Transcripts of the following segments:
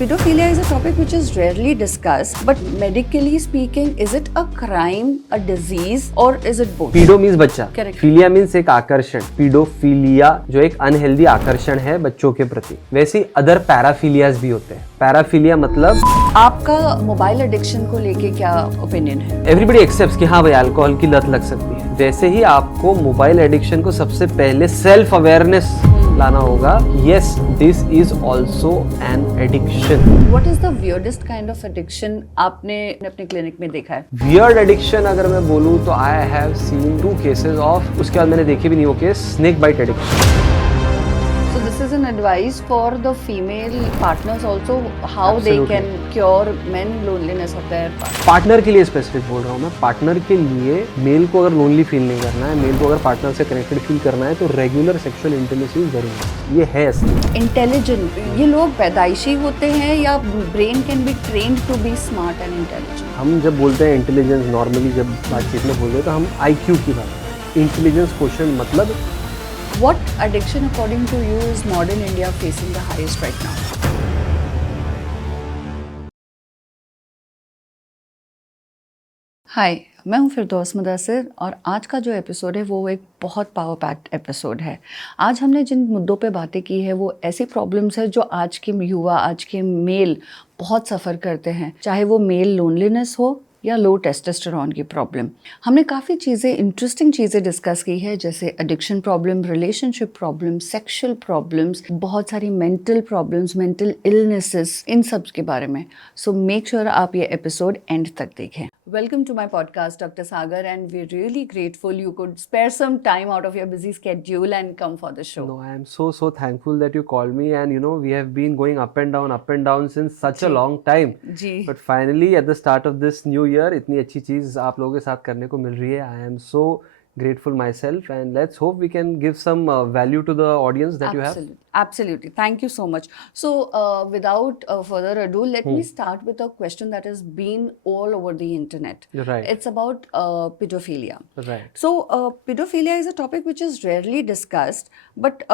Pedophilia is a topic which is rarely discussed, but medically speaking, is it a crime, a disease, or is it both? पीडो means बच्चा, Correct. Philia means एक आकर्षण, paedophilia जो एक unhealthy आकर्षण है बच्चों के प्रति। वैसे अदर पैराफिलियाज भी होते हैं। पैराफिलिया मतलब आपका मोबाइल एडिक्शन को लेके क्या ओपिनियन है? एवरीबडी एक्सेप्ट्स कि हाँ भाई अल्कोहल की लत लग सकती है। वैसे ही आपको मोबाइल एडिक्शन को सबसे पहले सेल्फ अवेयरनेस लाना होगा। Yes, this is also an addiction. What is the weirdest kind of addiction आपने अपने क्लिनिक में देखा है? वियर्ड एडिक्शन अगर मैं बोलूँ तो I have seen 2 cases of, उसके बाद मैंने देखे भी नहीं वो case, snake bite addiction. So this is an advice for the female partners also, how they Absolutely. can cure men loneliness of their partner. Partner के लिए स्पेसिफिक बोल रहा हूँ मैं। पार्टनर के लिए मेल को अगर लोनली फील नहीं करना है, मेल को अगर पार्टनर से कनेक्टेड फील करना है तो रेगुलर सेक्सुअल इंटीमेसी जरूरी है। ये है असली। इंटेलिजेंट, ये लोग पैदाइशी होते हैं या brain can be trained to be smart and intelligent? हम जब बोलते हैं इंटेलिजेंस, नॉर्मली जब बातचीत में बोलते हैं तो हम IQ की बात करते हैं। इंटेलिजेंस क्वेश्चन मतलब What addiction according to you is modern India facing the highest right now? हाय, मैं हूं फिरदौस मुदस्सिर और आज का जो एपिसोड है वो एक बहुत पावर पैक्ड एपिसोड है। आज हमने जिन मुद्दों पे बातें की है वो ऐसी प्रॉब्लम्स है जो आज के युवा, आज के मेल बहुत सफ़र करते हैं, चाहे वो मेल लोनलीनेस हो या लो टेस्टोस्टेरोन की प्रॉब्लम। हमने काफ़ी चीज़ें, इंटरेस्टिंग चीज़ें डिस्कस की है, जैसे addiction problem, relationship problem, sexual problems, बहुत सारी मेंटल प्रॉब्लम्स, मेंटल इलनेसेस, इन सब के बारे में। सो मेक श्योर आप ये एपिसोड एंड तक देखें। Welcome to my podcast, Dr. Sagar, and we're really grateful you could spare some time out of your busy schedule and come for the show. No, I am so thankful that you called me, and you know we have been going up and down since such a long time. Ji. But finally at the start of this new year, इतनी अच्छी चीज आप लोगों के साथ करने को मिल रही है। I am so grateful myself, and let's hope we can give some value to the audience that you have. Absolutely. Thank you so much. So, without further ado, let me start with a question that has been all over the internet. Right. It's about pedophilia. Right. So, pedophilia is a topic which is rarely discussed, but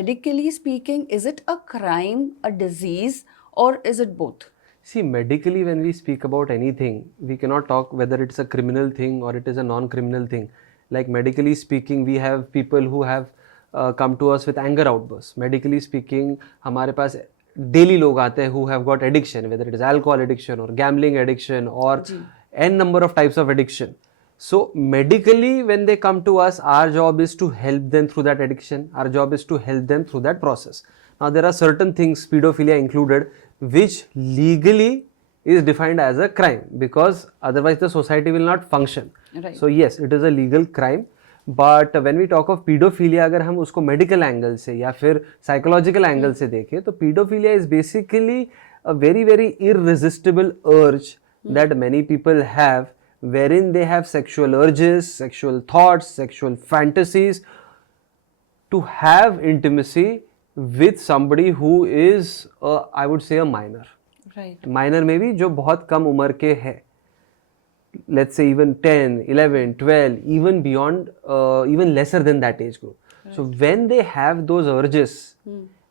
medically speaking, is it a crime, a disease, or is it both? See, medically when we speak about anything, we cannot talk whether it's a criminal thing or it is a non-criminal thing. Like medically speaking, we have people who have come to us with anger outbursts. Medically speaking, हमारे पास daily लोग आते हैं who have got addiction, whether it is alcohol addiction or gambling addiction or n number of types of addiction. So medically when they come to us, our job is to help them through that addiction. Our job is to help them through that process. Now there are certain things, pedophilia included, which legally is defined as a crime because otherwise the society will not function. Right. So yes, it is a legal crime. But when we talk of pedophilia, अगर हम उसको medical angle से या फिर psychological angle से देखें तो pedophilia is basically a very irresistible urge that many people have, wherein they have sexual urges, sexual thoughts, sexual fantasies to have intimacy with somebody who is I would say a minor. Right. Minor में भी जो बहुत कम उम्र के है, let's say even 10, 11, 12, even beyond, even lesser than that age group. Right. So when they have those urges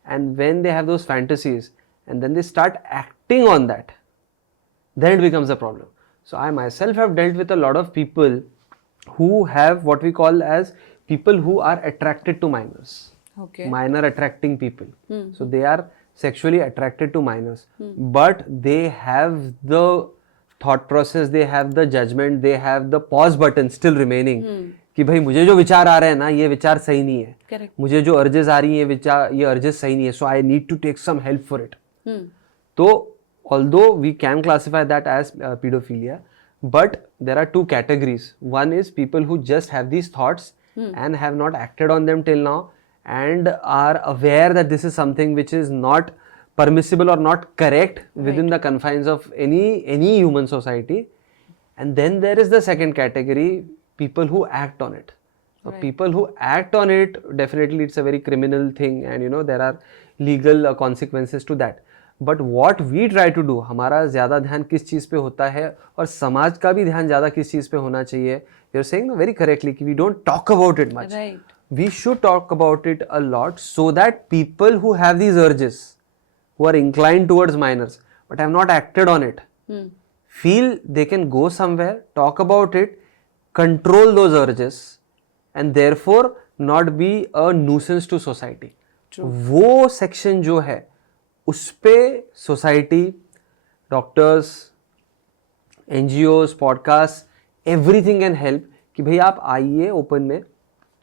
and when they have those fantasies and then they start acting on that, then it becomes a problem. So I myself have dealt with a lot of people who have what we call as people who are attracted to minors. Okay. Minor attracting people. So they are sexually attracted to minors, but they have the thought process, they have the judgment, they have the pause button still remaining कि भाई मुझे जो विचार आ रहे हैं ना ये विचार सही नहीं है. Correct. मुझे जो अर्जेस आ रही हैं ये अर्जेस सही नहीं है, so I need to take some help for it. तो although we can classify that as pedophilia, but there are 2 categories. One is people who just have these thoughts and have not acted on them till now and are aware that this is something which is not permissible or not correct within the confines of any human society. And then there is the second category, people who act on it. People who act on it, definitely it's a very criminal thing and you know there are legal consequences to that. But what we try to do, हमारा ज़्यादा ध्यान किस चीज़ पे होता है और समाज का भी ध्यान ज़्यादा किस चीज़ पे होना चाहिए. You're saying very correctly कि we don't talk about it much. Right. We should talk about it a lot so that people who have these urges who are inclined towards minors but have not acted on it feel they can go somewhere, talk about it, control those urges and therefore not be a nuisance to society. वो section जो है उस पे society, doctors, NGOs, podcast, everything can help कि भाई आप आइए open में,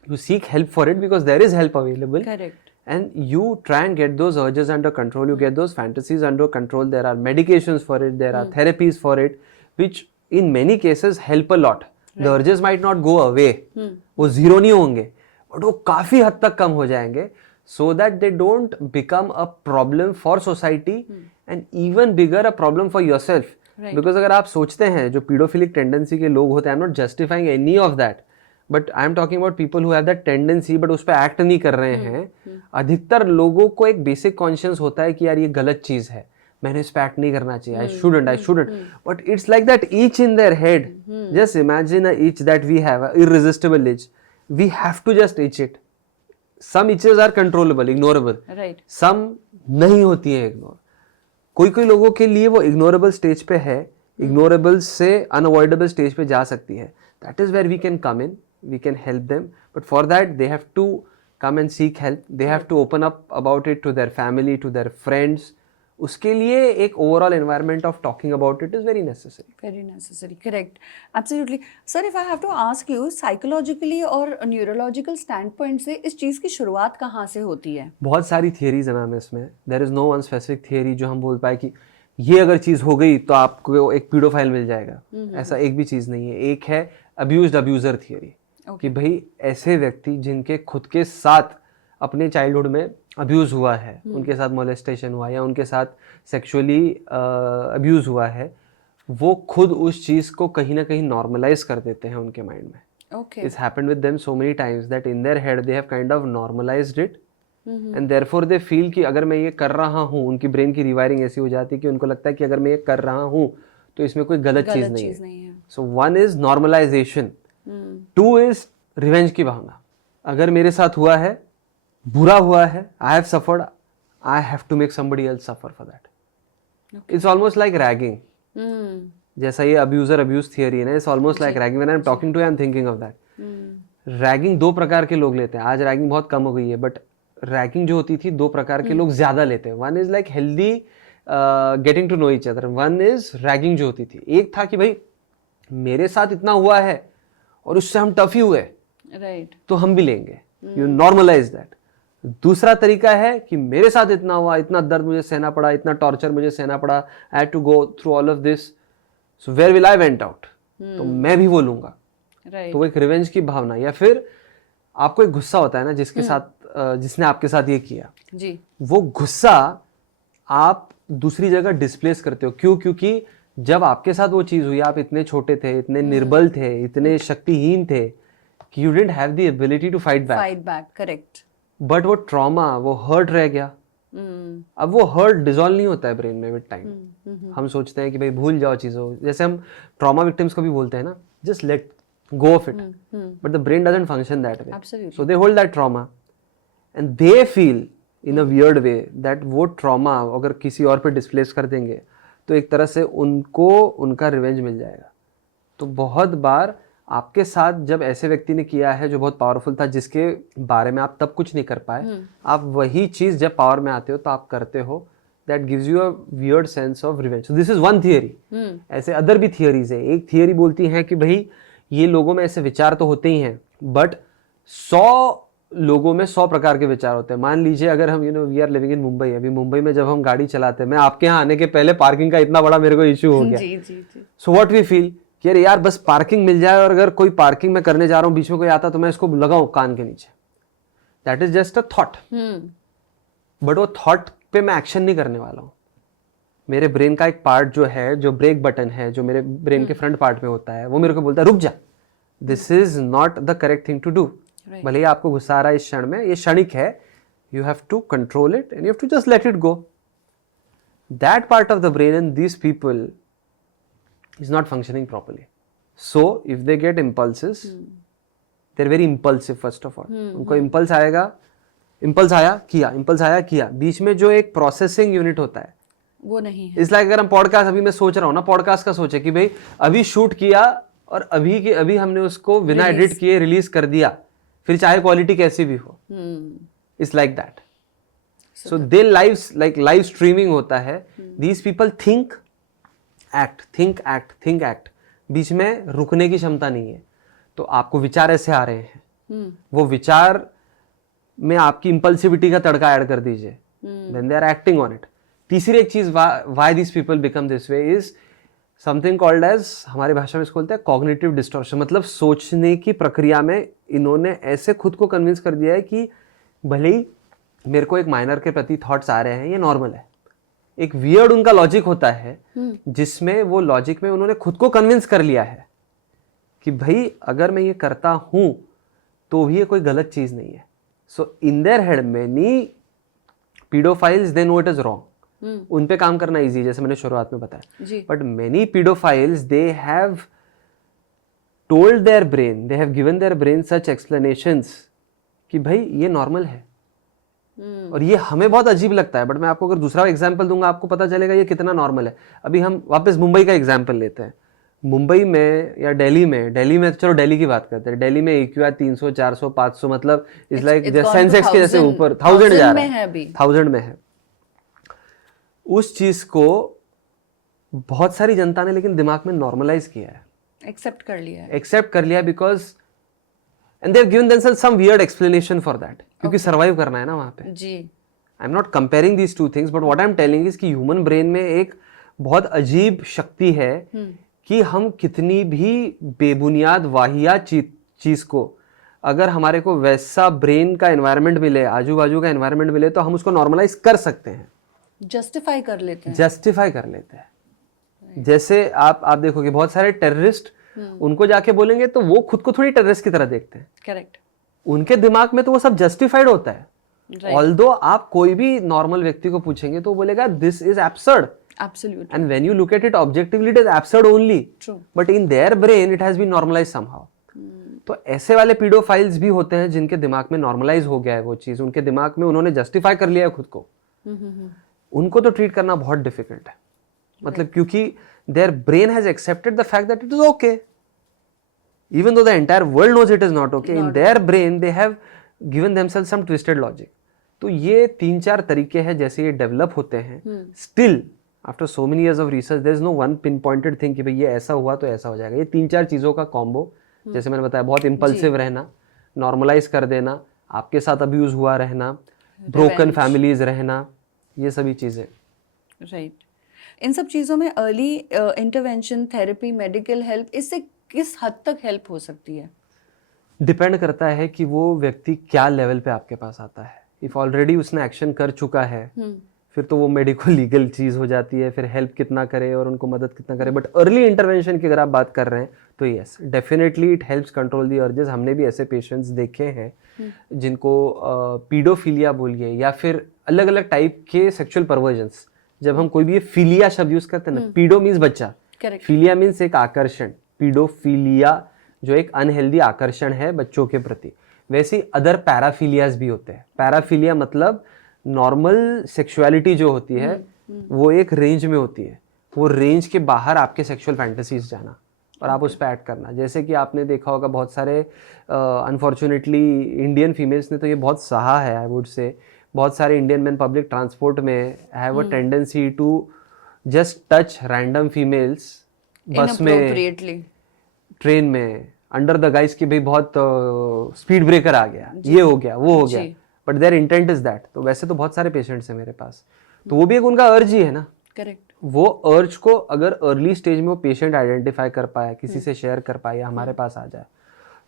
you seek help for it because there is help available. Correct. And you try and get those urges under control, you get those fantasies under control. There are medications for it, there are therapies for it, which in many cases help a lot. Right. The urges might not go away, वो zero नहीं होंगे, but वो काफी हद तक कम हो जाएंगे, so that they don't become a problem for society and even bigger a problem for yourself. Right. Because अगर आप सोचते हैं जो pedophilic tendency के लोग होते हैं, I'm not justifying any of that. But I am talking about people who have that tendency but उस पर एक्ट नहीं कर रहे हैं. अधिकतर लोगों को एक बेसिक कॉन्शियस होता है कि यार ये गलत चीज है, मैंने इस पर एक्ट नहीं करना चाहिए, I shouldn't. But it's like that itch in their head. Just imagine a itch that we have, a irresistible itch. We have to just itch it. Some itches are controllable, ignorable. Some नहीं होती है ignore. कोई लोगों के लिए वो ignorable stage पे है, इग्नोरेबल से अनअवॉइडेबल स्टेज पे जा सकती है. That is where we can come in. We can help them, but for that they have to come and seek help. They have to open up about it to their family, to their friends. उसके लिए एक overall environment of talking about it is very necessary. Very necessary, correct. Absolutely. Sir, if I have to ask you, psychologically और neurological standpoint से इस चीज़ की शुरुआत कहाँ से होती है? बहुत सारी theories हैं मैम इसमें. There is no one specific theory जो हम बोल पाए कि ये अगर चीज़ हो गई तो आपको एक pedophile मिल जाएगा. ऐसा एक भी चीज़ नहीं है. एक है abused abuser theory. कि भाई ऐसे व्यक्ति जिनके खुद के साथ अपने चाइल्डहुड में अब्यूज हुआ है, उनके साथ मोलेस्टेशन हुआ या उनके साथ सेक्सुअली अब्यूज हुआ है, वो खुद उस चीज को कहीं ना कहीं नॉर्मलाइज कर देते हैं उनके माइंड में. It's happened with them so many times that in their head they have kind of normalised it and therefore they feel कि अगर मैं ये कर रहा हूँ, उनकी ब्रेन की रिवायरिंग ऐसी हो जाती है कि उनको लगता है कि अगर मैं ये कर रहा हूँ तो इसमें कोई गलत चीज नहीं है. So one is normalisation. 2 इज रिवेंज की भावना. अगर मेरे साथ हुआ है, बुरा हुआ है, I have suffered, I have to make somebody else suffer for that. It's almost like ragging. जैसा ये अब्यूजर अब्यूज थियरी है ना, it's almost like ragging. When I am talking to, I am thinking of that. Ragging 2 प्रकार के लोग लेते हैं. आज रैगिंग बहुत कम हो गई है, बट रैगिंग जो होती थी 2 प्रकार के लोग ज्यादा लेते हैं. One is like healthy getting to know each other. One is ragging जो होती थी, एक था कि भाई मेरे साथ इतना हुआ है और उससे हम टफ ही हुए, राइट, तो हम भी लेंगे. You normalise that. दूसरा तरीका है कि मेरे साथ इतना हुआ, इतना दर्द मुझे सहना पड़ा, इतना टॉर्चर मुझे सहना पड़ा, I had to go through all of this, so where will I went out, तो मैं भी वो लूंगा. तो वो एक रिवेंज की भावना. या फिर आपको एक गुस्सा होता है ना जिसके साथ जिसने आपके साथ ये किया जी, वो गुस्सा आप दूसरी जगह डिस्प्लेस करते हो. क्यों? क्योंकि जब आपके साथ वो चीज हुई, आप इतने छोटे थे, इतने निर्बल थे, इतने शक्तिहीन थे कि you didn't have the ability to fight back. Correct. But वो ट्रॉमा, वो हर्ट रह गया. अब वो हर्ट डिसॉल्व नहीं होता है ब्रेन में विद टाइम. हम सोचते हैं कि भाई भूल जाओ चीजों, जैसे हम ट्रॉमा विक्टिम्स को भी बोलते हैं ना, just let go of it. But the brain doesn't function that way, so they hold that trauma and they feel in a weird way that वो ट्रॉमा अगर किसी और पे डिस्प्लेस कर देंगे तो एक तरह से उनको उनका रिवेंज मिल जाएगा. तो बहुत बार आपके साथ जब ऐसे व्यक्ति ने किया है जो बहुत पावरफुल था, जिसके बारे में आप तब कुछ नहीं कर पाए, आप वही चीज जब पावर में आते हो तो आप करते हो. That gives you a weird sense of revenge. So this is one theory. ऐसे अदर भी थियरीज है. एक थियरी बोलती है कि भाई ये लोगों में ऐसे विचार तो होते ही हैं, बट 100 लोगों में 100 प्रकार के विचार होते हैं. मान लीजिए अगर हम we are living in Mumbai. अभी मुंबई में जब हम गाड़ी चलाते हैं, मैं आपके यहाँ आने के पहले पार्किंग का इतना बड़ा मेरे को इश्यू हो गया. सो व्हाट वी फील कि यार बस पार्किंग मिल जाए, और अगर कोई पार्किंग में करने जा रहा हूँ, बीच में कोई आता तो मैं इसको लगाऊं कान के नीचे. That is just a thought. But वो थॉट पे मैं एक्शन नहीं करने वाला हूँ. मेरे ब्रेन का एक पार्ट जो है, जो ब्रेक बटन है, जो मेरे ब्रेन के फ्रंट पार्ट में होता है, वो मेरे को बोलता है रुक जा, this is not the correct thing to do. भले ही आपको गुस्सा आ रहा है इस क्षण में, ये क्षणिक है, you have to control it and you have to just let it go. That part of the brain in these people is not functioning properly. So if they get impulses, they're very impulsive first of all. उनको impulse आएगा, impulse आया किया, impulse आया किया, बीच में जो एक processing unit होता है वो नहीं है। इस लाइक अगर हम पॉडकास्ट, अभी मैं सोच रहा हूँ ना पॉडकास्ट का, सोचे कि भाई अभी शूट किया और अभी के अभी हमने उसको बिना एडिट किए रिलीज कर दिया, फिर चाहे क्वालिटी कैसी भी हो, it's like that. So they lives like live streaming होता है, these people think act, think act, think act, बीच में रुकने की क्षमता नहीं है। तो आपको विचार ऐसे आ रहे हैं, वो विचार में आपकी इंपल्सिविटी का तड़का ऐड कर दीजिए, then they are acting on it. तीसरी एक चीज why this people become this way is something called age, हमारी भाषा में इसको बोलते हैं कॉग्निटिव डिस्टॉर्शन। मतलब सोचने की प्रक्रिया में इन्होंने ऐसे खुद को कन्विंस कर दिया है कि भले ही मेरे को एक माइनर के प्रति थॉट्स आ रहे हैं, ये नॉर्मल है। एक वियर्ड उनका लॉजिक होता है जिसमें वो लॉजिक में उन्होंने खुद को कन्विंस कर लिया है कि भाई अगर मैं ये करता हूं तो भी ये कोई गलत चीज नहीं है। So in their head many paedophiles they know it is wrong, उन पे काम करना इजी, जैसे मैंने शुरुआत में बताया। But many paedophiles they have told there brain, they have given their brain such explanations कि भाई ये नॉर्मल है। और ये हमें बहुत अजीब लगता है, बट मैं आपको अगर दूसरा एग्जांपल दूंगा आपको पता चलेगा ये कितना नॉर्मल है। अभी हम वापस मुंबई का एग्जांपल लेते हैं। मुंबई में या दिल्ली में चलो दिल्ली की बात करते हैं, दिल्ली में AQI 300 400 500 मतलब इज लाइक सेंसेक्स के जैसे ऊपर 1000 जा रहा है, 1000 में है। उस चीज को बहुत सारी जनता ने लेकिन दिमाग में नॉर्मलाइज किया है, एक्सेप्ट कर लिया because and they have given themselves some weird explanation for that, क्योंकि सर्वाइव करना है ना वहां पे जी। I am not comparing these two things, but what I am telling is कि ह्यूमन ब्रेन में एक बहुत अजीब शक्ति है कि हम कितनी भी बेबुनियाद वाहियात चीज को अगर हमारे को वैसा ब्रेन का एनवायरनमेंट मिले, आजू बाजू का एनवायरनमेंट मिले, तो हम उसको नॉर्मलाइज कर सकते हैं, जस्टिफाई कर लेते हैं। जैसे आप देखोगे बहुत सारे टेररिस्ट, उनको जाके बोलेंगे तो वो खुद को थोड़ी टेररिस्ट की तरह देखते हैं, करेक्ट। उनके दिमाग में तो वो सब जस्टिफाइड होता है। ऑल्दो आप कोई भी नॉर्मल व्यक्ति को पूछेंगे तो बोलेगा this is absurd, absolutely, and when you look at it objectively it is absurd only, true, but in their brain it has been normalized somehow। तो ऐसे वाले पीडोफाइल्स भी होते हैं जिनके दिमाग में नॉर्मलाइज हो गया है वो चीज, उनके दिमाग में उन्होंने जस्टिफाई कर लिया है खुद को। उनको तो ट्रीट करना बहुत डिफिकल्ट है, मतलब क्योंकि their brain has accepted the fact that it is okay, even though the entire world knows it is not okay, in their brain they have given themselves some twisted logic. तो ये 3-4 तरीके हैं जैसे ये develop होते हैं। Still after so many years of research there is no one pinpointed thing कि भाई ये ऐसा हुआ तो ऐसा हो जाएगा। ये 3-4 चीजों का कॉम्बो, जैसे मैंने बताया, बहुत इंपल्सिव रहना, नॉर्मलाइज कर देना, आपके साथ अब्यूज हुआ रहना, ब्रोकन फैमिलीज रहना, ये सभी चीजें। राइट। इन सब चीज़ों में early intervention, therapy, medical help, इससे किस हद तक हेल्प हो सकती है? डिपेंड करता है कि वो व्यक्ति क्या लेवल पे आपके पास आता है। इफ ऑलरेडी उसने एक्शन कर चुका है फिर तो वो मेडिकल लीगल चीज़ हो जाती है, फिर हेल्प कितना करे और उनको मदद कितना करे। बट अर्ली इंटरवेंशन की अगर आप बात कर रहे हैं तो yes, definitely it helps control the urges. हमने भी ऐसे पेशेंट्स देखे हैं जिनको पीडोफिलिया बोलिए या फिर अलग अलग टाइप के सेक्सुअल परवर्जन्स, जब हम कोई भी ये फिलिया शब्द यूज करते हैं ना, पीडो मीन्स बच्चा, फिलिया मीन्स एक आकर्षण, पीडोफिलिया जो एक अनहेल्दी आकर्षण है बच्चों के प्रति, वैसे ही अदर पैराफिलियाज भी होते हैं। पैराफिलिया मतलब नॉर्मल सेक्सुअलिटी जो होती है वो एक रेंज में होती है, वो रेंज के बाहर आपके सेक्सुअल फैंटेसीज जाना और आप उस पर ऐड करना। जैसे कि आपने देखा होगा बहुत सारे अनफॉर्चुनेटली इंडियन फीमेल्स ने तो ये बहुत सहा है, आई वुड से बहुत सारे इंडियन मैन पब्लिक ट्रांसपोर्ट में have a tendency to just touch random females, bus में, ट्रेन में, अंडर द गाइस की भाई बहुत स्पीड ब्रेकर आ गया, ये हो गया, वो हो गया, but their intent is that. तो वैसे तो बहुत सारे पेशेंट्स हैं मेरे पास, तो वो भी एक उनका अर्ज ही है ना, करेक्ट। वो अर्ज को अगर अर्ली स्टेज में वो पेशेंट आइडेंटिफाई कर पाए, किसी से शेयर कर पाए या हमारे पास आ जाए,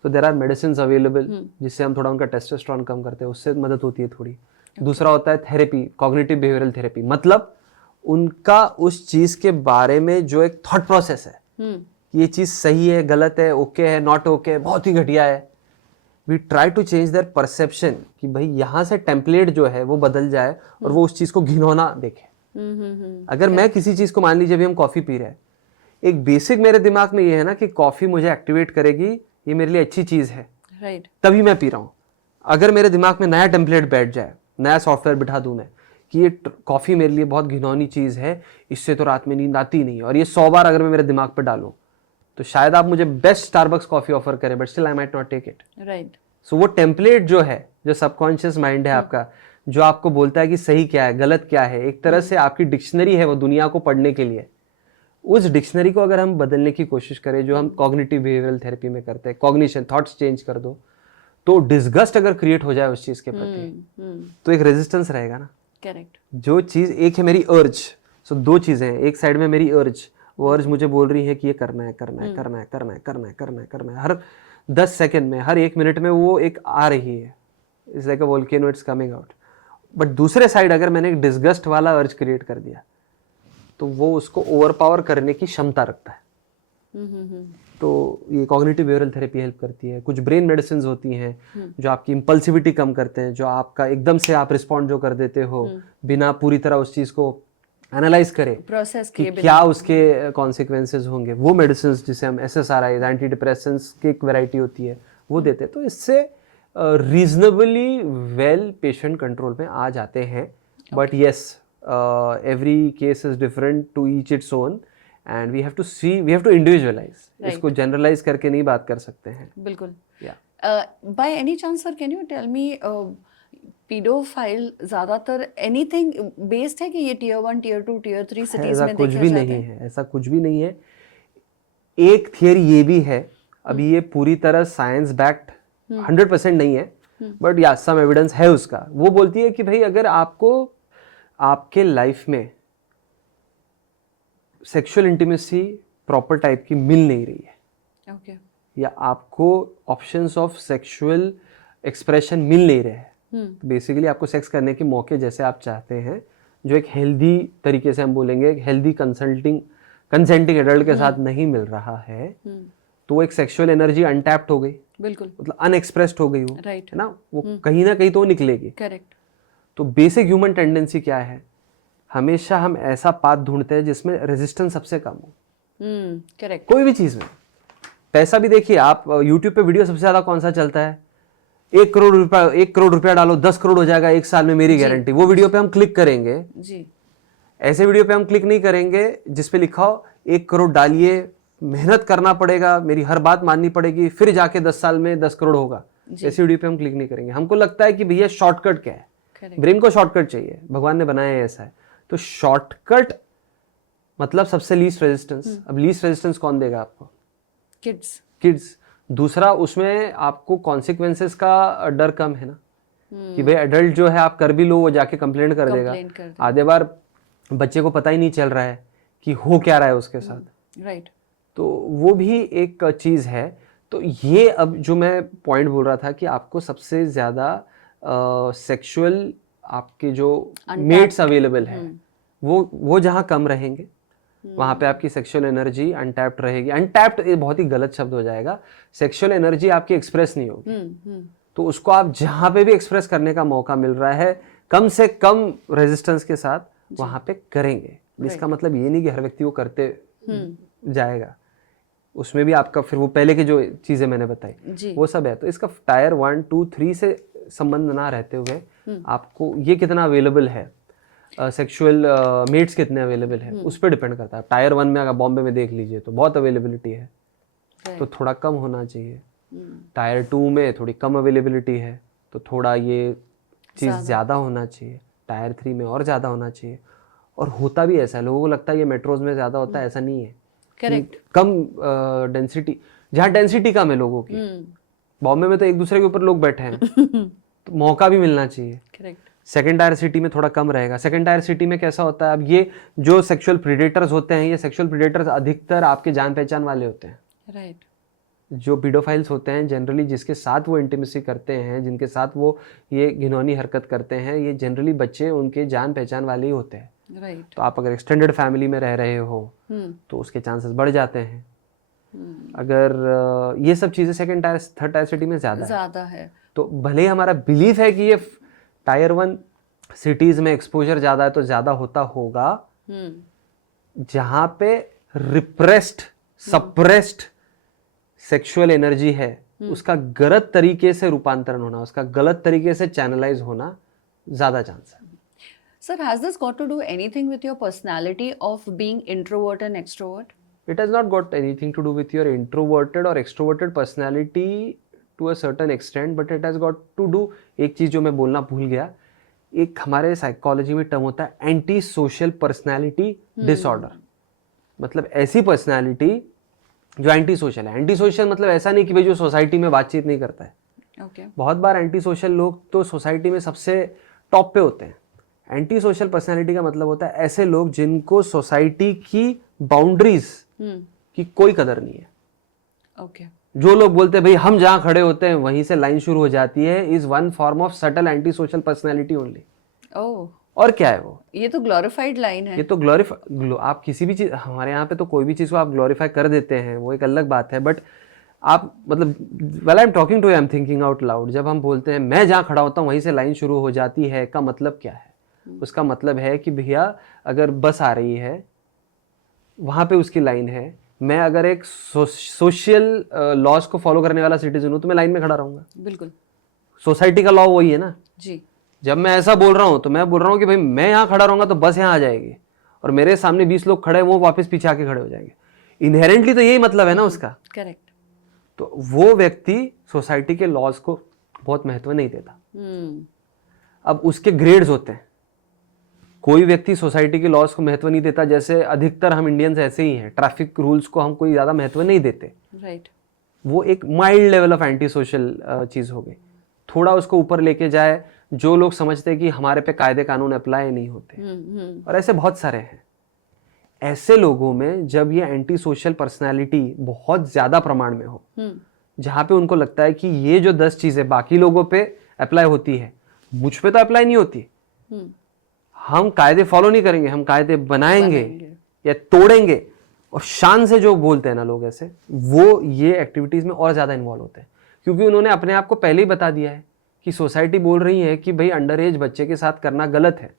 तो देयर आर मेडिसिन अवेलेबल जिससे हम थोड़ा उनका टेस्टोस्टेरोन कम करते हैं, उससे मदद होती है थोड़ी। दूसरा होता है थेरेपी, कॉग्निटिव बिहेवियरल थेरेपी, मतलब उनका उस चीज के बारे में जो एक थॉट प्रोसेस है, ये चीज सही है, गलत है, ओके है, नॉट ओके, बहुत ही घटिया है, we try to change their perception कि भाई यहाँ से टेम्पलेट जो है वो बदल जाए और वो उस चीज को घिनौना देखे। अगर मैं किसी चीज को, मान लीजिए अभी हम कॉफी पी रहे हैं, एक बेसिक मेरे दिमाग में ये है ना कि कॉफी मुझे एक्टिवेट करेगी, ये मेरे लिए अच्छी चीज है, राइट, तभी मैं पी रहा हूँ। अगर मेरे दिमाग में नया टेम्पलेट बैठ जाए, नया सॉफ्टवेयर बिठा दूं मैं कि ये कॉफ़ी मेरे लिए बहुत घिनौनी चीज़ है, इससे तो रात में नींद आती नहीं है, और ये 100 बार अगर मैं मेरे दिमाग पे डालूं तो शायद आप मुझे बेस्ट स्टारबक्स कॉफ़ी ऑफर करें, but still I might not take it. Right. So वो टेम्पलेट जो है, जो सबकॉन्शियस माइंड है आपका, जो आपको बोलता है कि सही क्या है, गलत क्या है, एक तरह से आपकी डिक्शनरी है वो दुनिया को पढ़ने के लिए। उस डिक्शनरी को अगर हम बदलने की कोशिश करें, जो हम कॉग्निटिव बिहेवियरल थेरेपी में करते हैं, कॉग्निशन, थॉट्स चेंज कर दो, तो डिसगस्ट अगर क्रिएट हो जाए उस चीज के प्रति, तो एक रेजिस्टेंस रहेगा ना। करेक्ट। जो चीज एक है मेरी अर्ज, सो दो चीजें हैं, एक साइड में मेरी अर्ज, वो अर्ज मुझे बोल रही है कि ये करना है, करना है, करना है, करना है, करना है, करना है, करना है, हर 10 सेकंड में, हर 1 मिनट में वो एक आ रही है, it's like a volcano, it's coming out. But दूसरे साइड अगर मैंने एक डिसगस्ट वाला अर्ज क्रिएट कर दिया, तो वो उसको ओवरपावर करने की क्षमता रखता है। तो ये कॉग्निटिव बिहेवियरल थेरेपी हेल्प करती है। कुछ ब्रेन मेडिसिन होती हैं जो आपकी इम्पल्सिविटी कम करते हैं, जो आपका एकदम से आप रिस्पॉन्ड जो कर देते हो बिना पूरी तरह उस चीज को एनालाइज करें, प्रोसेस कि क्या उसके कॉन्सिक्वेंसेज होंगे, वो मेडिसिन जिसे हम SSRI, एंटी डिप्रेसेंट्स की एक वैरायटी होती है, वो देते हैं। तो इससे रीजनेबली वेल पेशेंट कंट्रोल में आ जाते हैं। But yes, every case is different, to each its own, and we have to see, we have to individualize. इसको जनरलाइज करके नहीं बात कर सकते हैं। बिल्कुल। By any chance sir, can you tell me, pedophile ज्यादातर एनीथिंग बेस्ड है कि ये टियर 1, टियर 2, टियर 3 सिटीज में कुछ देखे भी जाते नहीं हैं? है, ऐसा कुछ भी नहीं है। एक थियरी ये भी है, अभी ये पूरी तरह साइंस बैक्ड 100% नहीं है, बट या सम एविडेंस है उसका। वो बोलती है कि भाई अगर आपको आपके लाइफ में सेक्सुअल इंटीमेसी प्रॉपर टाइप की मिल नहीं रही है, ओके, या आपको ऑप्शंस ऑफ सेक्सुअल एक्सप्रेशन मिल नहीं रहे हैं, बेसिकली आपको सेक्स करने के मौके जैसे आप चाहते हैं, जो एक हेल्दी तरीके से हम बोलेंगे, एक हेल्दी कंसेंटिंग एडल्ट के साथ नहीं मिल रहा है, तो एक सेक्सुअल एनर्जी अनटैप्ड हो गई, बिल्कुल, मतलब अनएक्सप्रेस्ड हो गई, वो राइट है ना, वो कहीं ना कहीं तो निकलेगी। करेक्ट। तो बेसिक ह्यूमन टेंडेंसी क्या है, हमेशा हम ऐसा पाथ ढूंढते हैं जिसमें रेजिस्टेंस सबसे कम हो। करेक्ट। कोई भी चीज में, पैसा भी देखिए आप, यूट्यूब पे वीडियो सबसे ज्यादा कौन सा चलता है, 1 करोड़ रुपया डालो 10 करोड़ हो जाएगा 1 साल में, मेरी गारंटी। वो वीडियो पे हम क्लिक करेंगे जी। ऐसे वीडियो पे हम क्लिक नहीं करेंगे जिसपे लिखा हो 1 करोड़ डालिए, मेहनत करना पड़ेगा, मेरी हर बात माननी पड़ेगी, फिर जाके 10 साल में 10 करोड़ होगा। ऐसी वीडियो पे हम क्लिक नहीं करेंगे। हमको लगता है कि भैया शॉर्टकट क्या है, ब्रेन को शॉर्टकट चाहिए, भगवान ने बनाया है ऐसा है। तो शॉर्टकट मतलब सबसे लीस्ट रेजिस्टेंस। अब लीस्ट रेजिस्टेंस कौन देगा आपको? किड्स। दूसरा, उसमें आपको कॉन्सिक्वेंसेस का डर कम है ना, कि भाई एडल्ट जो है आप कर भी लो वो जाके कंप्लेंट कर देगा। आधे बार बच्चे को पता ही नहीं चल रहा है कि हो क्या रहा है उसके साथ, राइट। तो वो भी एक चीज है। तो ये अब जो मैं पॉइंट बोल रहा था कि आपको सबसे ज्यादा सेक्सुअल आपके जो मेट्स अवेलेबल है वो जहाँ कम रहेंगे वहां पे आपकी सेक्सुअल एनर्जी अनटैप्ड रहेगी। अनटैप्ड ये बहुत ही गलत शब्द हो जाएगा, सेक्सुअल एनर्जी आपकी एक्सप्रेस नहीं होगी। तो उसको आप जहां पे भी एक्सप्रेस करने का मौका मिल रहा है कम से कम रेजिस्टेंस के साथ वहां पे करेंगे। इसका मतलब ये नहीं कि हर व्यक्ति वो करते जाएगा, उसमें भी आपका फिर वो पहले की जो चीजें मैंने बताई वो सब है। तो इसका टायर 1, 2, 3 से संबंध ना रहते हुए आपको ये कितना अवेलेबल है, सेक्सुअल मेट्स कितने अवेलेबल है, उस पर डिपेंड करता है। टायर 1 में अगर बॉम्बे में देख लीजिए तो बहुत अवेलेबिलिटी है, तो थोड़ा कम होना चाहिए। टायर 2 में थोड़ी कम अवेलेबिलिटी है, तो थोड़ा ये चीज़ ज़्यादा होना चाहिए। टायर 3 में और ज़्यादा होना चाहिए। और होता भी ऐसा है, लोगों को लगता है ये मेट्रोज में ज़्यादा होता है, ऐसा नहीं है। करेक्ट। कम डेंसिटी, जहाँ डेंसिटी कम है लोगों की, बॉम्बे में तो एक दूसरे के ऊपर लोग बैठे हैं तो मौका भी मिलना चाहिए। करेक्ट। सेकेंड टायर सिटी में थोड़ा कम रहेगा। सेकेंड टायर सिटी में कैसा होता है, अब ये जो सेक्सुअल प्रीडेटर्स होते हैं, ये सेक्सुअल प्रीडेटर्स अधिकतर आपके जान पहचान वाले होते हैं। राइट। जो पीडोफाइल्स होते हैं जनरली, जिसके साथ वो इंटीमेसी करते हैं, जिनके साथ वो ये घिनौनी हरकत करते हैं, ये जनरली बच्चे उनके जान पहचान वाले ही होते हैं। राइट। तो आप अगर एक्सटेंडेड फैमिली में रह रहे हो तो उसके चांसेस बढ़ जाते हैं। अगर ये सब चीज़ें second tier, third tyre city में ज़्यादा है। तो भले ही हमारा बिलीफ है कि ये टायर 1 सिटीज में एक्सपोजर ज़्यादा है तो ज़्यादा होता होगा, जहाँ पे रिप्रेस्ड, सप्रेस्ड सेक्सुअल एनर्जी है उसका गलत तरीके से रूपांतरण होना, उसका गलत तरीके से चैनलाइज होना ज़्यादा चांस है। Sir, has this got to do anything with your personality of being introvert and extrovert? It has not got anything to do with your introverted or extroverted personality to a certain extent, but it has got to do, एक चीज़ जो मैं बोलना भूल गया, एक हमारे psychology में term होता है एंटी सोशल पर्सनैलिटी डिसऑर्डर। मतलब ऐसी पर्सनैलिटी जो एंटी सोशल है। एंटी सोशल मतलब ऐसा नहीं कि भाई जो सोसाइटी में बातचीत नहीं करता है। Okay. बहुत बार एंटी सोशल लोग तो सोसाइटी में सबसे टॉप पे होते हैं। एंटी सोशल पर्सनैलिटी का मतलब होता है ऐसे लोग जिनको सोसाइटी की बाउंड्रीज की कोई कदर नहीं है। Okay. जो लोग बोलते हैं भाई हम जहां खड़े होते हैं वहीं से लाइन शुरू हो जाती है, is one form of subtle anti social personality only. Oh, और क्या है वो? ये तो ग्लोरिफाइड लाइन है। ये तो आप किसी भी चीज, हमारे यहाँ पे तो कोई भी चीज को आप ग्लोरीफाई कर देते हैं, वो एक अलग बात है। बट आप मतलब well I am talking to I am thinking out loud, जब हम बोलते हैं मैं जहाँ खड़ा होता हूँ वहीं से लाइन शुरू हो जाती है, का मतलब क्या है? उसका मतलब है कि भैया अगर बस आ रही है वहां पे उसकी लाइन है, मैं अगर एक सोशल लॉज को फॉलो करने वाला सिटीजन हूं तो मैं लाइन में खड़ा रहूंगा। बिल्कुल। सोसाइटी का लॉ वही है ना जी। जब मैं ऐसा बोल रहा हूं तो मैं बोल रहा हूं कि भाई मैं यहाँ खड़ा रहूंगा तो बस यहाँ आ जाएगी और मेरे सामने 20 लोग खड़े हैं वो वापस पीछे आके खड़े हो जाएंगे। इनहेरेंटली तो यही मतलब है ना उसका। करेक्ट। तो वो व्यक्ति सोसाइटी के लॉज को बहुत महत्व नहीं देता। अब उसके ग्रेड्स होते हैं। कोई व्यक्ति सोसाइटी के लॉज को महत्व नहीं देता, जैसे अधिकतर हम इंडियंस ऐसे ही हैं, ट्रैफिक रूल्स को हम कोई ज़्यादा महत्व नहीं देते। राइट। वो एक mild level of anti social चीज़ हो गई। थोड़ा उसको ऊपर लेके जाए, जो लोग समझते हैं कि हमारे पे कायदे कानून अप्लाई नहीं होते, और ऐसे बहुत सारे हैं। ऐसे लोगों में जब ये एंटी सोशल पर्सनैलिटी बहुत ज़्यादा प्रमाण में हो, जहाँ पे उनको लगता है कि ये जो 10 चीज़ें बाकी लोगों पे अप्लाई होती है मुझ पे तो अप्लाई नहीं होती, हम कायदे फॉलो नहीं करेंगे, हम कायदे बनाएंगे या तोड़ेंगे, और शान से जो बोलते हैं ना लोग ऐसे, वो ये एक्टिविटीज में और ज्यादा इन्वॉल्व होते हैं, क्योंकि उन्होंने अपने आप को पहले ही बता दिया है कि सोसाइटी बोल रही है कि भाई अंडर एज बच्चे के साथ करना गलत है।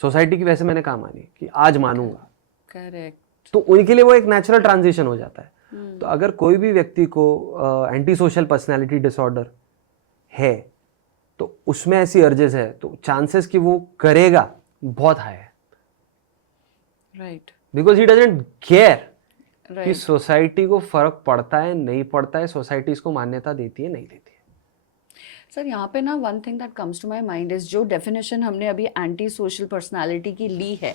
सोसाइटी की वैसे मैंने कहा मानी कि आज मानूंगा। करेक्ट। तो उनके लिए वो एक नेचुरल ट्रांजिशन हो जाता है। तो अगर कोई भी व्यक्ति को एंटी सोशल पर्सनैलिटी डिसऑर्डर है तो उसमें ऐसी अर्जेस है तो चांसेस कि वो करेगा बहुत हाई है। Right. Because he doesn't care कि सोसाइटी को फर्क पड़ता है नहीं पड़ता है, सोसाइटी इसको मान्यता देती है नहीं देती है। सर यहाँ पे ना one thing that comes to my mind is जो डेफिनेशन हमने अभी एंटी सोशल पर्सनालिटी की ली है,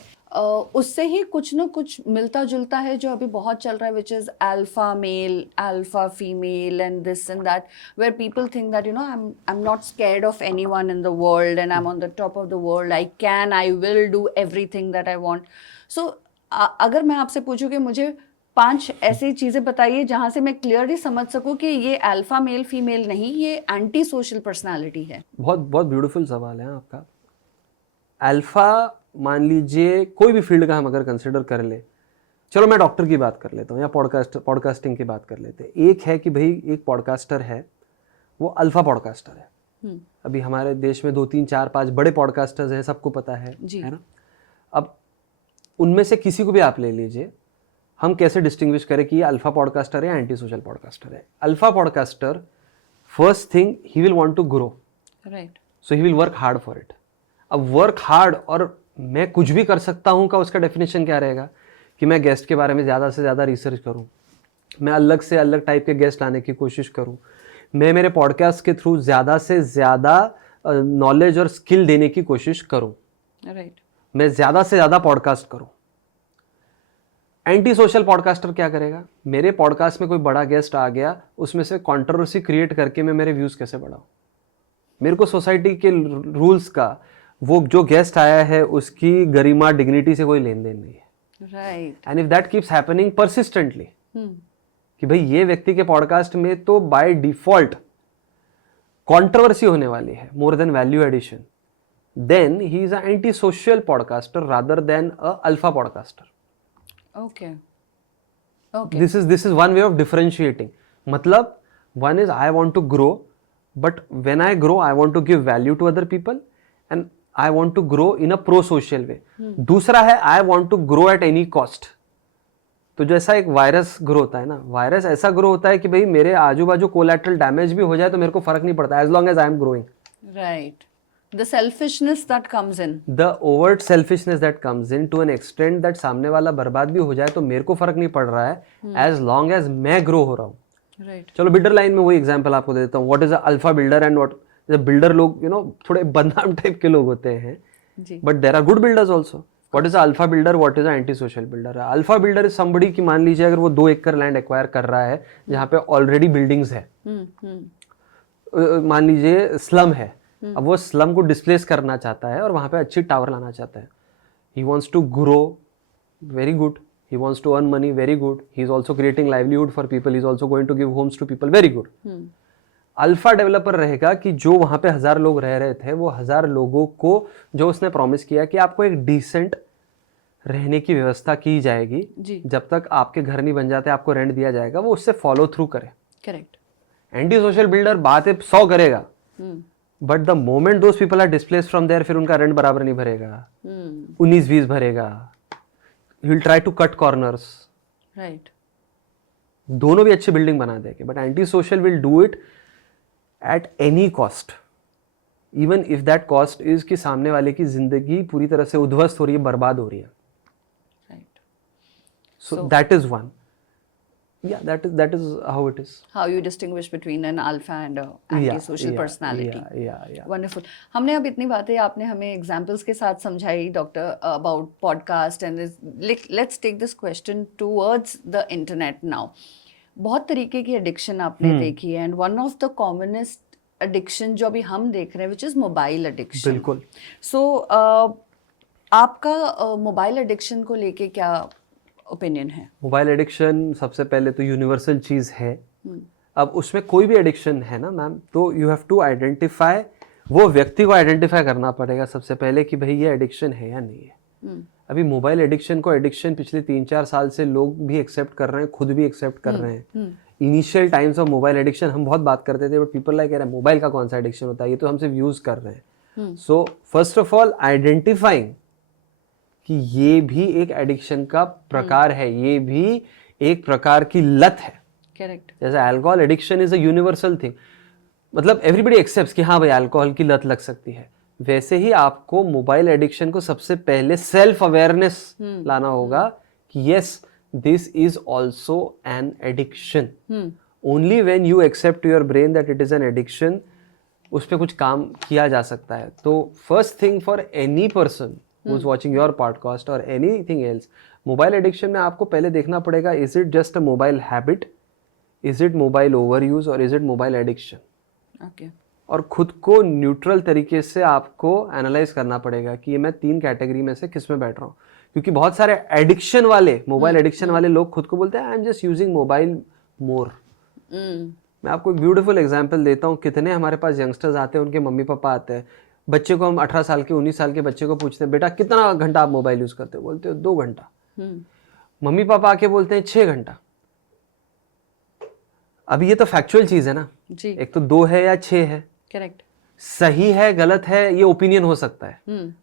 उससे ही कुछ ना कुछ मिलता जुलता है जो अभी बहुत चल रहा है, which is alpha male, alpha female and this and that, where people think that you know I am not scared of anyone in the world and I am on the top of the world, I will do everything that I want. So अगर मैं आपसे पूछूं कि मुझे 5 ऐसी चीज़ें बताइए जहाँ से मैं क्लियरली समझ सकूं कि ये अल्फा मेल फीमेल नहीं, ये एंटी सोशल पर्सनालिटी है। बहुत बहुत ब्यूटीफुल सवाल है आपका। अल्फा मान लीजिए कोई भी फील्ड का हम अगर कंसिडर कर ले, चलो मैं डॉक्टर की बात कर लेता हूँ या पॉडकास्टिंग की बात कर लेते हैं। एक है कि भाई एक पॉडकास्टर है, वो अल्फा पॉडकास्टर है। अभी हमारे देश में 2, 3, 4, 5 बड़े पॉडकास्टर्स हैं, सबको पता है ना। अब उनमें से किसी को भी आप ले लीजिए, हम कैसे डिस्टिंग्विश करें कि ये अल्फा पॉडकास्टर है या एंटी सोशल पॉडकास्टर है। Alpha podcaster, first thing he will want to grow, right, so he will work hard for it. अब वर्क हार्ड और मैं कुछ भी कर सकता हूँ का उसका डेफिनेशन क्या रहेगा कि मैं गेस्ट के बारे में ज़्यादा से ज़्यादा रिसर्च करूँ, मैं अलग से अलग टाइप के गेस्ट लाने की कोशिश करूँ, मैं मेरे पॉडकास्ट के थ्रू ज़्यादा से ज़्यादा नॉलेज और स्किल देने की कोशिश करूँ, राइट, मैं ज़्यादा से ज़्यादा पॉडकास्ट करूँ। एंटी सोशल पॉडकास्टर क्या करेगा, मेरे पॉडकास्ट में कोई बड़ा गेस्ट आ गया, उसमें से कंट्रोवर्सी क्रिएट करके मैं मेरे व्यूज़ कैसे बढ़ाऊँ। मेरे को सोसाइटी के रूल्स का, वो जो गेस्ट आया है उसकी गरिमा डिग्निटी से कोई लेन देन नहीं है। Right. And if that keeps happening persistently कि भाई ये व्यक्ति के पॉडकास्ट में तो बाय डिफॉल्ट कंट्रोवर्सी होने वाली है more than value addition, then he is a anti social podcaster rather than a alpha podcaster. Okay. This is one way of differentiating. मतलब one is I want to grow, but when I grow I want to give value to other people and I want to grow in a pro-social way. दूसरा है I want to grow at any cost. तो जैसा एक virus grow होता है ना, virus ऐसा grow होता है कि भाई मेरे आजू बाजू कोलैटरल डैमेज भी हो जाए तो मेरे को फर्क नहीं पड़ता, as long as I am growing. Right. The selfishness that comes in. The overt selfishness that comes in to an extent that सामने वाला बर्बाद भी हो जाए तो मेरे को फर्क नहीं पड़ रहा है, as long as मैं ग्रो हो रहा हूँ. Right. चलो बिल्डर लाइन में वही एग्जांपल आपको दे देता हूँ. What is a alpha builder and what builder, लोग थोड़े बदनाम टाइप के लोग होते हैं, but there are good builders also. What is alpha builder, what is anti social builder? Alpha builder is somebody की, मान लीजिए अगर वो 2 एकड़ लैंड एक्वायर कर रहा है जहाँ पे ऑलरेडी बिल्डिंग्स है, मान लीजिए स्लम है, अब वो स्लम को डिस्प्लेस करना चाहता है और वहाँ पे अच्छी टावर लाना चाहता है. He wants to grow, very good. He wants to earn money, very good. He is also creating livelihood for people. He is also going to give homes to people, very good. Alpha developer रहेगा कि जो वहां पे 1000 लोग रह रहे थे, वो 1000 लोगों को जो उसने प्रॉमिस किया कि आपको एक डिसेंट रहने की व्यवस्था की जाएगी, जब तक आपके घर नहीं बन जाते आपको रेंट दिया जाएगा, वो उससे फॉलो थ्रू करे. करेक्ट. एंटी सोशल बिल्डर बातें 100 करेगा, but the moment those people are displaced from there, फिर उनका रेंट बराबर नहीं भरेगा, 19-20 भरेगा. He will try to cut corners. Right. दोनों भी अच्छी बिल्डिंग बना देंगे, but anti social will do it at any cost, even if that cost is कि सामने वाले की जिंदगी पूरी तरह से उद्ध्वस्त हो रही है, बर्बाद हो रही है. Right. So that is one. Yeah, that is how it is. How you distinguish between an alpha and a anti-social personality. Yeah. Wonderful. हमने अब इतनी बातें आपने हमें एग्जाम्पल्स के साथ समझाई doctor about podcast and let's take this question towards the internet now. बहुत तरीके की एडिक्शन आपने देखी है and one of the commonest addiction जो अभी हम देख रहे हैं विच इज़ मोबाइल एडिक्शन. बिल्कुल. सो आपका मोबाइल एडिक्शन को लेके क्या ओपिनियन है? मोबाइल एडिक्शन सबसे पहले तो यूनिवर्सल चीज़ है. अब उसमें कोई भी एडिक्शन है ना मैम, तो यू हैव टू आइडेंटिफाई, वो व्यक्ति को आइडेंटिफाई करना पड़ेगा सबसे पहले कि भाई ये एडिक्शन है या नहीं है. अभी मोबाइल एडिक्शन को एडिक्शन पिछले 3-4 साल से लोग भी एक्सेप्ट कर रहे हैं, खुद भी एक्सेप्ट कर रहे हैं. Initial times of mobile addiction हम बहुत बात करते थे, बट पीपल लाइक, मोबाइल का कौन सा एडिक्शन होता है, ये तो हम सिर्फ यूज कर रहे हैं. So first of all identifying कि ये भी एक एडिक्शन का प्रकार है, ये भी एक प्रकार की लत है. करेक्ट. जैसे alcohol addiction is a universal thing, मतलब एवरीबडी एक्सेप्ट्स कि हाँ भाई अल्कोहल की लत लग सकती है. वैसे ही आपको मोबाइल एडिक्शन को सबसे पहले सेल्फ अवेयरनेस लाना होगा कि yes this is also an addiction. Only when you accept your brain that it is an addiction, उस पर कुछ काम किया जा सकता है. तो first thing for any person who is watching your podcast or anything else, mobile addiction में आपको पहले देखना पड़ेगा, is it just a mobile habit, is it mobile overuse or is it mobile addiction. Okay. और खुद को neutral तरीके से आपको एनालाइज करना पड़ेगा कि ये मैं 3 कैटेगरी में से किस में बैठ रहा हूँ. क्योंकि बहुत सारे एडिक्शन वाले, मोबाइल एडिक्शन वाले लोग खुद को बोलते हैं I am just using mobile more. मैं आपको एक ब्यूटीफुल एग्जाम्पल देता हूँ. कितने हमारे पास यंगस्टर्स आते हैं, उनके मम्मी पापा आते हैं, बच्चे को हम 18 साल के 19 साल के बच्चे को पूछते हैं बेटा कितना घंटा आप मोबाइल यूज करते हो, बोलते हो 2 घंटा. मम्मी पापा आके बोलते हैं 6 घंटा. अभी ये तो फैक्चुअल चीज है ना जी. एक तो 2 है या 6 है. करेक्ट. सही है गलत है ये ओपिनियन हो सकता है,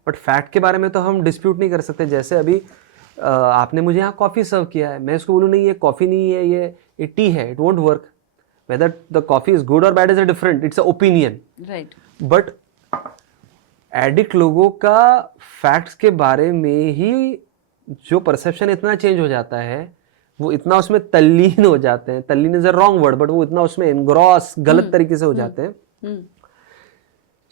बट फैक्ट के बारे में तो हम डिस्प्यूट नहीं कर सकते. जैसे अभी आपने मुझे यहाँ कॉफी सर्व किया है, मैं इसको बोलूँ नहीं ये कॉफी नहीं है, ये टी है, it won't work. Whether the coffee is good और bad is a different, it's a opinion. Right. But addict लोगों का फैक्ट्स के बारे में ही जो परसेप्शन इतना चेंज हो जाता है, वो इतना उसमें तल्लीन हो जाते हैं, तल्लीन is a wrong word, but वो इतना उसमें एनग्रॉस गलत तरीके से हो जाते हैं.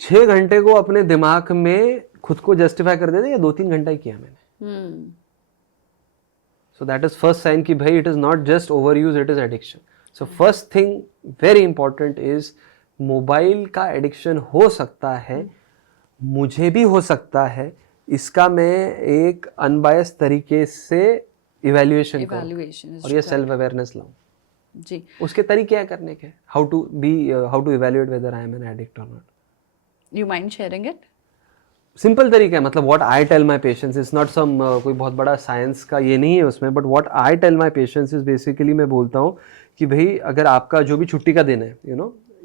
6 घंटे को अपने दिमाग में खुद को जस्टिफाई कर देते, ये 2-3 घंटा ही किया मैंने. So that is first sign कि भाई it is not just over use, it is addiction. So first thing very important is mobile का एडिक्शन हो सकता है, मुझे भी हो सकता है, इसका मैं एक अनबायस तरीके से इवैल्यूएशन करूं और ये सेल्फ अवेयरनेस लाऊं. जी. उसके तरीके क्या करने के, how to evaluate whether I am an addict और not. You mind sharing it? Simple तरीका है, मतलब what I tell my patients is not some कोई बहुत बड़ा साइंस का ये नहीं है उसमें, but what I tell my patients is basically मैं बोलता हूँ कि भाई अगर आपका जो भी छुट्टी का दिन है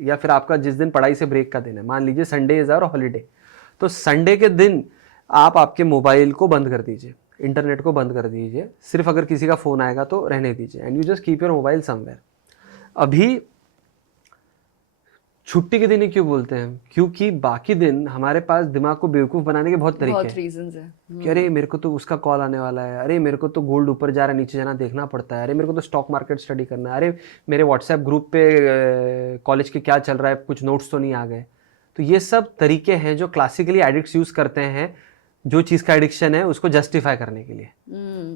या फिर आपका जिस दिन पढ़ाई से ब्रेक का दिन है, मान लीजिए संडे इज आवर हॉलीडे, तो संडे के दिन आप आपके मोबाइल को बंद कर दीजिए. इंटरनेट को बंद कर दीजिए, सिर्फ अगर किसी का फ़ोन आएगा तो रहने दीजिए, and you just keep your mobile somewhere. अभी छुट्टी के दिन ही क्यों बोलते हैं? क्योंकि बाकी दिन हमारे पास दिमाग को बेवकूफ़ बनाने के बहुत तरीके हैं। रीजंस है कि अरे मेरे को तो उसका कॉल आने वाला है, अरे मेरे को तो गोल्ड ऊपर जा रहा है नीचे जाना देखना पड़ता है, अरे मेरे को तो स्टॉक मार्केट स्टडी करना है, अरे मेरे व्हाट्सएप ग्रुप पे कॉलेज के क्या चल रहा है, कुछ नोट्स तो नहीं आ गए। तो ये सब तरीके हैं जो क्लासिकली एडिक्ट्स यूज़ करते हैं, जो चीज़ का एडिक्शन है उसको जस्टिफाई करने के लिए।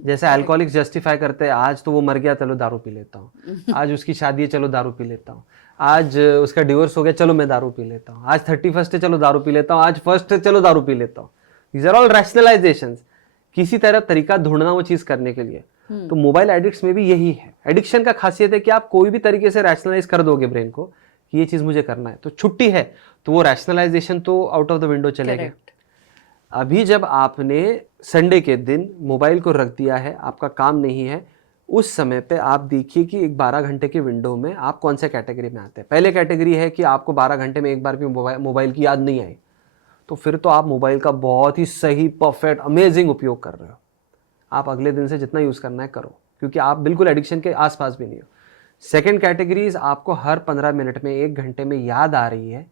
जैसे अल्कोहलिक्स जस्टिफाई करते हैं, आज तो वो मर गया चलो दारू पी लेता हूँ, आज उसकी शादी है चलो दारू पी लेता हूँ, आज उसका डिवोर्स हो गया चलो मैं दारू पी लेता हूँ, आज 31 है चलो दारू पी लेता हूँ, आज 1 है चलो दारू पी लेता हूँ। दीज आर ऑल रैशनलाइजेशंस, किसी तरह तरीका ढूंढना वो चीज़ करने के लिए। तो मोबाइल एडिक्ट्स में भी यही है। एडिक्शन का खासियत है कि आप कोई भी तरीके से रैशनलाइज कर दोगे ब्रेन को कि ये चीज़ मुझे करना है। तो छुट्टी है तो वो रैशनलाइजेशन तो आउट ऑफ द विंडो चले गए। अभी जब आपने संडे के दिन मोबाइल को रख दिया है, आपका काम नहीं है, उस समय पे आप देखिए कि एक 12 घंटे के विंडो में आप कौन से कैटेगरी में आते हैं। पहले कैटेगरी है कि आपको 12 घंटे में एक बार भी मोबाइल की याद नहीं आई, तो फिर तो आप मोबाइल का बहुत ही सही, परफेक्ट, अमेजिंग उपयोग कर रहे हो। आप अगले दिन से जितना यूज़ करना है करो, क्योंकि आप बिल्कुल एडिक्शन के आसपास भी नहीं हो। सेकेंड कैटेगरीज, आपको हर 15 मिनट में 1 घंटे में याद आ रही है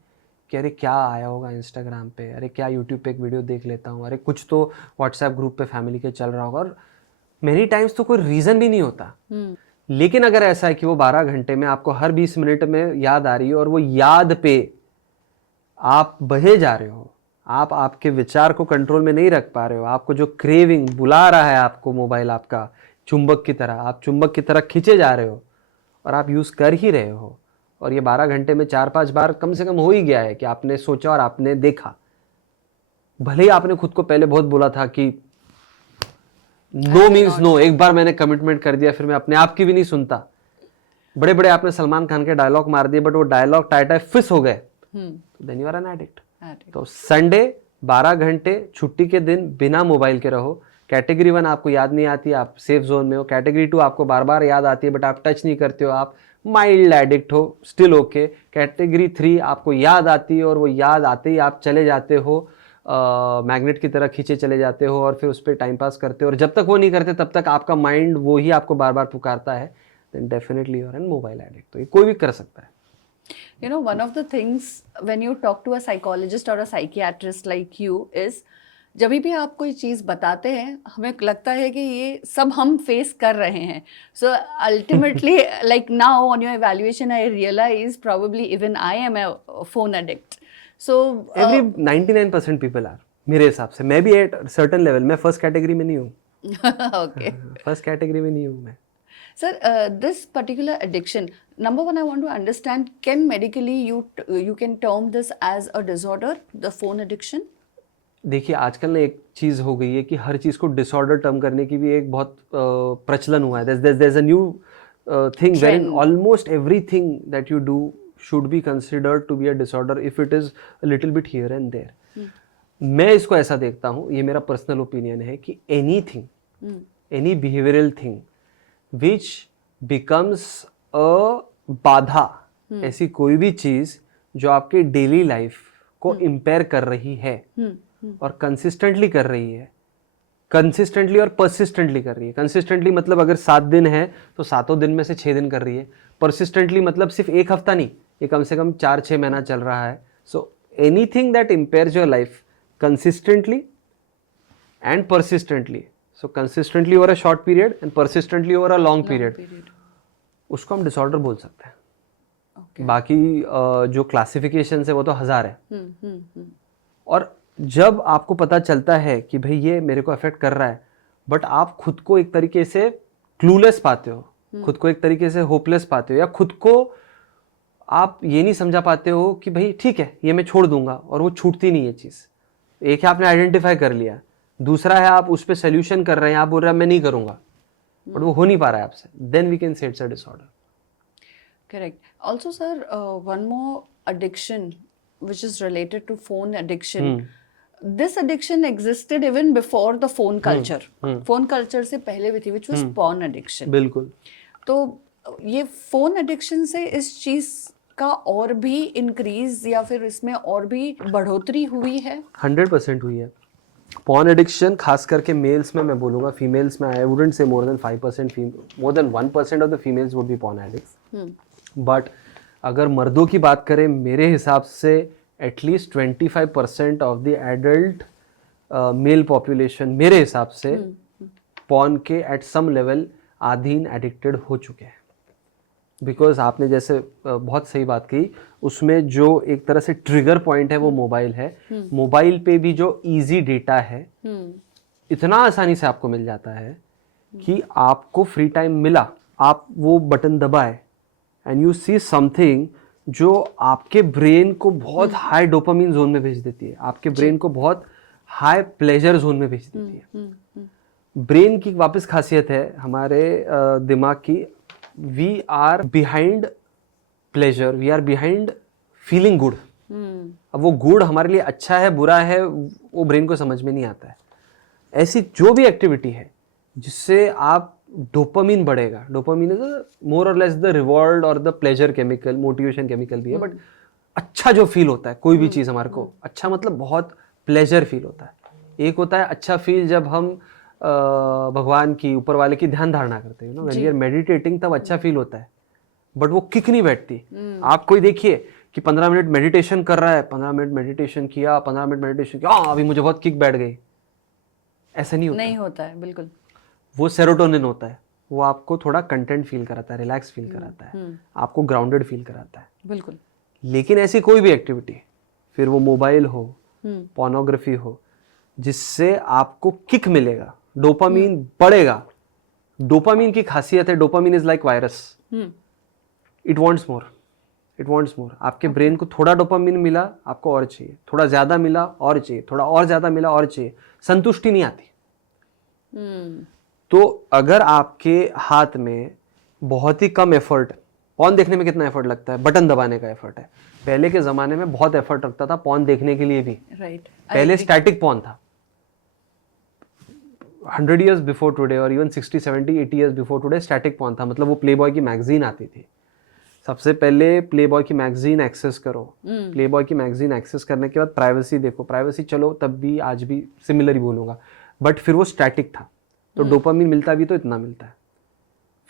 कि अरे क्या आया होगा इंस्टाग्राम पे, अरे क्या यूट्यूब पे एक वीडियो देख लेता हूँ, अरे कुछ तो व्हाट्सएप ग्रुप पे फैमिली के चल रहा होगा, और मेनी टाइम्स तो कोई रीज़न भी नहीं होता। लेकिन अगर ऐसा है कि वो 12 घंटे में आपको हर 20 मिनट में याद आ रही है और वो याद पे आप बहे जा रहे हो, आप आपके विचार को कंट्रोल में नहीं रख पा रहे हो, आपको जो क्रेविंग बुला रहा है आपको मोबाइल, आपका चुंबक की तरह, आप चुंबक की तरह खींचे जा रहे हो और आप यूज़ कर ही रहे हो, और ये 12 घंटे में 4-5 बार कम से कम हो ही गया है कि आपने सोचा और आपने देखा। भले ही आपने खुद को पहले बहुत बोला था कि नो मीन्स नो, एक बार मैंने कमिटमेंट कर दिया फिर मैं अपने आप की भी नहीं सुनता। बड़े बड़े आपने सलमान खान के डायलॉग मार दिए, बट वो डायलॉग टाइट फिस हो गए, then you are an addict. तो संडे 12 घंटे छुट्टी के दिन बिना मोबाइल के रहो। कैटेगरी 1 आपको याद नहीं आती, आप सेफ जोन में हो। कैटेगरी 2 आपको बार बार याद आती है बट आप टच नहीं करते हो, आप माइल्ड एडिक्ट हो, स्टिल ओके। कैटेगरी 3 आपको याद आती है और वो याद आते ही आप चले जाते हो, मैग्नेट की तरह खींचे चले जाते हो और फिर उस पर टाइम पास करते हो, और जब तक वो नहीं करते तब तक आपका माइंड वो ही आपको बार बार पुकारता है, then definitely you are an mobile addict. तो ये कोई भी कर सकता है। You know, one of the things when you talk to a psychologist or a psychiatrist like you is, जब भी आप कोई चीज़ बताते हैं हमें लगता है कि ये सब हम फेस कर रहे हैं। So ultimately like now on your evaluation I realize probably even I am a phone addict. So every 99% people are, मेरे हिसाब से। मैं भी एट सर्टेन लेवल, मैं फर्स्ट कैटेगरी में नहीं हूँ। ओके, फर्स्ट कैटेगरी में नहीं हूँ मैं। Sir, this particular addiction, number one, I want to understand, can medically you can term this as a disorder, the phone addiction? देखिए आजकल ना एक चीज़ हो गई है कि हर चीज़ को डिसऑर्डर टर्म करने की भी एक बहुत प्रचलन हुआ है। there's a new thing wherein almost everything that you do should be considered to be a disorder if it is a little bit here and there. मैं इसको ऐसा देखता हूँ, ये मेरा पर्सनल ओपिनियन है कि anything, any behavioral thing which becomes a बाधा, ऐसी कोई भी चीज़ जो आपके डेली लाइफ को इम्पेयर कर रही है और कंसिस्टेंटली कर रही है, कंसिस्टेंटली और परसिस्टेंटली कर रही है। कंसिस्टेंटली मतलब अगर 7 दिन है तो 7 दिन में से 6 दिन कर रही है। परसिस्टेंटली मतलब सिर्फ एक हफ्ता नहीं, ये कम से कम 4-6 महीना चल रहा है। So anything that impairs your life consistently and persistently, so consistently over a short period and persistently over a long period, उसको हम डिसऑर्डर बोल सकते हैं। बाकी जो क्लासिफिकेशन है वो तो 1000 है। और जब आपको पता चलता है कि भाई ये मेरे को अफेक्ट कर रहा है, बट आप खुद को एक तरीके से क्लूलेस पाते हो, खुद को एक तरीके से होपलेस पाते हो, या खुद को आप ये नहीं समझा पाते हो कि भाई ठीक है ये मैं छोड़ दूंगा, और वो छूटती नहीं है चीज़। एक है आपने आइडेंटिफाई कर लिया, दूसरा है आप उस पर सोल्यूशन कर रहे हैं, आप बोल रहे हैं मैं नहीं करूंगा, बट वो हो नहीं पा रहा है आपसे, then we can say it's a disorder. Correct. Also, sir, one more addiction which is related to phone addiction. This addiction existed even before the phone culture. Phone culture से पहले भी थी, which was porn addiction. बिल्कुल। तो ये phone addiction से इस चीज का और भी increase या फिर इसमें और भी बढ़ोतरी हुई है? 100% हुई है। पॉर्न एडिक्शन खास करके मेल्स में मैं बोलूँगा, फीमेल्स में आई वुडंट से more than 5%, more than 1% of the females would be porn addicts. But अगर मर्दों की बात करें, मेरे हिसाब से at least 25% of the adult mail population मेरे हिसाब से पॉर्न के एट सम लेवल आधीन एडिक्टेड हो चुके हैं। बिकॉज आपने जैसे बहुत सही बात कही, उसमें जो एक तरह से ट्रिगर पॉइंट है वो मोबाइल है। मोबाइल पे भी जो इजी डेटा है इतना आसानी से आपको मिल जाता है कि आपको फ्री टाइम मिला, आप वो बटन दबाए एंड यू सी समथिंग जो आपके ब्रेन को बहुत हाई डोपामिन जोन में भेज देती है, आपके ब्रेन को बहुत हाई प्लेजर जोन में भेज देती है। ब्रेन की वापस खासियत है हमारे दिमाग की, we are behind pleasure, we are behind feeling good. अब वो गुड हमारे लिए अच्छा है बुरा है वो ब्रेन को समझ में नहीं आता है। ऐसी जो भी एक्टिविटी है जिससे आप डोपामिन बढ़ेगा, डोपामिन इज मोर और लेस द रिवॉर्ड और the pleasure chemical, motivation chemical भी है, बट अच्छा जो फील होता है कोई भी चीज़ हमारे को अच्छा मतलब बहुत प्लेजर फील होता है। एक होता है अच्छा फील जब हम भगवान की, ऊपर वाले की ध्यान धारणा करते हैं, व्हेन वी आर मेडिटेटिंग तब अच्छा फील होता है, बट वो किक नहीं बैठती। आप कोई देखिए कि 15 मिनट मेडिटेशन कर रहा है, 15 मिनट मेडिटेशन किया, 15 मिनट मेडिटेशन किया, अभी मुझे बहुत किक बैठ गई, ऐसा नहीं होता है बिल्कुल। वो सेरोटोनिन होता है, वो आपको थोड़ा कंटेंट फील कराता है, रिलैक्स फील कराता है, आपको ग्राउंडेड फील कराता है बिल्कुल। लेकिन ऐसी कोई भी एक्टिविटी, फिर वो मोबाइल हो, पोर्नोग्राफी हो, जिससे आपको किक मिलेगा, डोपामीन बढ़ेगा। डोपामीन की खासियत है, dopamine is like virus, it wants more, it wants मोर। आपके ब्रेन को थोड़ा डोपामीन मिला, आपको और चाहिए, थोड़ा ज्यादा मिला और चाहिए, थोड़ा और ज्यादा मिला और चाहिए, संतुष्टि नहीं आती। तो अगर आपके हाथ में बहुत ही कम एफर्ट, पॉर्न देखने में कितना एफर्ट लगता है, बटन दबाने का एफर्ट है। पहले के जमाने में बहुत एफर्ट लगता था पॉर्न देखने के लिए भी, राइट। पहले स्टैटिक पॉर्न था, 100 years before today और even 60, 70, 80 years before today static porn था। मतलब वो प्लेबॉय की मैगजीन आती थी, सबसे पहले प्लेबॉय की मैगजीन एक्सेस करो, प्लेबॉय की मैगजीन एक्सेस करने के बाद प्राइवेसी देखो, प्राइवेसी चलो तब भी आज भी सिमिलर ही बोलूँगा, बट फिर वो स्टैटिक था, तो डोपामिन मिलता भी तो इतना मिलता है।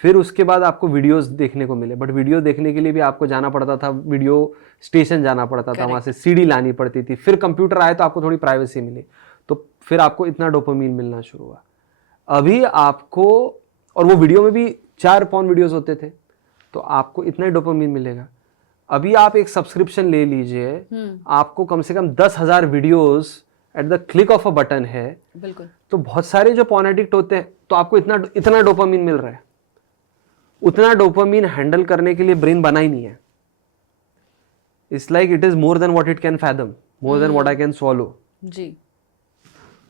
फिर उसके बाद आपको वीडियोस देखने को मिले, बट वीडियो देखने के लिए भी आपको जाना पड़ता था, वीडियो स्टेशन जाना पड़ता था, वहाँ से सीडी लानी पड़ती थी। फिर कंप्यूटर आए तो आपको थोड़ी प्राइवेसी मिली, तो फिर आपको इतना डोपामिन मिलना शुरू हुआ। अभी आपको, और वो वीडियो में भी 4 पॉर्न वीडियोस होते थे, तो आपको इतना ही डोपामिन मिलेगा। अभी आप एक सब्सक्रिप्शन ले लीजिए, आपको कम से कम 10,000 videos at the click of a button है बिल्कुल। तो बहुत सारे जो पॉर्न एडिक्ट होते हैं, तो आपको इतना डोपामिन मिल रहा है। उतना डोपामिन हैंडल करने के लिए ब्रेन बना ही नहीं है। It's like it is more than what it can fathom, more than what I can swallow जी।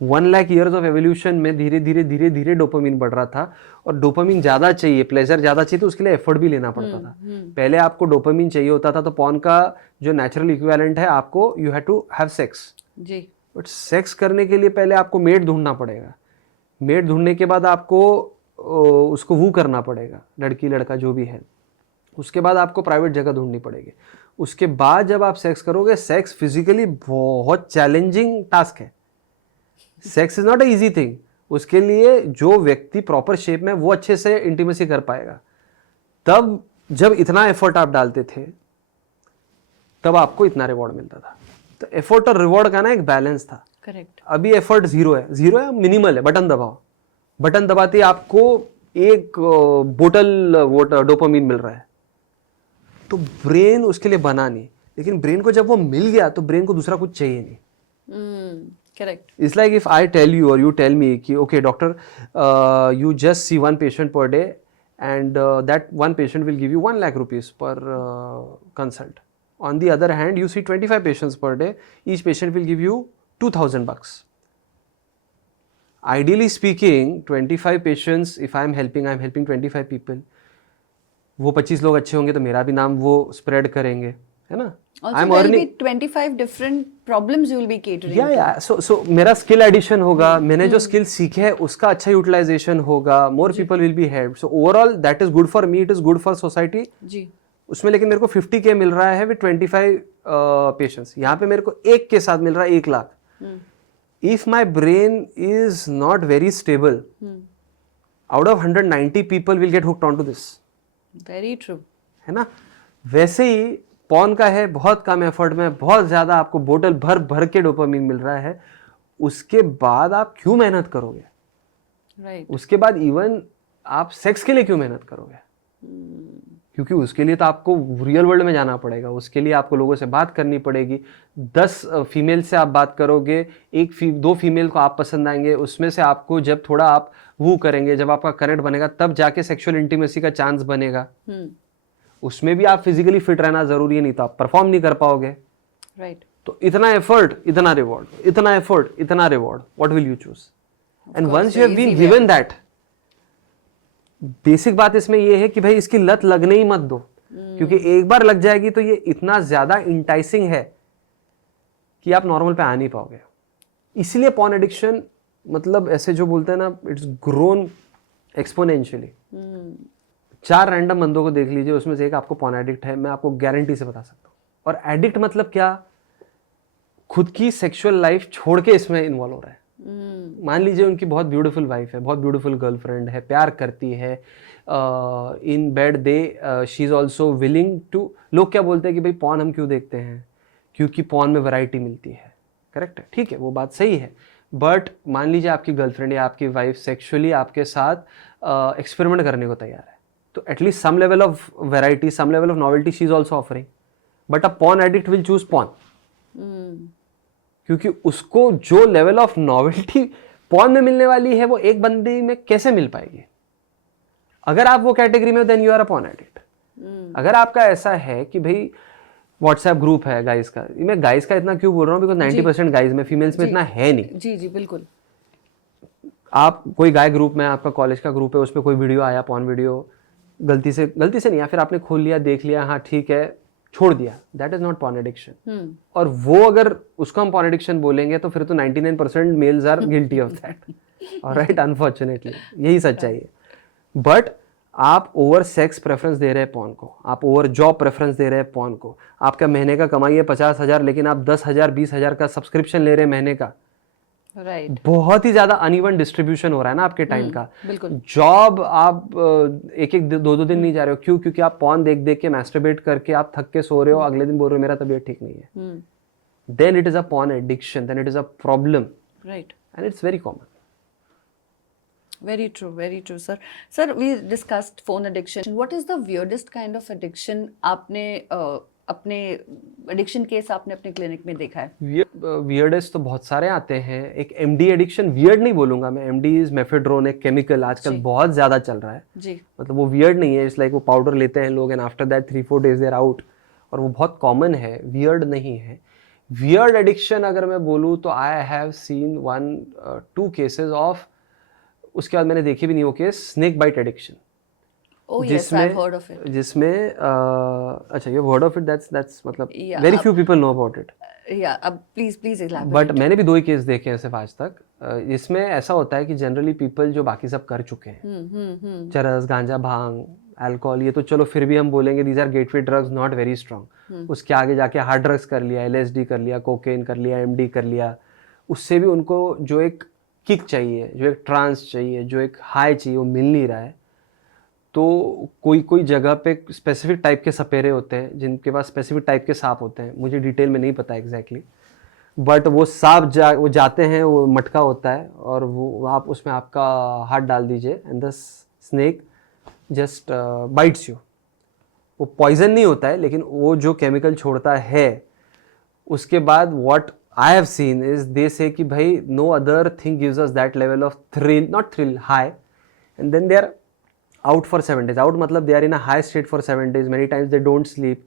1 लाख ईयर्स ऑफ एवोल्यूशन में धीरे धीरे डोपामिन बढ़ रहा था, और डोपामिन ज्यादा चाहिए, प्लेजर ज्यादा चाहिए, तो उसके लिए एफर्ट भी लेना पड़ता था। पहले आपको डोपामिन चाहिए होता था, तो पॉर्न का जो नेचुरल इक्विवेलेंट है, आपको you have to have sex जी। बट सेक्स करने के लिए पहले आपको मेड ढूंढना पड़ेगा, मेड ढूंढने के बाद आपको उसको वू करना पड़ेगा, लड़की लड़का जो भी है, उसके बाद आपको प्राइवेट जगह ढूंढनी पड़ेगी। उसके बाद जब आप सेक्स करोगे, सेक्स फिजिकली बहुत चैलेंजिंग टास्क है, sex is not a easy thing. उसके लिए जो व्यक्ति प्रॉपर शेप में, वो अच्छे से इंटीमेसी कर पाएगा। तब जब इतना एफर्ट आप डालते थे, तब आपको इतना रिवॉर्ड मिलता था। तो एफर्ट और रिवॉर्ड का ना एक बैलेंस था, करेक्ट। अभी एफर्ट जीरो है, मिनिमल है, बटन दबाओ, बटन दबाते आपको एक बोतल डोपामिन मिल रहा है, तो ब्रेन उसके लिए बना नहीं। लेकिन ब्रेन को जब वो मिल गया, तो ब्रेन को दूसरा कुछ चाहिए नहीं। Correct. It's like if I tell you or you tell me कि okay doctor, you just see one patient per day and that one patient will give you 1 lakh rupees per consult. On the other hand, you see 25 patients per day, each patient will give you $2,000. Ideally speaking, 25 patients, if I'm helping 25 people. वो 25 लोग अच्छे होंगे तो मेरा भी नाम वो spread करेंगे, है ना? Also, there will be 25 different problems you will be catering to. Yeah. So मेरा स्किल एडिशन होगा, मैंने जो स्किल सीखे है उसका अच्छा यूटिलाइजेशन होगा, more people will be helped. So overall that is good for me, it is good for society जी। उसमें लेकिन मेरे को 50K मिल रहा है विद 25 पेशेंट्स। यहाँ पे मेरे को एक के साथ मिल रहा है 1 lakh. if my brain is not very stable, out of 190 people will get hooked onto this. Very true. है ना? वैसे ही पॉर्न का है, बहुत कम एफर्ट में बहुत ज्यादा आपको बोतल भर भर के डोपामिन मिल रहा है, उसके बाद आप क्यों मेहनत करोगे? Right. उसके बाद इवन आप सेक्स के लिए क्यों मेहनत करोगे? क्योंकि उसके लिए तो आपको रियल वर्ल्ड में जाना पड़ेगा, उसके लिए आपको लोगों से बात करनी पड़ेगी. 10 फीमेल से आप बात करोगे, 2 फीमेल को आप पसंद आएंगे, उसमें से आपको जब थोड़ा आप वो करेंगे, जब आपका कनेक्ट बनेगा, तब जाके सेक्सुअल इंटीमेसी का चांस बनेगा. उसमें भी आप फिजिकली फिट रहना जरूरी है, नहीं तो आप परफॉर्म नहीं कर पाओगे. राइट. तो इतना एफर्ट इतना रिवॉर्ड, इतना एफर्ट इतना reward, what will you choose? And once you have been given that, basic बात इसमें ये है कि भाई इसकी लत लगने ही मत दो, क्योंकि एक बार लग जाएगी तो ये इतना ज्यादा इंटाइसिंग है कि आप नॉर्मल पे आ नहीं पाओगे. इसलिए पॉर्न एडिक्शन, मतलब ऐसे जो बोलते हैं ना, इट्स ग्रोन एक्सपोनेंशियली. 4 रैंडम बंदों को देख लीजिए, उसमें से एक आपको पॉर्न एडिक्ट है, मैं आपको गारंटी से बता सकता हूँ. और एडिक्ट मतलब क्या? खुद की सेक्सुअल लाइफ छोड़ के इसमें इन्वॉल्व हो रहा है. मान लीजिए उनकी बहुत ब्यूटीफुल वाइफ है, बहुत ब्यूटीफुल गर्लफ्रेंड है, प्यार करती है, in bed they she is also willing to. लोग क्या बोलते हैं कि भाई पॉर्न हम क्यों देखते हैं? क्योंकि पॉर्न में वैरायटी मिलती है. करेक्ट है, ठीक है, वो बात सही है. बट मान लीजिए आपकी गर्लफ्रेंड या आपकी वाइफ सेक्सुअली आपके साथ एक्सपेरिमेंट करने को तैयार है, तो at least some level of variety, some level of novelty she is also offering. But a porn addict will choose porn, क्योंकि उसको जो लेवल ऑफ नॉवेल्टी पॉर्न में मिलने वाली है वो एक बंदे में कैसे मिल पाएगी? अगर आप वो कैटेगरी में, then you are a porn addict. अगर आपका ऐसा है कि भाई व्हाट्सएप ग्रुप है गाइस का, मैं गाइस का इतना क्यों बोल रहा हूँ, बिकॉज 90% गाइस में, फीमेल्स में इतना है नहीं. जी जी बिल्कुल. आप कोई गाय ग्रुप में, आपका कॉलेज का ग्रुप है, उस पर कोई वीडियो आया, पॉर्न वीडियो, गलती से नहीं, या फिर आपने खोल लिया, देख लिया, हाँ ठीक है, छोड़ दिया, that is not porn addiction. और वो अगर उसको हम पॉर्न एडिक्शन बोलेंगे तो फिर तो 99% males are guilty of that. Alright, unfortunately यही सच्चाई है. बट आप ओवर सेक्स प्रेफरेंस दे रहे हैं पॉर्न को, आप ओवर जॉब प्रेफरेंस दे रहे हैं पॉर्न को. आपका महीने का कमाई है 50,000, लेकिन आप 10,000 20,000 का सब्सक्रिप्शन ले रहे हैं महीने का. राइट. बहुत ही ज्यादा अनइवन डिस्ट्रीब्यूशन हो रहा है ना आपके टाइम का. जॉब आप 1-1 2-2 दिन नहीं जा रहे हो. क्यों? क्योंकि आप पॉर्न देख देख के मैस्टरबेट करके आप थक के सो रहे हो, अगले दिन बोल रहे हो मेरा तबीयत ठीक नहीं है. Then it is a porn addiction, then it is a problem. Right. And it's very common. Very true, sir. Sir, we discussed phone addiction. What is the weirdest kind of addiction आपने अपने addiction case आपने अपने clinic में देखा है? Weirdest तो बहुत सारे आते हैं. एक एमडी एडिक्शन, वियर्ड नहीं बोलूंगा मैं, एमडी इज मेफेड्रोन, एक केमिकल आजकल बहुत ज्यादा चल रहा है जी. मतलब वो वियर्ड नहीं है, इट्स लाइक वो पाउडर लेते हैं लोग and after that 3-4 days they are out, और वो बहुत कॉमन है, वियर्ड नहीं है. वियर्ड एडिक्शन अगर मैं बोलूँ तो I have scene 1-2 cases of, उसके बाद मैंने देखी भी नहीं वो केस, स्नेक बाइट एडिक्शन. जिसमें अच्छा, you heard of it? That's मतलब very few people know about it. अब प्लीज इलैबोरेट. बट मैंने भी 2 ही केस देखे हैं सिर्फ आज तक. इसमें ऐसा होता है कि जनरली पीपल जो बाकी सब कर चुके हैं, चरस, गांजा, भांग, अल्कोहल, ये तो चलो फिर भी हम बोलेंगे these are gateway drugs, not very strong. उसके आगे जाके हार्ड ड्रग्स कर लिया, LSD कर लिया, कोकेन कर लिया, MD कर लिया, उससे भी उनको जो एक किक चाहिए, जो एक ट्रांस चाहिए, जो एक हाई चाहिए, वो मिल नहीं रहा है. तो कोई जगह पे स्पेसिफिक टाइप के सपेरे होते हैं जिनके पास स्पेसिफिक टाइप के सांप होते हैं, मुझे डिटेल में नहीं पता एग्जैक्टली, बट वो सांप वो जाते हैं, वो मटका होता है और वो आप उसमें आपका हाथ डाल दीजिए and the snake just bytes you. वो पॉइजन नहीं होता है, लेकिन वो जो केमिकल छोड़ता है उसके बाद what I have seen is they say कि भाई no other thing gives us that level of thrill, not thrill, high, and then they are out for 7 days. Out मतलब they are in a high state for 7 days. Many times they don't sleep.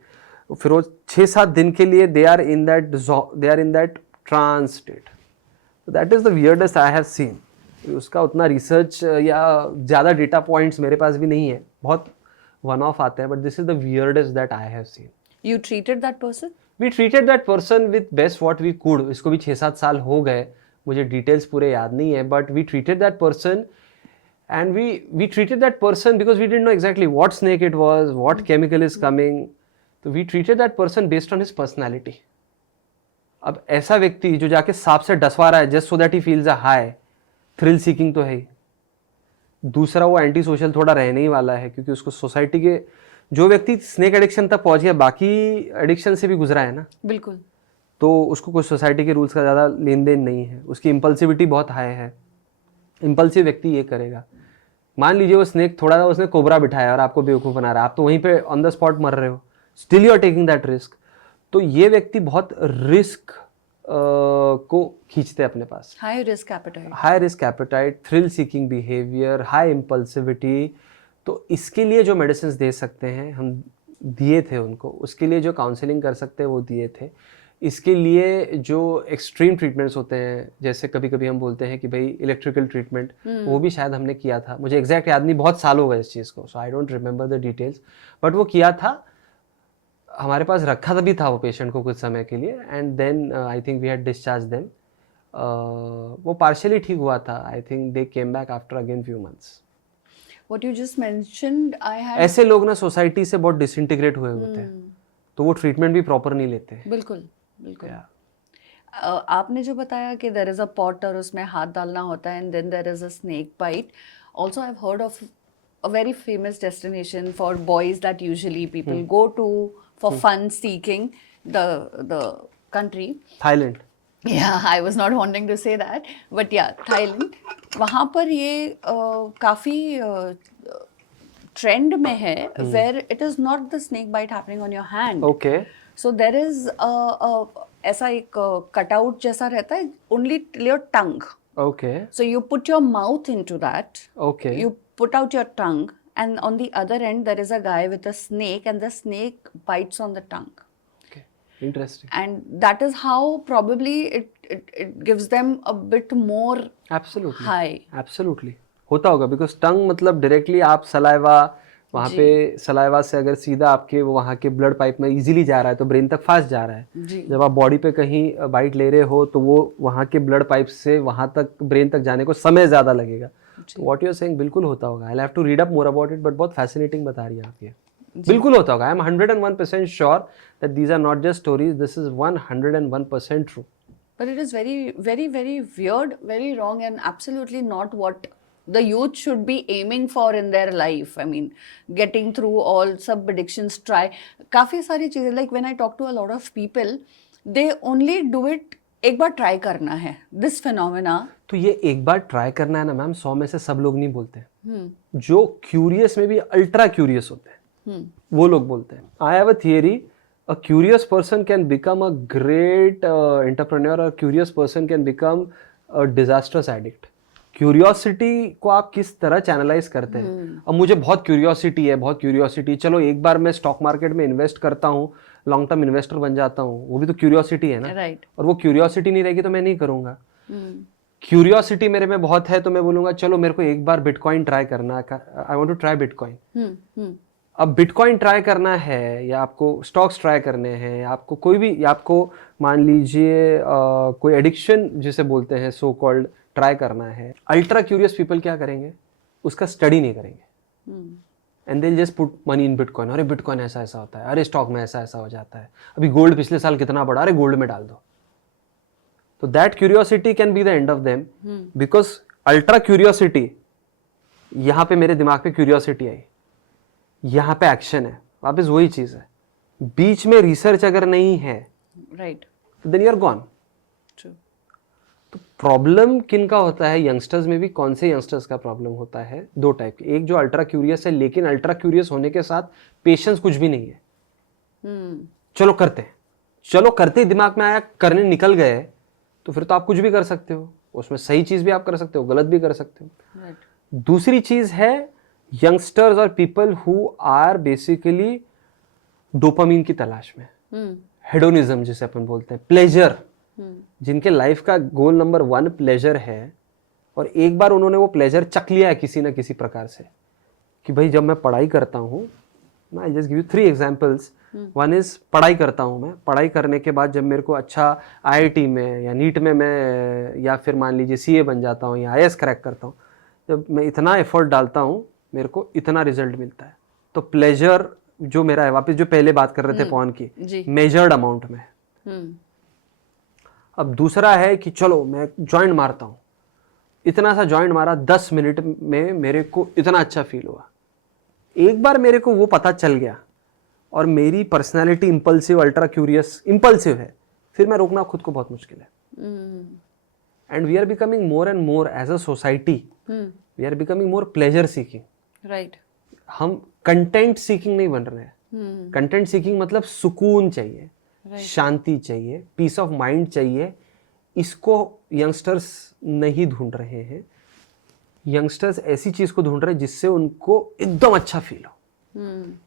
फिर वो 6-7 दिन के लिए they are in that trance state. So that is the weirdest I have seen. उसका उतना research या ज़्यादा डेटा पॉइंट्स मेरे पास भी नहीं है, बहुत वन ऑफ आते हैं, but this is the weirdest that I have seen. You treated that person? We treated that person with best what we could. इसको भी 6-7 साल हो गए, मुझे डिटेल्स पूरे याद नहीं है, but we treated that person and we treated that person because we didn't know exactly what snake it was, what chemical is coming. So we treated that person based on his personality. अब ऐसा व्यक्ति जो जाके सांप से डसवा रहा है just so that he feels a high, thrill seeking तो है ही। दूसरा, वो एंटी सोशल थोड़ा रहने ही वाला है, क्योंकि उसको सोसाइटी के, जो व्यक्ति स्नेक एडिक्शन तक पहुंच गया बाकी एडिक्शन से भी गुजरा है ना, बिल्कुल। तो उसको कुछ सोसाइटी के रूल्स का ज़्यादा लेन देन नहीं है, उसकी इम्पल्सिविटी बहुत हाई है। इम्पल्सिव व्यक्ति ये करेगा। मान लीजिए वो स्नेक थोड़ा सा उसने कोबरा बिठाया और आपको बेवकूफ़ बना रहा है, आप तो वहीं पे ऑन द स्पॉट मर रहे हो, still you are taking that risk. तो ये व्यक्ति बहुत रिस्क को खींचते हैं अपने पास। High risk appetite, high risk appetite, thrill seeking behaviour, high impulsivity. तो इसके लिए जो मेडिसिन दे सकते हैं हम दिए थे उनको, उसके लिए जो काउंसलिंग कर सकते हैं वो दिए थे। इसके लिए जो एक्सट्रीम ट्रीटमेंट्स होते हैं, जैसे कभी कभी हम बोलते हैं कि भाई इलेक्ट्रिकल ट्रीटमेंट, वो भी शायद हमने किया था, मुझे एग्जैक्ट याद नहीं, बहुत साल हो गए इस चीज़ को, so I don't remember the details, but वो किया था, हमारे पास रखा तभी था वो पेशेंट को कुछ समय के लिए, and then I think we had discharge them. वो पार्शियली ठीक हुआ था, I think they came back after again few months. What you just mentioned, I had, ऐसे लोग ना सोसाइटी से बहुत डिसइंटीग्रेट हुए होते हैं, तो वो ट्रीटमेंट भी प्रॉपर नहीं लेते। बिल्कुल बिल्कुल। आपने जो बताया कि देयर इज अ पॉट और उसमें हाथ डालना होता है and then there is a snake bite, also I have heard of a very famous destination for boys that usually people go to for fun seeking, the country Thailand. yeah, I was not wanting to say that, but yeah, Thailand, वहाँ पर ये काफ़ी trend में है, where it is not the snake bite happening on your hand. Okay, So there is ऐसा एक cutout जैसा रहता है only till your tongue. Okay, So you put your mouth into that. Okay, You put out your tongue, and on the other end there is a guy with a snake, and the snake bites on the tongue. Okay, interesting. And that is how probably it gives them a bit more absolutely, high. Absolutely होता होगा, because टंग मतलब directly आप saliva, वहाँ पे saliva से अगर सीधा आपके वहाँ के ब्लड पाइप में इजीली जा रहा है तो ब्रेन तक फास्ट जा रहा है। जी। जब आप बॉडी पे कहीं बाइट ले रहे हो तो वो वहाँ के ब्लड पाइप से वहाँ तक ब्रेन तक जाने को समय ज़्यादा लगेगा। तो व्हाट यू आर सेइंग बिल्कुल होता होगा। I have to read up more about it, but बहुत फैसिनेटिंग बता रही है आप ये। बिल्कुल होता होगा। I am 101% sure that these are not just stories, this is 101% true. But it is very, very, very weird, very wrong, and absolutely not what the youth should be aiming for in their life. I mean, getting through all sub addictions, try. काफ़ी सारी चीज़ें, like when I talk to a lot of people, they only do it, एक बार try करना है this phenomena. तो ये एक बार try करना है ना मैम, 100 में से सब लोग नहीं बोलते। जो क्यूरियस में भी अल्ट्रा क्यूरियस होते हैं वो लोग बोलते हैं। I have a theory, a curious person can become a great entrepreneur, or curious person can become a disastrous addict. Curiosity को आप किस तरह चैनलाइज करते हैं। अब मुझे बहुत क्यूरियोसिटी है, बहुत क्यूरियोसिटी, चलो एक बार मैं स्टॉक मार्केट में इन्वेस्ट करता हूँ, लॉन्ग टर्म इन्वेस्टर बन जाता हूँ, वो भी तो क्यूरियोसिटी है ना। Right. और वो क्यूरियोसिटी नहीं रहेगी तो मैं नहीं करूँगा। क्यूरियोसिटी मेरे में बहुत है तो मैं बोलूँगा चलो मेरे को एक बार बिटकॉइन ट्राई करना, I want to try bitcoin. अब बिटकॉइन ट्राई करना है, या आपको स्टॉक्स ट्राई करने हैं, या आपको कोई भी, या आपको मान लीजिए कोई एडिक्शन जिसे बोलते हैं सो कॉल्ड ट्राई करना है। अल्ट्रा क्यूरियस पीपल क्या करेंगे, उसका स्टडी नहीं करेंगे, and they just put money in bitcoin. अरे बिटकॉइन ऐसा ऐसा होता है, अरे स्टॉक में ऐसा ऐसा हो जाता है, अभी गोल्ड पिछले साल कितना बढ़ा, अरे गोल्ड में डाल दो। तो that curiosity can be the end of them, because ultra curiosity, यहाँ पे मेरे दिमाग पे क्यूरियोसिटी आई, यहाँ पे एक्शन है, वापस वही चीज है। बीच में रिसर्च अगर नहीं है, right, then you are gone. तो प्रॉब्लम किन का होता है यंगस्टर्स में भी? कौन से यंगस्टर्स का प्रॉब्लम होता है? दो टाइप के, एक जो अल्ट्रा क्यूरियस है, लेकिन अल्ट्रा क्यूरियस होने के साथ पेशेंस कुछ भी नहीं है। चलो करते हैं, चलो करते ही दिमाग में आया, करने निकल गए, तो फिर तो आप कुछ भी कर सकते हो, उसमें सही चीज भी आप कर सकते हो, गलत भी कर सकते हो। राइट। दूसरी चीज है यंगस्टर्स और people who are basically dopamine की तलाश में, हेडोनिज्म जिसे अपन बोलते हैं, प्लेजर, जिनके लाइफ का गोल नंबर 1 प्लेजर है, और एक बार उन्होंने वो प्लेजर चख लिया है किसी ना किसी प्रकार से, कि भाई जब मैं पढ़ाई करता हूँ, I just give you 3 examples. One is पढ़ाई करता हूँ मैं, पढ़ाई करने के बाद जब मेरे को अच्छा IIT में या नीट में मैं, या फिर मान लीजिए CA बन जाता हूँ या IAS क्रैक करता हूँ, जब मैं इतना एफर्ट डालता हूँ मेरे को इतना रिजल्ट मिलता है। तो प्लेजर जो मेरा है, वापस जो पहले बात कर रहे थे पॉन की, मेजर्ड अमाउंट में। अब दूसरा है कि चलो मैं जॉइंट मारता हूँ, इतना सा जॉइंट मारा 10 मिनट में मेरे को इतना अच्छा फील हुआ। एक बार मेरे को वो पता चल गया और मेरी personality impulsive, ultra curious, impulsive है, फिर मैं रोकना खुद को बहुत मुश्किल है। And we are becoming more and more as a society, we are becoming more pleasure seeking. Right. हम कंटेंट सीकिंग नहीं बन रहे हैं। कंटेंट सीकिंग मतलब सुकून चाहिए, शांति चाहिए, पीस ऑफ माइंड चाहिए। इसको यंगस्टर्स नहीं ढूंढ रहे हैं। यंगस्टर्स ऐसी चीज को ढूंढ रहे हैं जिससे उनको एकदम अच्छा फील हो।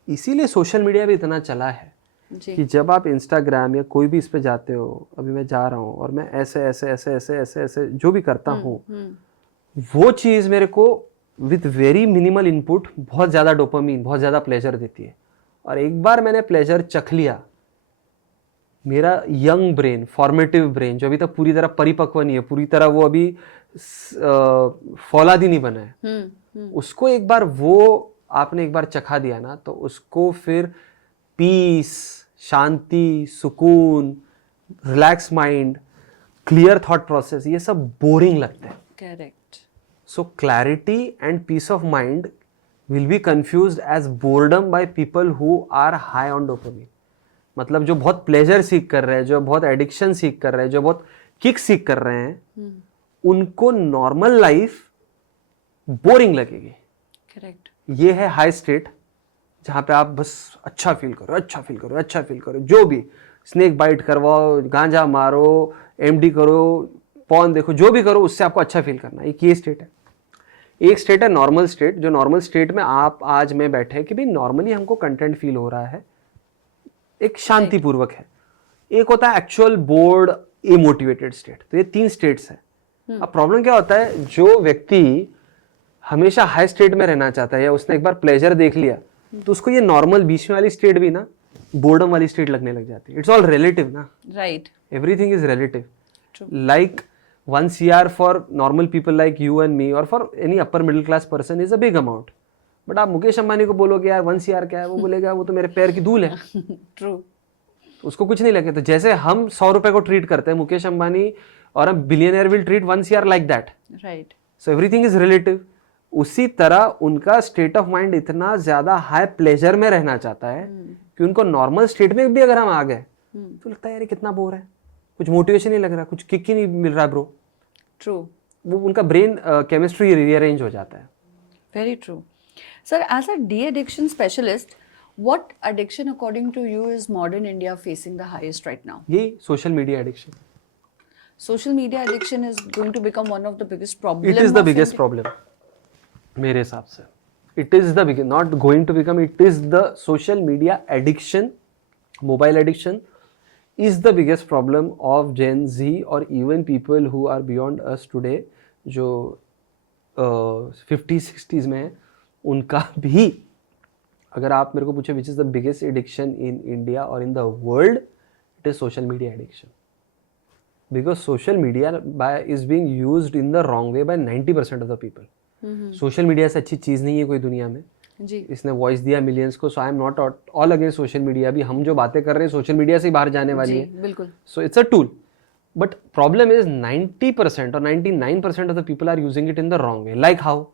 इसीलिए सोशल मीडिया भी इतना चला है कि जब आप इंस्टाग्राम या कोई भी इस पे जाते हो, अभी मैं जा रहा हूँ और मैं ऐसे ऐसे ऐसे ऐसे ऐसे ऐसे जो भी करता हूँ, वो चीज मेरे को विथ वेरी मिनिमल इनपुट बहुत ज्यादा डोपामीन, बहुत ज्यादा प्लेजर देती है। और एक बार मैंने प्लेजर चख लिया, मेरा यंग ब्रेन, फॉर्मेटिव ब्रेन जो अभी तक पूरी तरह परिपक्व नहीं है, पूरी तरह वो अभी फौलादी नहीं बना है, उसको एक बार वो आपने एक बार चखा दिया ना, तो उसको फिर पीस, शांति, सुकून, relax mind, clear thought process, ये सब बोरिंग लगता है। Correct. So clarity and peace of mind will be confused as boredom by people who are high on dopamine. मतलब जो बहुत प्लेजर सीख कर रहे हैं, जो बहुत एडिक्शन सीख कर रहे हैं, जो बहुत किक सीख कर रहे हैं, उनको नॉर्मल लाइफ बोरिंग लगेगी। करेक्ट। ये है हाई स्टेट, जहां पे आप बस अच्छा फील करो, अच्छा फील करो, अच्छा फील करो, जो भी स्नेक बाइट करवाओ, गांजा मारो, एमडी करो, पॉर्न देखो, जो भी करो, उससे आपको अच्छा फील करना है। एक ये स्टेट है। एक स्टेट है नॉर्मल स्टेट, जो नॉर्मल स्टेट में आप आज में बैठे हैं कि भाई नॉर्मली हमको कंटेंट फील हो रहा है, एक शांतिपूर्वक है। एक होता है एक्चुअल बोर्ड इमोटिवेटेड स्टेट। तो ये 3 स्टेट्स हैं। अब प्रॉब्लम क्या होता है, जो व्यक्ति हमेशा हाई स्टेट में रहना चाहता है या उसने एक बार प्लेजर देख लिया, तो उसको ये नॉर्मल बीच में वाली स्टेट भी ना बोर्डम वाली स्टेट लगने लग जाती है। इट्स ऑल रिलेटिव ना। Right. Everything is relative. Like 1 CR for normal people like you and me और for any upper middle class person is a big amount. But आप मुकेश अंबानी को बोलोगे यार 1 CR क्या है, वो बोलेगा वो तो मेरे पैर की धूल है। ट्रू। उसको कुछ नहीं लगे। तो जैसे हम 100 रुपए को ट्रीट करते हैं, मुकेश अंबानी और अ billionaire will treat 1 CR like that. Right. So everything is relative. उसी तरह उनका स्टेट ऑफ माइंड इतना ज्यादा हाई प्लेजर में रहना चाहता है कि उनको नॉर्मल स्टेट में भी अगर हम आ गए तो लगता है यार कितना बोर है, कुछ मोटिवेशन नहीं लग रहा, कुछ किक ही नहीं मिल रहा ब्रो। ट्रू। वो उनका ब्रेन केमिस्ट्री रीअरेंज हो जाता है। Very true. Sir, as a de-addiction specialist, what addiction according to you is modern India facing the highest right now? यही social media addiction. Social media addiction is going to become one of the biggest problems. It is the biggest problem मेरे हिसाब से। It is the biggest, not going to become, it is the social media addiction, mobile addiction is the biggest problem of Gen Z or even people who are beyond us today, जो 50s-60s में है, उनका भी अगर आप मेरे को पूछे which is the biggest addiction in India और in the world, it is social media addiction. Because social media is being used in the wrong way by 90% of the people. Social media से अच्छी चीज़ नहीं है कोई दुनिया में जी। इसने voice दिया मिलियंस को। So I am not all against social media. अभी हम जो बातें कर रहे हैं सोशल मीडिया से ही बाहर जाने वाली है, बिल्कुल। So it's a tool. But problem is 90% और 99% of the people are using it in the wrong way. Like how,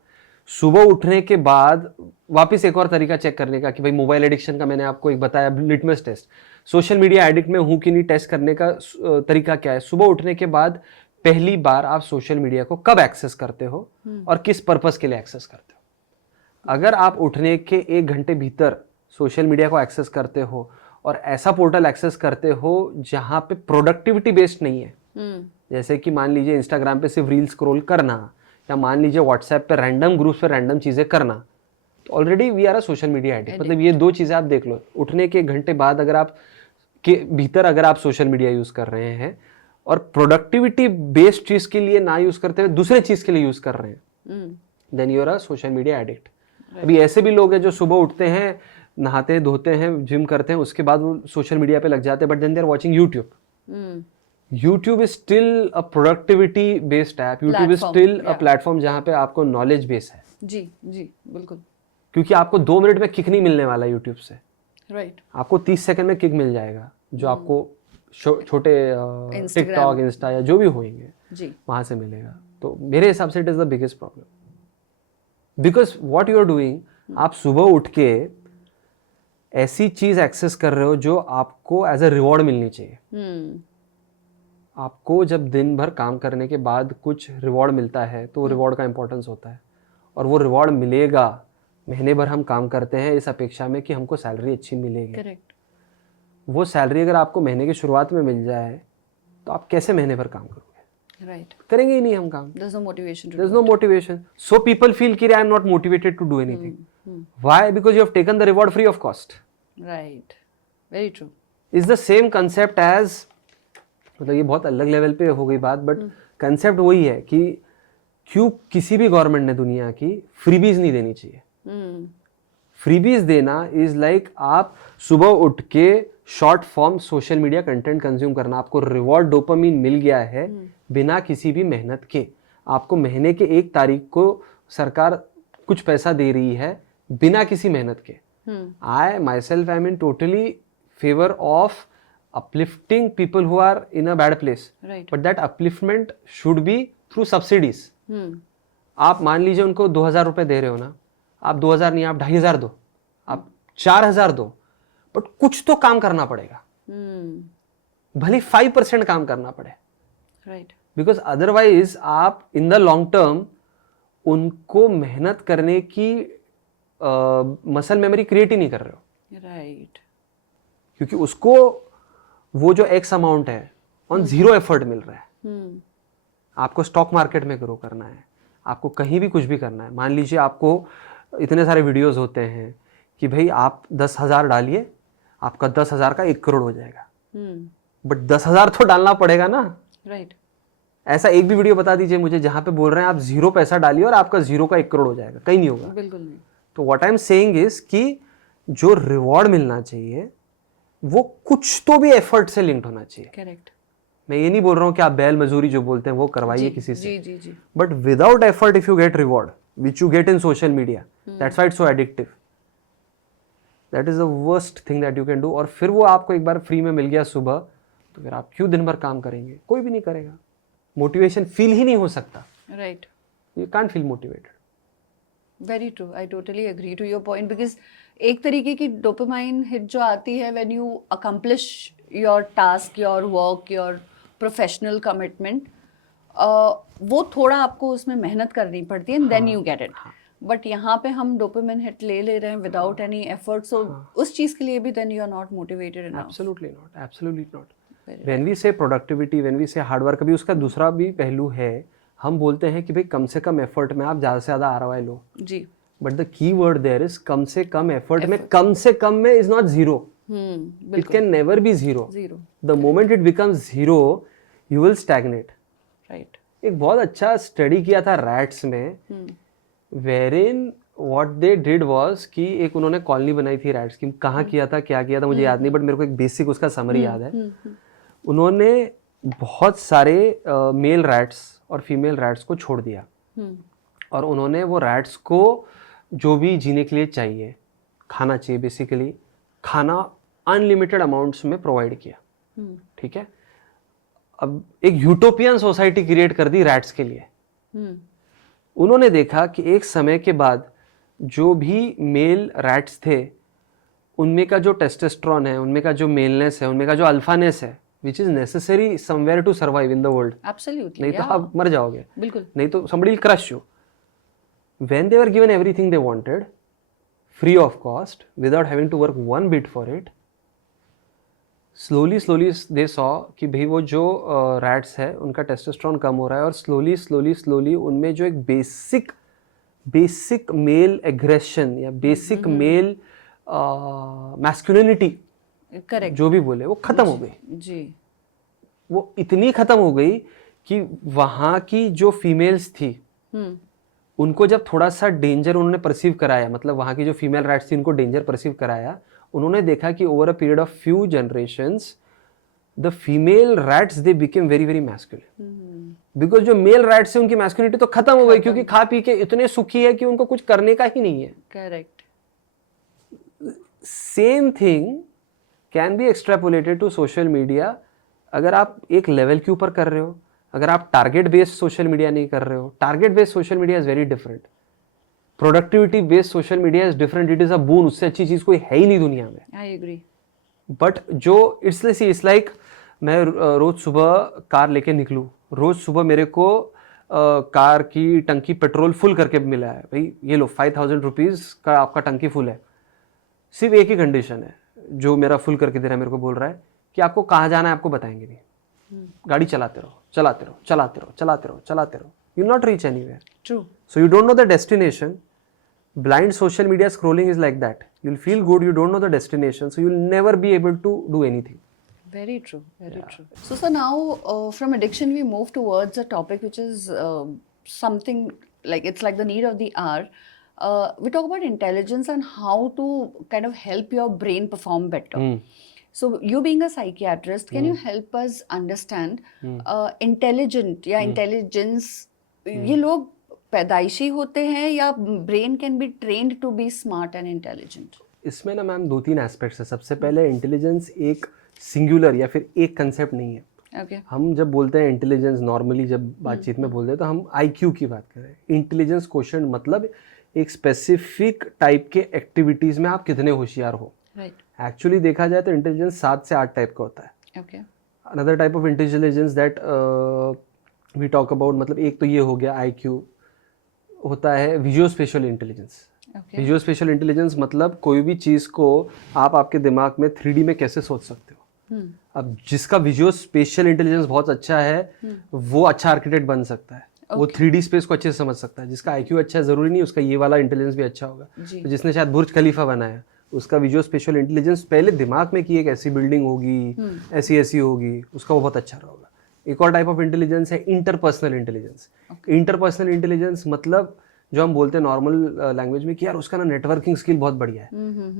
सुबह उठने के बाद वापस एक और तरीका चेक करने का कि भाई मोबाइल एडिक्शन का मैंने आपको एक बताया litmus test. Social media addict में हूँ कि नहीं टेस्ट करने का तरीका क्या है। सुबह उठने के बाद पहली बार आप सोशल मीडिया को कब एक्सेस करते हो और किस पर्पस के लिए एक्सेस करते हो। अगर आप उठने के 1 घंटे भीतर सोशल मीडिया को एक्सेस करते हो और ऐसा पोर्टल एक्सेस करते हो जहाँ पे प्रोडक्टिविटी बेस्ड नहीं है, जैसे कि मान लीजिए इंस्टाग्राम पे सिर्फ रील स्क्रॉल करना या मान लीजिए व्हाट्सएप पे रैंडम ग्रुप पे रैंडम चीज़ें करना, तो already we are a social media addict. मतलब ये 2 चीज़ें आप देख लो। उठने के 1 घंटे बाद अगर आप के भीतर अगर आप सोशल मीडिया यूज़ कर रहे हैं और प्रोडक्टिविटी बेस्ड चीज़ के लिए ना यूज़ करते हुए दूसरे चीज़ के लिए यूज़ कर रहे हैं, then you are a social media addict. अभी ऐसे भी लोग हैं जो सुबह उठते हैं, नहाते धोते हैं, जिम करते हैं, उसके बाद वो सोशल मीडिया पे लग जाते हैं, but then they are watching YouTube. YouTube is still a productivity based app. YouTube is still a platform जहाँ पे आपको नॉलेज बेस है। जी जी बिल्कुल। क्योंकि आपको 2 मिनट में किक नहीं मिलने वाला YouTube से। राइट। आपको 30 सेकंड में किक मिल जाएगा जो आपको छोटे टिकटॉक, इंस्टा या जो भी होंगे जी, वहाँ से मिलेगा। तो मेरे हिसाब से it is the biggest problem, because what you are doing, आप सुबह उठ के ऐसी चीज़ एक्सेस कर रहे हो जो आपको एज अ रिवॉर्ड मिलनी चाहिए। आपको जब दिन भर काम करने के बाद कुछ रिवॉर्ड मिलता है तो रिवॉर्ड का इंपॉर्टेंस होता है, और वो रिवॉर्ड मिलेगा, महीने भर हम काम करते हैं इस अपेक्षा में कि हमको सैलरी अच्छी मिलेगी। करेक्ट, वो सैलरी अगर आपको महीने की शुरुआत में मिल जाए तो आप कैसे महीने भर काम करोगे? राइट, करेंगे ही नहीं हम काम। there's no motivation to There's do no motivation. So people feel कि I am not motivated to do anything. Why? Because you have taken the reward free of cost. it. Right, very true. Is the same concept as, मतलब ये बहुत अलग level पे हो गई बात, but concept वही है कि क्यों किसी भी गवर्नमेंट ने दुनिया की फ्रीबीज नहीं देनी चाहिए। फ्रीबीज देना इज लाइक आप सुबह उठ के short form social media content consume करना, आपको रिवॉर्ड डोपामिन मिल गया है बिना किसी भी मेहनत के। आपको महीने के 1 तारीख को सरकार कुछ पैसा दे रही है बिना किसी मेहनत के। I myself I mean totally favour of uplifting people who are in a bad place, Right. but that upliftment should be through subsidies. आप मान लीजिए उनको 2000 रुपए दे रहे हो ना, आप 2000 नहीं, आप 2500 दो, आप 4000 दो, बट कुछ तो काम करना पड़ेगा, भले 5% काम करना पड़े। राइट, बिकॉज अदरवाइज आप इन द लॉन्ग टर्म उनको मेहनत करने की मसल मेमोरी क्रिएट ही नहीं कर रहे हो। राइट, क्योंकि उसको वो जो एक्स अमाउंट है ऑन जीरो एफर्ट मिल रहा है। आपको स्टॉक मार्केट में ग्रो करना है, आपको कहीं भी कुछ भी करना है, मान लीजिए आपको इतने सारे वीडियोस होते हैं कि भाई आप 10,000 डालिए, आपका 10,000 का 1 करोड़ हो जाएगा, बट 10,000 तो डालना पड़ेगा ना। राइट, ऐसा एक भी वीडियो बता दीजिए मुझे जहां पे बोल रहे हैं आप 0 पैसा डालिए और आपका 0 का 1 करोड़ हो जाएगा, कहीं नहीं होगा। बिल्कुल नहीं। तो what I am saying is कि जो रिवॉर्ड मिलना चाहिए वो कुछ तो भी एफर्ट से लिंक्ड होना चाहिए। करेक्ट, मैं ये नहीं बोल रहा हूँ कि आप बैल मजदूरी जो बोलते हैं वो करवाइए किसी से, जी जी जी, but without effort if you get reward which you get in social media, that's why it's so addictive. That is the worst thing that you can do. और फिर वो आपको एक बार फ्री में मिल गया सुबह, तो फिर आप क्यों दिन भर काम करेंगे? कोई भी नहीं करेगा। मोटिवेशन फील ही नहीं हो सकता। Right, you can't feel motivated. Very true, I totally agree to your point, because एक तरीके की डोपामाइन हिट जो आती है when you accomplish your task, your work, your professional commitment, वो थोड़ा आपको उसमें मेहनत करनी पड़ती है and then you get it. But यहाँ पे हम डोपामाइन हिट ले रहे हैं विदाउट एनी एफर्ट, सो उस चीज़ के लिए भी then you are not motivated enough. Absolutely not, absolutely not. When we say productivity, when we say hard work, अभी उसका दूसरा भी पहलू है। हम बोलते हैं कि भाई कम से कम एफर्ट में आप ज़्यादा से ज़्यादा आरओआई लो जी, but the key word there is कम से कम एफर्ट में, कम से कम में is not zero, it can never be zero. Zero, the moment it becomes zero you will stagnate. Right, एक बहुत अच्छा स्टडी किया था रैट्स में, wherein what they did was कि एक उन्होंने कॉलोनी बनाई थी रैट्स की। कहाँ किया था, क्या किया था मुझे याद नहीं, बट मेरे को एक बेसिक उसका समरी याद है। उन्होंने बहुत सारे मेल रैट्स और फीमेल रैट्स को छोड़ दिया, और उन्होंने वो रैट्स को जो भी जीने के लिए चाहिए, खाना चाहिए, बेसिकली खाना अनलिमिटेड अमाउंट्स में प्रोवाइड किया। ठीक है, अब एक यूटोपियन सोसाइटी क्रिएट कर दी रैट्स के लिए। उन्होंने देखा कि एक समय के बाद जो भी मेल रैट्स थे उनमें का जो टेस्टोस्टेरोन है, उनमें का जो मेलनेस है, उनमें का जो अल्फानेस है, which is necessary somewhere to survive in the world. Absolutely, नहीं तो आप मर जाओगे, बिल्कुल, नहीं तो somebody will crush you. When they were given everything they wanted, free of cost, without having to work one bit for it, slowly they saw कि भाई वो जो रैट्स है उनका टेस्टोस्टेरोन कम हो रहा है, और slowly उनमें जो एक बेसिक मेल एग्रेशन या बेसिक मेल मैस्कुलिनिटी, करेक्ट, जो भी बोले, वो खत्म हो गई जी, वो इतनी खत्म हो गई कि वहाँ की जो फीमेल्स थी उनको जब थोड़ा सा डेंजर उन्होंने परसीव कराया, मतलब वहाँ की जो फीमेल रैट्स थी उनको डेंजर परसीव कराया, उन्होंने देखा कि over a period of few generations the female rats they became very very masculine, because जो मेल रैट्स है उनकी मैस्कुलिनिटी तो खत्म हो गई, क्योंकि खा पी के इतने सुखी है कि उनको कुछ करने का ही नहीं है। Correct, same thing can be extrapolated to social media अगर आप एक लेवल के ऊपर कर रहे हो, अगर आप टारगेट बेस्ड सोशल मीडिया नहीं कर रहे हो, target based social media is very different, productivity based social media is different, it is a boon, उससे अच्छी चीज कोई है ही नहीं दुनिया में. I agree. बट जो इट्स लाइक मैं रोज सुबह कार लेके निकलूं, रोज सुबह मेरे को कार की टंकी पेट्रोल फुल करके मिला है, भाई ये लो 5,000 रुपीज का आपका टंकी फुल है. सिर्फ एक ही कंडीशन है, जो मेरा फुल करके दे रहा है मेरे को बोल रहा है कि आपको कहाँ जाना है आपको बताएंगे नहीं, गाड़ी चलाते रहो चलाते रहो चलाते रहो चलाते रहो चलाते रहो, you not reach anywhere. True. So you don't know the destination. Blind social media scrolling is like that. You'll feel good, you don't know the destination, so you'll never be able to do anything. Very true, very true. So, sir, now from addiction, we move towards a topic which is something like it's like the need of the hour. We talk about intelligence and how to kind of help your brain perform better. So, you being a psychiatrist, can you help us understand intelligent या intelligence? ये लोग पैदाइशी होते हैं या brain can be trained to be smart and intelligent? इसमें ना ma'am 2-3 aspects है. सबसे पहले इंटेलिजेंस एक सिंगुलर या फिर एक कंसेप्ट नहीं है. Okay. हम जब बोलते हैं इंटेलिजेंस, नॉर्मली जब बातचीत में बोलते हैं तो हम IQ की बात कर रहे हैं. इंटेलिजेंस क्वेश्चन मतलब एक स्पेसिफिक टाइप के एक्टिविटीज में आप कितने होशियार हो. एक्चुअली देखा जाए तो इंटेलिजेंस 7 से 8 टाइप का होता है. Okay. Another type of intelligence that we talk about, मतलब एक तो ये हो गया IQ, होता है visual spatial intelligence. Visual spatial intelligence मतलब कोई भी चीज़ को आप आपके दिमाग में 3D में कैसे सोच सकते हो. अब जिसका विजुअल स्पेशल इंटेलिजेंस बहुत अच्छा है वो अच्छा आर्किटेक्ट बन सकता है. वो 3D स्पेस को अच्छे से समझ सकता है. जिसका IQ अच्छा है ज़रूरी नहीं उसका ये वाला इंटेलिजेंस भी अच्छा होगा. तो जिसने शायद बुर्ज खलीफा बनाया उसका विजुअल स्पेशल इंटेलिजेंस पहले दिमाग में कि एक ऐसी बिल्डिंग होगी, ऐसी होगी, उसका वो बहुत अच्छा होगा. एक और टाइप ऑफ इंटेलिजेंस है इंटरपर्सनल इंटेलिजेंस. इंटरपर्सनल इंटेलिजेंस मतलब जो हम बोलते हैं नॉर्मल लैंग्वेज में कि यार उसका ना नेटवर्किंग स्किल बहुत बढ़िया है.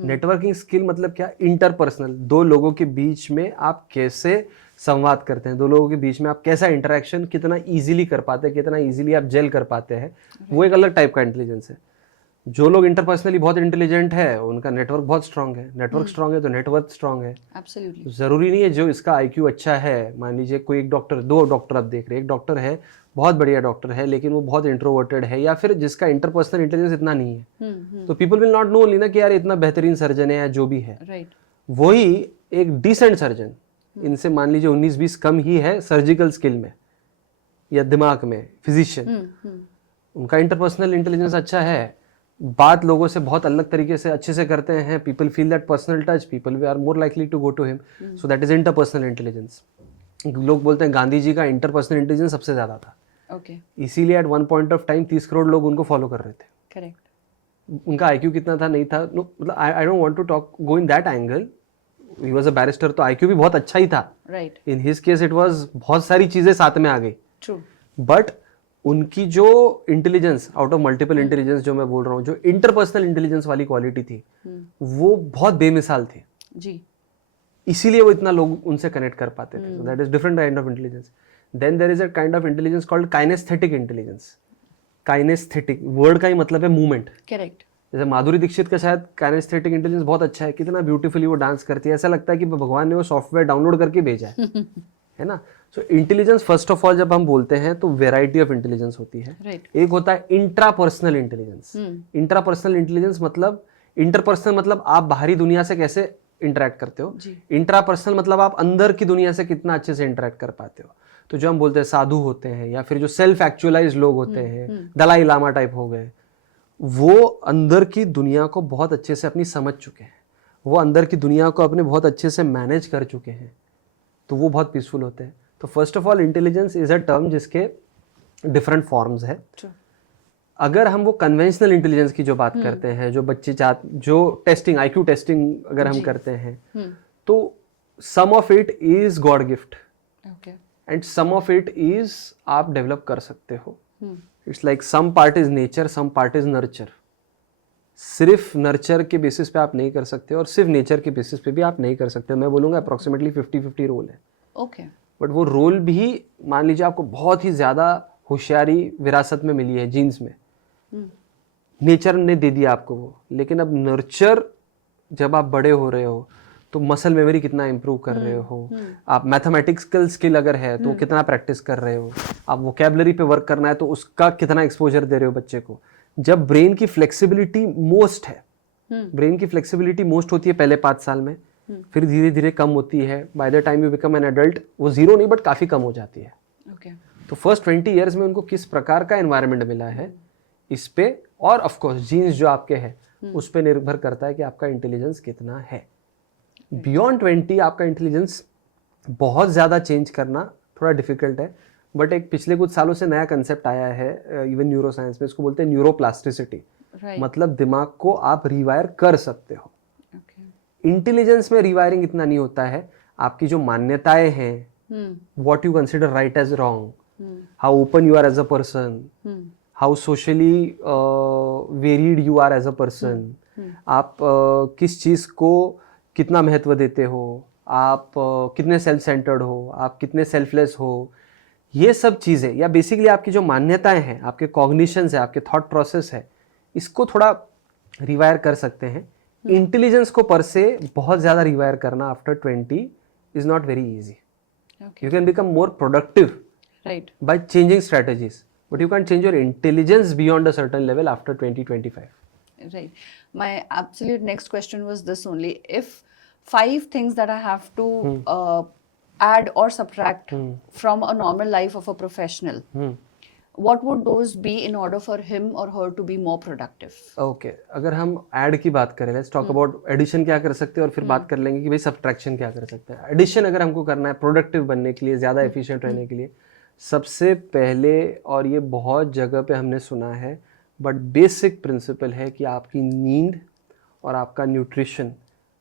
नेटवर्किंग स्किल मतलब क्या? इंटरपर्सनल, दो लोगों के बीच में आप कैसे संवाद करते हैं, दो लोगों के बीच में आप कैसा इंटरेक्शन कितना इजीली कर पाते हैं, कितना इजीली आप जेल कर पाते हैं, वो एक अलग टाइप का इंटेलिजेंस है. जो लोग इंटरपर्सनली बहुत इंटेलिजेंट है उनका नेटवर्क बहुत स्ट्रांग है. नेटवर्क स्ट्रांग है तो नेटवर्क स्ट्रांग है. Absolutely. जरूरी नहीं है जो इसका IQ अच्छा है, मान लीजिए कोई एक डॉक्टर, 2 डॉक्टर आप देख रहे हैं, एक डॉक्टर है बहुत बढ़िया डॉक्टर है लेकिन वो बहुत इंट्रोवर्टेड है, या फिर जिसका इंटरपर्सनल इंटेलिजेंस इतना नहीं है, तो people will not know only ना कि यार इतना बेहतरीन सर्जन है या जो भी है. Right. वही एक डिसेंट सर्जन, इनसे मान लीजिए 19-20 कम ही है सर्जिकल स्किल में या दिमाग में, फिजिशियन, उनका इंटरपर्सनल इंटेलिजेंस अच्छा है, बात लोगों से बहुत अलग तरीके से अच्छे से करते हैं, people feel that personal touch, people we are more likely to go to him, so that is interpersonal intelligence. लोग बोलते हैं गांधी जी का इंटरपर्सनल इंटेलिजेंस सबसे ज्यादा था. Okay. इसीलिए at one point of time 30 crore लोग उनको फॉलो कर रहे थे. Correct. उनका IQ कितना था नहीं था, मतलब I don't want to talk go in that angle. He was a barrister तो IQ भी बहुत अच्छा ही था. Right. In his case it was बहुत सारी चीजें साथ में आ गई. True. बट उनकी जो intelligence out of multiple intelligence जो मैं बोल रहा हूँ, जो इंटरपर्सनल इंटेलिजेंस वाली क्वालिटी थी वो बहुत बेमिसाल थी जी. इसीलिए वो इतना लोग उनसे कनेक्ट कर पाते थे. That is different kind of intelligence. Then there is a kind of intelligence called kinesthetic intelligence. Kinesthetic word का ही मतलब है मूवमेंट. करेक्ट. जैसे माधुरी दीक्षित का शायद काइनेस्थेटिक इंटेलिजेंस बहुत अच्छा है, कितना ब्यूटीफुली वो डांस करती है, ऐसा लगता है कि भगवान ने वो सॉफ्टवेयर डाउनलोड करके भेजा है ना. सो इंटेलिजेंस फर्स्ट ऑफ ऑल जब हम बोलते हैं तो वेराइटी ऑफ इंटेलिजेंस होती है. Right. एक होता है इंट्रापर्सनल इंटेलिजेंस. इंट्रापर्सनल इंटेलिजेंस मतलब, इंटरपर्सनल मतलब आप बाहरी दुनिया से कैसे इंटरेक्ट करते हो, इंट्रापर्सनल मतलब आप अंदर की दुनिया से कितना अच्छे से इंटरेक्ट कर पाते हो. तो जो हम बोलते हैं साधु होते हैं या फिर जो सेल्फ एक्चुअलाइज लोग होते हैं, दलाई लामा टाइप हो गए, वो अंदर की दुनिया को बहुत अच्छे से अपनी समझ चुके हैं, वो अंदर की दुनिया को अपने बहुत अच्छे से मैनेज कर चुके हैं, तो वो बहुत पीसफुल होते हैं. तो first of all intelligence is a term जिसके डिफरेंट फॉर्म्स है. अगर हम वो कन्वेंशनल इंटेलिजेंस की जो बात करते हैं, जो बच्चे जो टेस्टिंग IQ टेस्टिंग अगर हम करते हैं, तो some of it is god gift and some of it is आप डेवलप कर सकते हो. It's like some part is nature, some part is nurture. सिर्फ नर्चर के बेसिस पे आप नहीं कर सकते और सिर्फ नेचर के बेसिस पे भी आप नहीं कर सकते. मैं बोलूँगा अप्रॉक्सीमेटली 50-50 रोल है. ओके. बट वो रोल भी मान लीजिए आपको बहुत ही ज़्यादा होशियारी विरासत में मिली है, जीन्स में, नेचर ने दे दिया आपको वो, लेकिन अब नर्चर जब आप बड़े हो रहे हो तो मसल मेमोरी कितना इंप्रूव कर रहे हो, आप मैथमेटिकल स्किल अगर है तो कितना प्रैक्टिस कर रहे हो, आप वोकेबलरी पे वर्क करना है तो उसका कितना एक्सपोजर दे रहे हो बच्चे को। जब ब्रेन की फ्लेक्सिबिलिटी मोस्ट है, ब्रेन की फ्लेक्सिबिलिटी मोस्ट होती है पहले 5 साल में, फिर धीरे धीरे कम होती है, by the time you become an adult वो जीरो नहीं बट काफ़ी कम हो जाती है। तो फर्स्ट 20 ईयर्स में उनको किस प्रकार का एनवायरनमेंट मिला है इस पे, और ऑफ कोर्स जीन्स जो आपके हैं उस पे निर्भर करता है कि आपका इंटेलिजेंस कितना है। बियॉन्ड 20 आपका इंटेलिजेंस बहुत ज़्यादा चेंज करना थोड़ा डिफिकल्ट है, बट एक पिछले कुछ सालों से नया कंसेप्ट आया है इवन न्यूरो साइंस में, इसको बोलते हैं न्यूरोप्लास्टिसिटी। मतलब दिमाग को आप रिवायर कर सकते हो। इंटेलिजेंस में रिवायरिंग इतना नहीं होता है, आपकी जो मान्यताएं हैं, what you consider right as wrong, how open you are as a person, how socially varied you are as a person, आप किस चीज़ को कितना महत्व देते हो, आप कितने सेल्फ सेंटर्ड हो, आप कितने सेल्फलेस हो, ये सब चीज़ें या बेसिकली आपकी जो मान्यताएं हैं, आपके कॉग्निशंस है, आपके थॉट प्रोसेस है, इसको थोड़ा रिवायर कर सकते हैं। इंटेलिजेंस को पर से बहुत ज़्यादा रिवायर करना after 20 is not very easy. You can become more productive by changing strategies, but you can't change your intelligence beyond a certain level after 20-25. Right. My absolute next question was this only: if 5 things that I have to add or subtract from a normal life of a professional, what would those be in order for him or her to be more productive? Okay, अगर हम add की बात करें, let's talk about addition क्या कर सकते हैं और फिर बात कर लेंगे कि भाई सब्ट्रैक्शन क्या कर सकते हैं। एडिशन अगर हमको करना है प्रोडक्टिव बनने के लिए, ज़्यादा एफिशिएंट रहने के लिए, सबसे पहले, और ये बहुत जगह पे हमने सुना है बट बेसिक प्रिंसिपल है कि आपकी नींद और आपका न्यूट्रिशन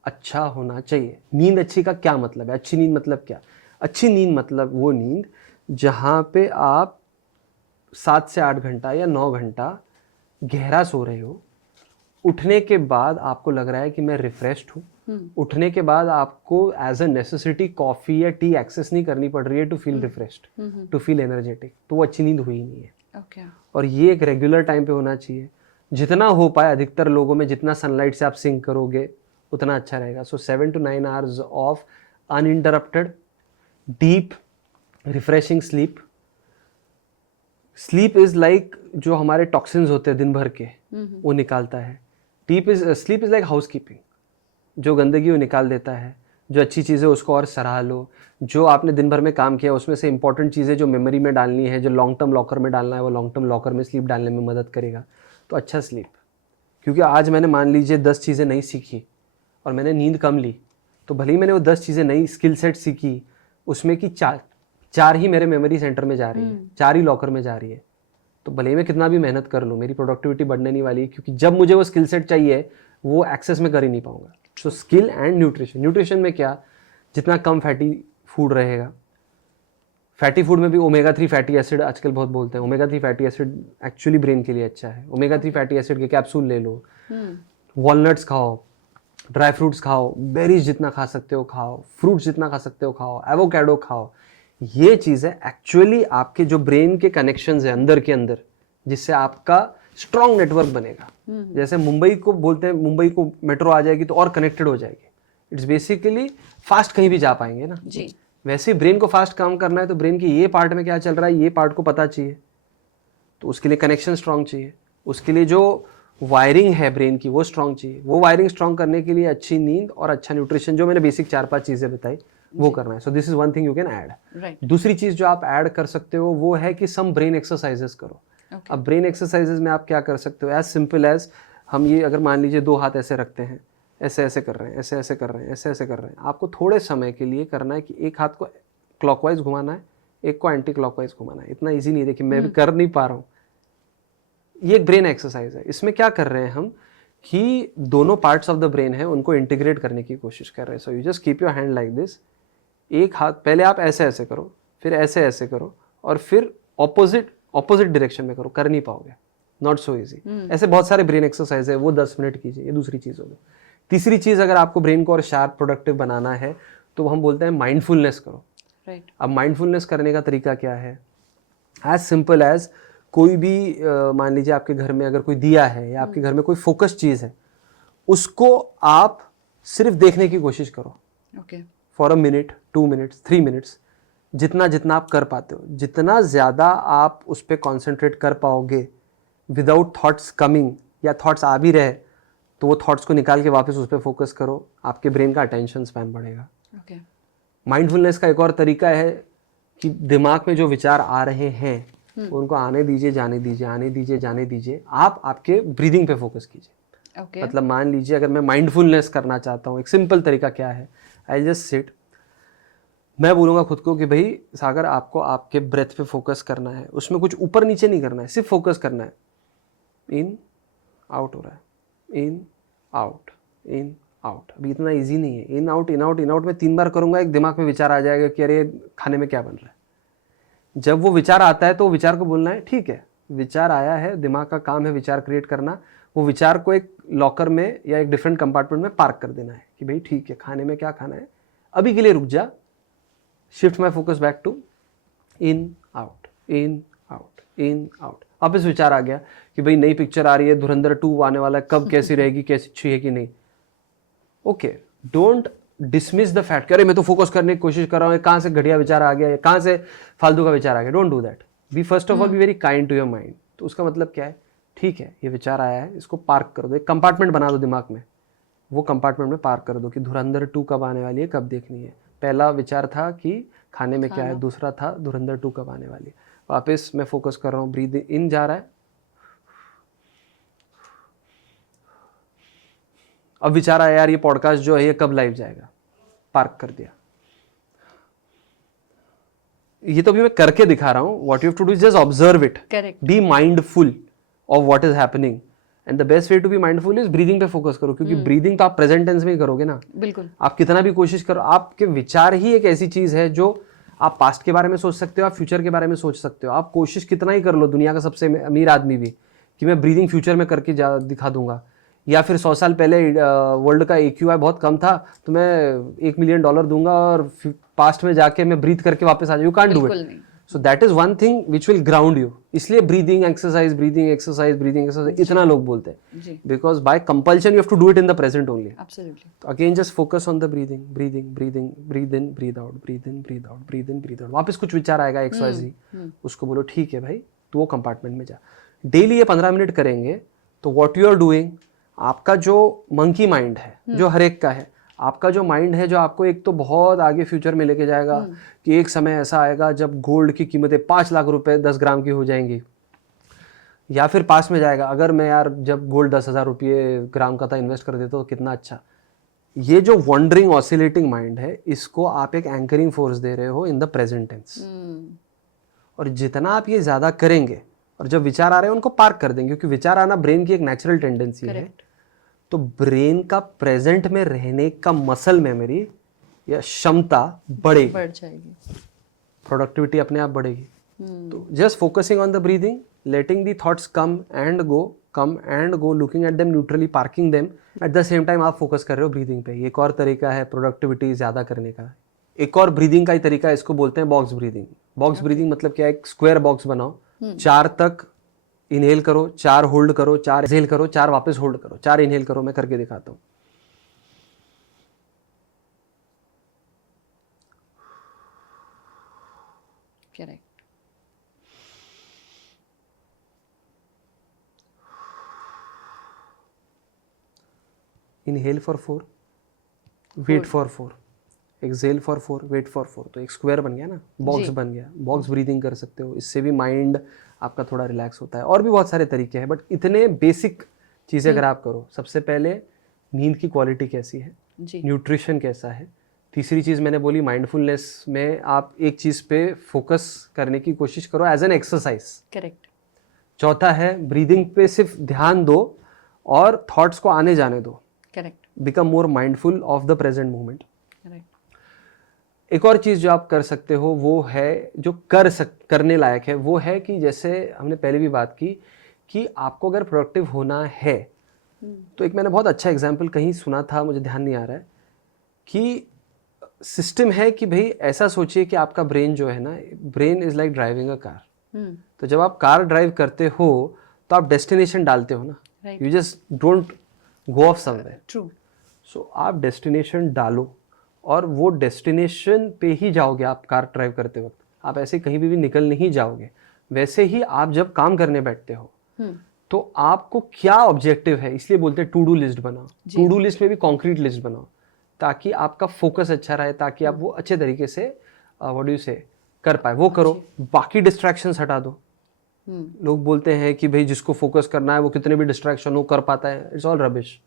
अच्छा होना चाहिए। नींद अच्छी का क्या मतलब है? अच्छी नींद मतलब क्या? अच्छी नींद मतलब वो नींद जहाँ पे आप 7 से 8 घंटा या 9 घंटा गहरा सो रहे हो, उठने के बाद आपको लग रहा है कि मैं रिफ्रेश्ड हूँ, उठने के बाद आपको एज अ नेसेसिटी कॉफ़ी या टी एक्सेस नहीं करनी पड़ रही है to feel refreshed, to feel energetic, तो वो अच्छी नींद हुई नहीं है। और ये एक रेगुलर टाइम पे होना चाहिए। जितना हो पाए, अधिकतर लोगों में जितना सनलाइट से आप सिंक करोगे उतना अच्छा रहेगा। सो 7 to 9 hours of uninterrupted deep refreshing sleep. Sleep is like जो हमारे टॉक्सिन्स होते हैं दिन भर के, वो निकालता है। Sleep is like house keeping, जो गंदगी वो निकाल देता है, जो अच्छी चीज़ें उसको और सराह लो, जो आपने दिन भर में काम किया उसमें से इंपॉर्टेंट चीज़ें जो मेमोरी में डालनी है, जो लॉन्ग टर्म लॉकर में डालना है, वो लॉन्ग टर्म लॉकर में स्लीप डालने में मदद करेगा। तो अच्छा स्लीप, क्योंकि आज मैंने मान लीजिए 10 चीज़ें नहीं सीखी और मैंने नींद कम ली, तो भले ही मैंने वो 10 चीज़ें नई स्किल सेट सीखी, उसमें कि चार ही मेरे मेमोरी सेंटर में जा रही है, 4 ही लॉकर में जा रही है, तो भले ही मैं कितना भी मेहनत कर लूँ मेरी प्रोडक्टिविटी बढ़ने नहीं वाली, क्योंकि जब मुझे वो स्किल सेट चाहिए वो एक्सेस में कर ही नहीं पाऊंगा। So skill and nutrition. Nutrition में क्या, जितना कम फैटी फूड रहेगा, फैटी फूड में भी ओमेगा 3 फैटी एसिड आजकल बहुत बोलते हैं, omega 3 fatty acid actually brain के लिए अच्छा है। ओमेगा 3 फैटी एसिड के कैप्सूल ले लो, वॉलनट्स खाओ, ड्राई फ्रूट्स खाओ, बेरीज जितना खा सकते हो खाओ, फ्रूट्स जितना खा सकते हो खाओ, एवोकाडो खाओ। ये चीज़ है एक्चुअली आपके जो ब्रेन के कनेक्शंस है अंदर के अंदर, जिससे आपका स्ट्रॉन्ग नेटवर्क बनेगा। जैसे मुंबई को बोलते हैं, मुंबई को मेट्रो आ जाएगी तो और कनेक्टेड हो जाएगी, इट्स बेसिकली फास्ट कहीं भी जा पाएंगे ना जी। वैसे ब्रेन को फास्ट काम करना है तो ब्रेन की ये पार्ट में क्या चल रहा है ये पार्ट को पता चाहिए, तो उसके लिए कनेक्शन स्ट्रॉन्ग चाहिए, उसके लिए जो वायरिंग है ब्रेन की वो स्ट्रॉन्ग चाहिए। वो वायरिंग स्ट्रॉन्ग करने के लिए अच्छी नींद और अच्छा न्यूट्रिशन, जो मैंने बेसिक 4-5 चीज़ें बताई, वो करना है। So this is one thing you can add. दूसरी चीज़ जो आप ऐड कर सकते हो वो है कि सम ब्रेन एक्सरसाइजेस करो। अब ब्रेन एक्सरसाइजेस में आप क्या कर सकते हो, एज सिंपल एज हम ये अगर मान लीजिए 2 हाथ ऐसे रखते हैं, ऐसे ऐसे कर रहे हैं, ऐसे ऐसे कर रहे हैं, ऐसे ऐसे कर रहे हैं, आपको थोड़े समय के लिए करना है कि एक हाथ को क्लॉकवाइज घुमाना है, एक को एंटी क्लॉकवाइज घुमाना है। इतना ईजी नहीं है, देखिए मैं भी कर नहीं पा रहा हूँ। ये एक ब्रेन एक्सरसाइज है। इसमें क्या कर रहे हैं हम कि दोनों पार्ट्स ऑफ द ब्रेन है उनको इंटीग्रेट करने की कोशिश कर रहे हैं। So you just keep your hand like this, एक हाथ पहले आप ऐसे ऐसे करो, फिर ऐसे ऐसे करो, और फिर ऑपोजिट डायरेक्शन में करो। कर नहीं पाओगे, नॉट सो इजी। ऐसे बहुत सारे ब्रेन एक्सरसाइज है, वो 10 मिनट कीजिए। ये दूसरी चीज़ होगी। तीसरी चीज़, अगर आपको ब्रेन को और शार्प प्रोडक्टिव बनाना है तो हम बोलते हैं माइंडफुलनेस करो। अब माइंडफुलनेस करने का तरीका क्या है, एज सिंपल एज कोई भी मान लीजिए आपके घर में अगर कोई दिया है या आपके घर में कोई फोकस चीज़ है, उसको आप सिर्फ देखने की कोशिश करो okay for a minute, 2 minutes, 3 minutes, जितना जितना आप कर पाते हो, जितना ज़्यादा आप उस पर कॉन्सेंट्रेट कर पाओगे विदाउट थॉट्स कमिंग, या थॉट्स आ भी रहे तो वो थॉट्स को निकाल के वापस उस पर फोकस करो, आपके ब्रेन का अटेंशन स्पैन बढ़ेगा। ओके माइंडफुलनेस का एक और तरीका है कि दिमाग में जो विचार आ रहे हैं उनको आने दीजिए, जाने दीजिए, आने दीजिए, जाने दीजिए। आप आपके ब्रीदिंग पे फोकस कीजिए। ओके मतलब मान लीजिए अगर मैं माइंडफुलनेस करना चाहता हूँ, एक सिंपल तरीका क्या है, आई जस्ट सिट, मैं बोलूँगा खुद को कि भाई सागर आपको आपके ब्रेथ पे फोकस करना है, उसमें कुछ ऊपर नीचे नहीं करना है, सिर्फ फोकस करना है। इन आउट हो रहा है, इन आउट, इन आउट। अभी इतना इजी नहीं है, इन out, in out, in out. मैं 3 बार करूँगा, एक दिमाग में विचार आ जाएगा कि अरे खाने में क्या बन रहा है। जब वो विचार आता है तो विचार को बोलना है ठीक है, विचार आया है, दिमाग का काम है विचार क्रिएट करना। वो विचार को एक लॉकर में या एक डिफरेंट कंपार्टमेंट में पार्क कर देना है कि भाई ठीक है, खाने में क्या खाना है, अभी के लिए रुक जा, shift my focus back to in out, in out, in out. वापस विचार आ गया कि भाई नई पिक्चर आ रही है, धुरंधर 2 आने वाला है, कब कैसी रहेगी, कैसी अच्छी है कि नहीं। Okay, don't dismiss the fact, अरे मैं तो फोकस करने की कोशिश कर रहा हूँ, कहाँ से घटिया विचार आ गया, कहाँ से फालतू का विचार आ गया। Don't do that. Be first of all be very kind to your mind. तो उसका मतलब क्या है, ठीक है ये विचार आया है, इसको पार्क कर दो, एक कंपार्टमेंट बना दो दिमाग में, वो कंपार्टमेंट में पार्क कर दो कि धुरंधर 2 कब आने वाली है, कब देखनी है। पहला विचार था कि खाने में क्या है, दूसरा था धुरंधर 2 कब आने वाली है। वापस मैं फोकस कर रहा हूँ, ब्रीद इन जा रहा है, अब विचार आया यार ये पॉडकास्ट जो है ये कब लाइव जाएगा, पार्क कर दिया। ये तो अभी मैं करके दिखा रहा हूँ। What you have to do is just observe it, be mindful of what is happening, and the best way to be mindful is breathing पे फोकस करो, क्योंकि ब्रीदिंग तो आप प्रेजेंट टेंस में ही करोगे ना। बिल्कुल। आप कितना भी कोशिश करो, आपके विचार ही एक ऐसी चीज है जो आप पास्ट के बारे में सोच सकते हो, आप फ्यूचर के बारे में सोच सकते हो। आप कोशिश कितना ही कर लो, दुनिया का सबसे अमीर आदमी भी, कि मैं ब्रीदिंग फ्यूचर में करके दिखा दूंगा, या फिर 100 साल पहले वर्ल्ड का AQI बहुत कम था तो मैं $1 मिलियन दूंगा और पास्ट में जाके मैं ब्रीथ करके वापस आ जाऊँ। You can't do it. So that is one thing which will ground you. इसलिए breathing exercise, breathing exercise, breathing exercise इतना लोग बोलते हैं, because by compulsion you have to do it in the present only. Absolutely. Again just focus on the breathing, breathing, breathing, breathe in, breathe out, breathe in, breathe out, breathe in, breathe out. वापस कुछ विचार आएगा XYZ, उसको बोलो ठीक है भाई, तो वो कंपार्टमेंट में जा। डेली ये 15 मिनट करेंगे तो व्हाट यू आर डूइंग, आपका जो मंकी माइंड है, जो हर एक का है, आपका जो माइंड है जो आपको एक तो बहुत आगे फ्यूचर में लेके जाएगा कि एक समय ऐसा आएगा जब गोल्ड की कीमतें 5 लाख रुपए 10 ग्राम की हो जाएंगी, या फिर पास में जाएगा अगर मैं यार जब गोल्ड 10,000 रुपये ग्राम का था इन्वेस्ट कर देता तो कितना अच्छा। ये जो वॉन्डरिंग ऑसिलेटिंग माइंड है, इसको आप एक एंकरिंग फोर्स दे रहे हो इन द प्रेजेंट टेंस। और जितना आप ये ज्यादा करेंगे, और जब विचार आ रहे हैं उनको पार्क कर देंगे, क्योंकि विचार आना ब्रेन की एक नेचुरल टेंडेंसी है। तो ब्रेन का प्रेजेंट में रहने का मसल मेमोरी या क्षमता बढ़ जाएगी, प्रोडक्टिविटी अपने आप बढ़ेगी। तो just focusing on the breathing, letting the thoughts come and go, looking at them neutrally, parking them, at the same time आप फोकस कर रहे हो ब्रीदिंग पे। एक और तरीका है प्रोडक्टिविटी ज्यादा करने का, एक और ब्रीदिंग का ही तरीका है, इसको बोलते हैं बॉक्स ब्रीदिंग। बॉक्स ब्रीदिंग मतलब क्या है, एक स्क्वायर बॉक्स बनाओ, 4 तक इनहेल करो, 4 होल्ड करो, 4 एक्सहेल करो, 4 वापस होल्ड करो, 4 इनहेल करो। मैं करके दिखाता हूं। Correct. Inhale for 4, wait for 4, exhale for 4, wait for 4। तो एक स्क्वायर बन गया ना, बॉक्स बन गया। बॉक्स ब्रीदिंग कर सकते हो, इससे भी माइंड आपका थोड़ा रिलैक्स होता है। और भी बहुत सारे तरीके हैं, बट इतने बेसिक चीज़ें अगर आप करो। सबसे पहले नींद की क्वालिटी कैसी है, न्यूट्रिशन कैसा है। तीसरी चीज़ मैंने बोली माइंडफुलनेस में आप एक चीज़ पे फोकस करने की कोशिश करो एज एन एक्सरसाइज। करेक्ट। चौथा है ब्रीदिंग पे सिर्फ ध्यान दो और थॉट्स को आने जाने दो। Correct. Become more mindful of the present moment. Correct. एक और चीज़ जो आप कर सकते हो वो है, जो करने लायक है, वो है कि जैसे हमने पहले भी बात की कि आपको अगर प्रोडक्टिव होना है, तो एक मैंने बहुत अच्छा एग्जाम्पल कहीं सुना था, मुझे ध्यान नहीं आ रहा है, कि सिस्टम है कि भाई ऐसा सोचिए कि आपका ब्रेन जो है ना, brain is like driving a car. तो जब आप कार ड्राइव करते हो तो आप डेस्टिनेशन डालते हो ना, you just don't go off somewhere. True. So आप डेस्टिनेशन डालो और वो डेस्टिनेशन पे ही जाओगे आप कार ड्राइव करते वक्त, आप ऐसे कहीं भी निकल नहीं जाओगे। वैसे ही आप जब काम करने बैठते हो तो आपको क्या ऑब्जेक्टिव है, इसलिए बोलते हैं टू डू लिस्ट बनाओ। टू डू लिस्ट में भी कॉन्क्रीट लिस्ट बनाओ ताकि आपका फोकस अच्छा रहे, ताकि आप वो अच्छे तरीके से व्हाट डू यू से कर पाए, वो करो। बाकी डिस्ट्रैक्शंस हटा दो। लोग बोलते हैं कि भाई जिसको फोकस करना है वो कितने भी डिस्ट्रैक्शन हो कर पाता है, इट्स ऑल रबिश।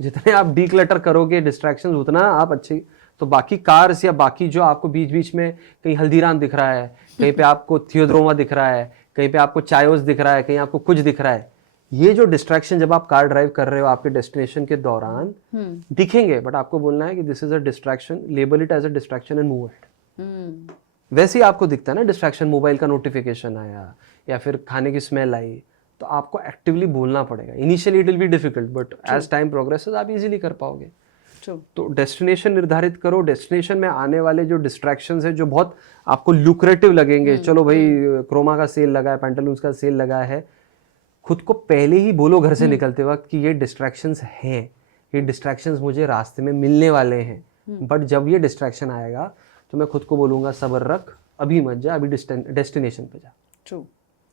जितने आप डीक्लटर करोगे डिस्ट्रैक्शंस उतना आप अच्छे, तो बाकी कार्स या बाकी जो आपको बीच बीच में कहीं हल्दीराम दिख रहा है, कहीं पे आपको थियोड्रोमा दिख रहा है, कहीं पे आपको चायोस दिख रहा है, कहीं आपको कुछ दिख रहा है, ये जो डिस्ट्रैक्शन जब आप कार ड्राइव कर रहे हो आपके डेस्टिनेशन के दौरान दिखेंगे, बट आपको बोलना है कि this is a distraction, label it as a distraction and move it. वैसे ही आपको दिखता है ना डिस्ट्रैक्शन, मोबाइल का नोटिफिकेशन आया या फिर खाने की स्मेल आई, तो आपको एक्टिवली बोलना पड़ेगा। Initially it will be difficult but as time progresses आप इजीली कर पाओगे। तो डेस्टिनेशन निर्धारित करो, डेस्टिनेशन में आने वाले जो डिस्ट्रैक्शंस है जो बहुत आपको लुक्रेटिव लगेंगे, चलो भाई क्रोमा का सेल लगा है, पैंटालून्स का सेल लगा है, खुद को पहले ही बोलो घर से निकलते वक्त कि ये डिस्ट्रैक्शंस हैं, ये डिस्ट्रैक्शंस मुझे रास्ते में मिलने वाले हैं, बट जब ये डिस्ट्रैक्शन आएगा तो मैं खुद को बोलूँगा सब्र रख, अभी मत जा, अभी डेस्टिनेशन पे जा। ट्रू।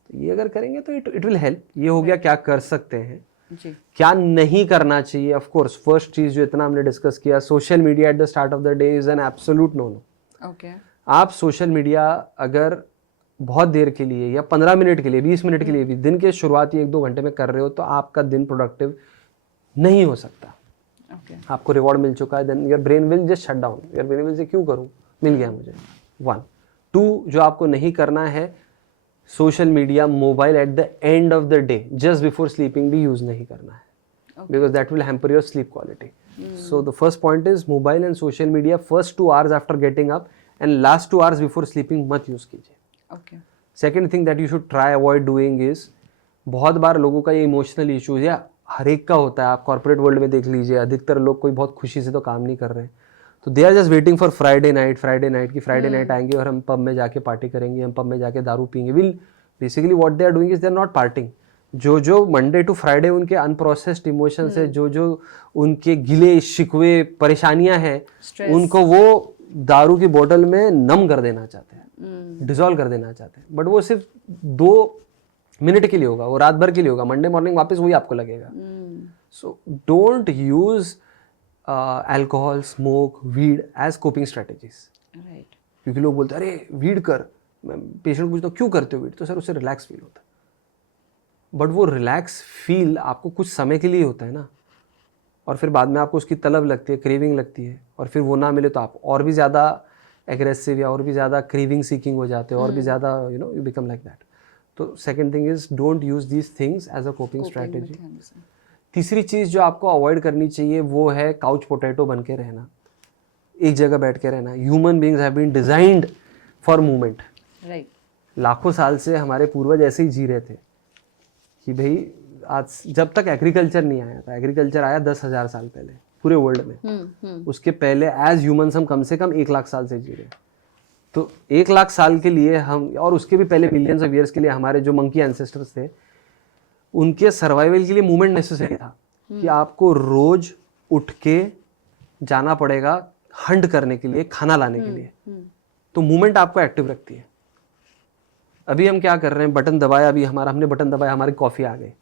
ये अगर करेंगे तो इट विल हेल्प। ये हो गया क्या कर सकते हैं जी। क्या नहीं करना चाहिए। ऑफ कोर्स फर्स्ट चीज जो इतना हमने डिस्कस किया, social media at the start of the day is an absolute no no. Okay, आप सोशल मीडिया अगर बहुत देर के लिए या 15 मिनट के लिए, 20 मिनट के लिए भी दिन के शुरुआती 1-2 घंटे में कर रहे हो तो आपका दिन प्रोडक्टिव नहीं हो सकता। आपको रिवॉर्ड मिल चुका है, then your brain will just shut down. Your brain will say क्यों करूं, मिल गया मुझे। 1 2 जो आपको नहीं करना है, social media mobile eight the end of the day just before sleeping भी यूज नहीं करना है, because that will hamper your sleep quality. So the first point is mobile and social media first 2 hours after getting up and last 2 hours before sleeping मत use कीजिए। Second thing that you should try avoid doing is, बहुत बार लोगों का ये emotional issues या हर एक का होता है, आप कॉर्पोरेट वर्ल्ड में देख लीजिए, अधिकतर लोग कोई बहुत खुशी से तो काम नहीं कर रहे हैं, तो they are just waiting for Friday night की फ्राइडे नाइट आएंगे और हम पब में जाके पार्टी करेंगे, हम पब में जाके दारू पीएंगे। Will basically what they are doing is they are not partying. जो मंडे टू फ्राइडे उनके अनप्रोसेस्ड इमोशंस है, जो उनके गिले शिकवे परेशानियां हैं, उनको वो दारू की बोतल में नम कर देना चाहते हैं, डिसॉल्व कर देना चाहते हैं, बट वो सिर्फ 2 मिनट के लिए होगा, वो रात भर के लिए होगा, मंडे मॉर्निंग वापस वही आपको लगेगा। So don't use alcohol, smoke, weed as coping strategies. Right, क्योंकि लोग बोलते हैं अरे वीड कर, मैं पेशेंट पूछता हूँ क्यों करते हो वीड, तो सर उससे रिलैक्स फील होता है, बट वो रिलैक्स फील आपको कुछ समय के लिए होता है ना, और फिर बाद में आपको उसकी तलब लगती है, क्रेविंग लगती है, और फिर वो ना मिले तो आप और भी ज़्यादा एग्रेसिव या और भी ज़्यादा क्रेविंग सीकिंग हो जाते हैं, और भी ज़्यादा यू बिकम लाइक दैट। तो second thing is don't use these things as a coping strategy. तीसरी चीज़ जो आपको अवॉइड करनी चाहिए वो है काउच पोटैटो बन के रहना, एक जगह बैठ के रहना। Human beings have been designed for movement. Right, लाखों साल से हमारे पूर्वज ऐसे ही जी रहे थे कि भाई आज जब तक एग्रीकल्चर नहीं आया था, एग्रीकल्चर आया 10,000 साल पहले पूरे वर्ल्ड में, उसके पहले एज ह्यूमंस हम कम से कम 1 लाख साल से जी रहे। तो 1 लाख साल के लिए हम, और उसके भी पहले मिलियंस ऑफ ईयर्स के लिए हमारे जो मंकी एंसेस्टर्स थे, उनके सर्वाइवल के लिए मूवमेंट नेसेसरी था कि आपको रोज उठ के जाना पड़ेगा हंट करने के लिए, खाना लाने के लिए। तो मूवमेंट आपको एक्टिव रखती है। अभी हम क्या कर रहे हैं, बटन दबाया, अभी हमने बटन दबाया, हमारी कॉफी आ गई।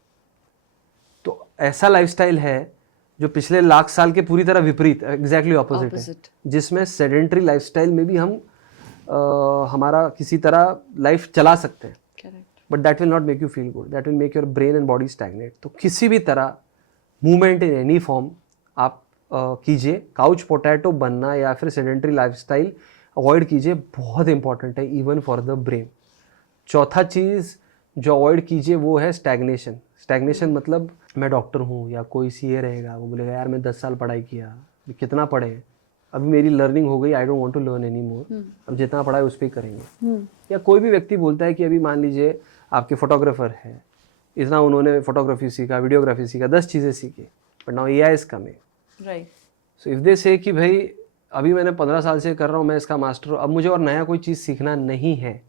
तो ऐसा लाइफस्टाइल है जो पिछले लाख साल के पूरी तरह विपरीत, एग्जैक्टली ऑपोजिट है, जिसमें सेडेंटरी लाइफस्टाइल में भी हम हमारा किसी तरह लाइफ चला सकते हैं, but that will not make you feel good, that will make your brain and body stagnate. तो किसी भी तरह मूवमेंट इन एनी फॉर्म आप कीजिए। काउच पोटैटो बनना या फिर सेडेंटरी लाइफस्टाइल अवॉइड कीजिए, बहुत इंपॉर्टेंट है इवन फॉर द ब्रेन। चौथा चीज़ जो अवॉइड कीजिए वो है स्टैग्नेशन। स्टैग्नेशन मतलब मैं डॉक्टर हूँ या कोई सीए रहेगा, वो बोलेगा यार मैं 10 साल पढ़ाई किया, कितना पढ़े, अभी मेरी लर्निंग हो गई, I don't want to learn any more, अब जितना पढ़ा है उस पर ही करेंगे। या कोई भी व्यक्ति बोलता है कि अभी मान लीजिए आपके फोटोग्राफर है, इतना उन्होंने फोटोग्राफी सीखा, वीडियोग्राफी सीखा, 10 चीज़ें सीखी, but now AI is coming. Right, so if they से कि भाई अभी मैंने 15 साल से कर रहा हूँ, मैं इसका मास्टर हूँ, अब मुझे और नया कोई चीज़ सीखना नहीं है,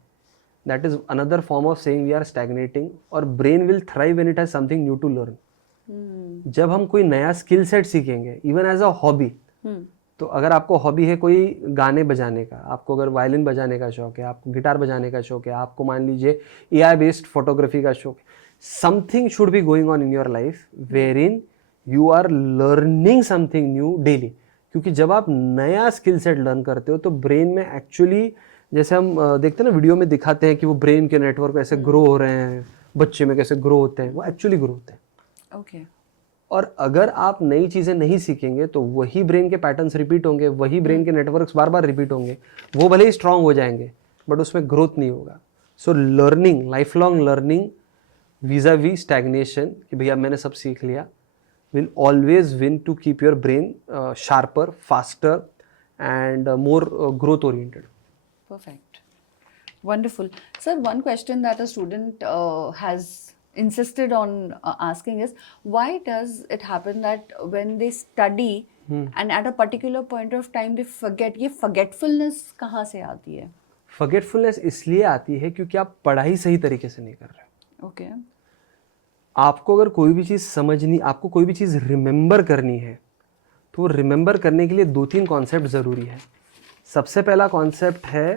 that is another form of saying we are stagnating. और brain will thrive when it has something new to learn. जब हम कोई नया स्किल सेट सीखेंगे इवन एज अ हॉबी, तो अगर आपको हॉबी है कोई गाने बजाने का, आपको अगर वायलिन बजाने का शौक है, आपको गिटार बजाने का शौक है, आपको मान लीजिए AI बेस्ड फोटोग्राफी का शौक है, something should be going on in your life wherein you are learning something new daily. क्योंकि जब आप नया स्किल सेट लर्न करते हो तो ब्रेन में एक्चुअली, जैसे हम देखते हैं ना वीडियो में दिखाते हैं कि वो ब्रेन के नेटवर्क ऐसे ग्रो हो रहे हैं, बच्चे में कैसे ग्रो होते हैं, वो एक्चुअली ग्रो होते हैं। ओके। और अगर आप नई चीज़ें नहीं सीखेंगे तो वही ब्रेन के पैटर्न्स रिपीट होंगे, वही ब्रेन के नेटवर्क्स बार बार रिपीट होंगे, वो भले ही स्ट्रांग हो जाएंगे बट उसमें ग्रोथ नहीं होगा। So learning, life long learning vis a vis stagnation कि भैया मैंने सब सीख लिया, will always win to keep your brain sharper, faster and more growth oriented. Perfect. Wonderful. Sir, one question that a student has insisted on asking is, why does it happen that when they study and at a particular point of time they forget? ये forgetfulness कहाँ से आती है? Forgetfulness इसलिए आती है क्योंकि आप पढ़ाई सही तरीके से नहीं कर रहे। Okay. आपको अगर कोई भी चीज़ समझनी, आपको कोई भी चीज़ रिमेंबर करनी है तो रिमेंबर करने के लिए 2-3 कॉन्सेप्ट ज़रूरी है। सबसे पहला कॉन्सेप्ट है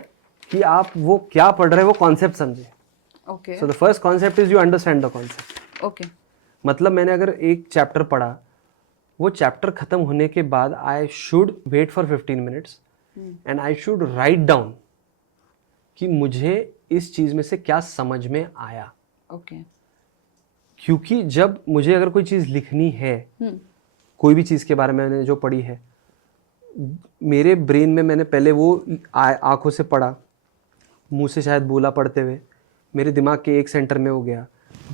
कि आप वो क्या पढ़ रहे हैं वो कॉन्सेप्ट समझे। Okay. So the first concept is you understand the concept. Okay. मतलब मैंने अगर एक चैप्टर पढ़ा, वो चैप्टर खत्म होने के बाद I should wait for 15 minutes and I should write down कि मुझे इस चीज़ में से क्या समझ में आया। Okay. क्योंकि जब मुझे अगर कोई चीज़ लिखनी है, कोई भी चीज़ के बारे में मैंने जो पढ़ी है, मेरे ब्रेन में मैंने पहले वो आँखों से पढ़ा, मुंह से शायद बोला पढ़ते हुए, मेरे दिमाग के एक सेंटर में हो गया,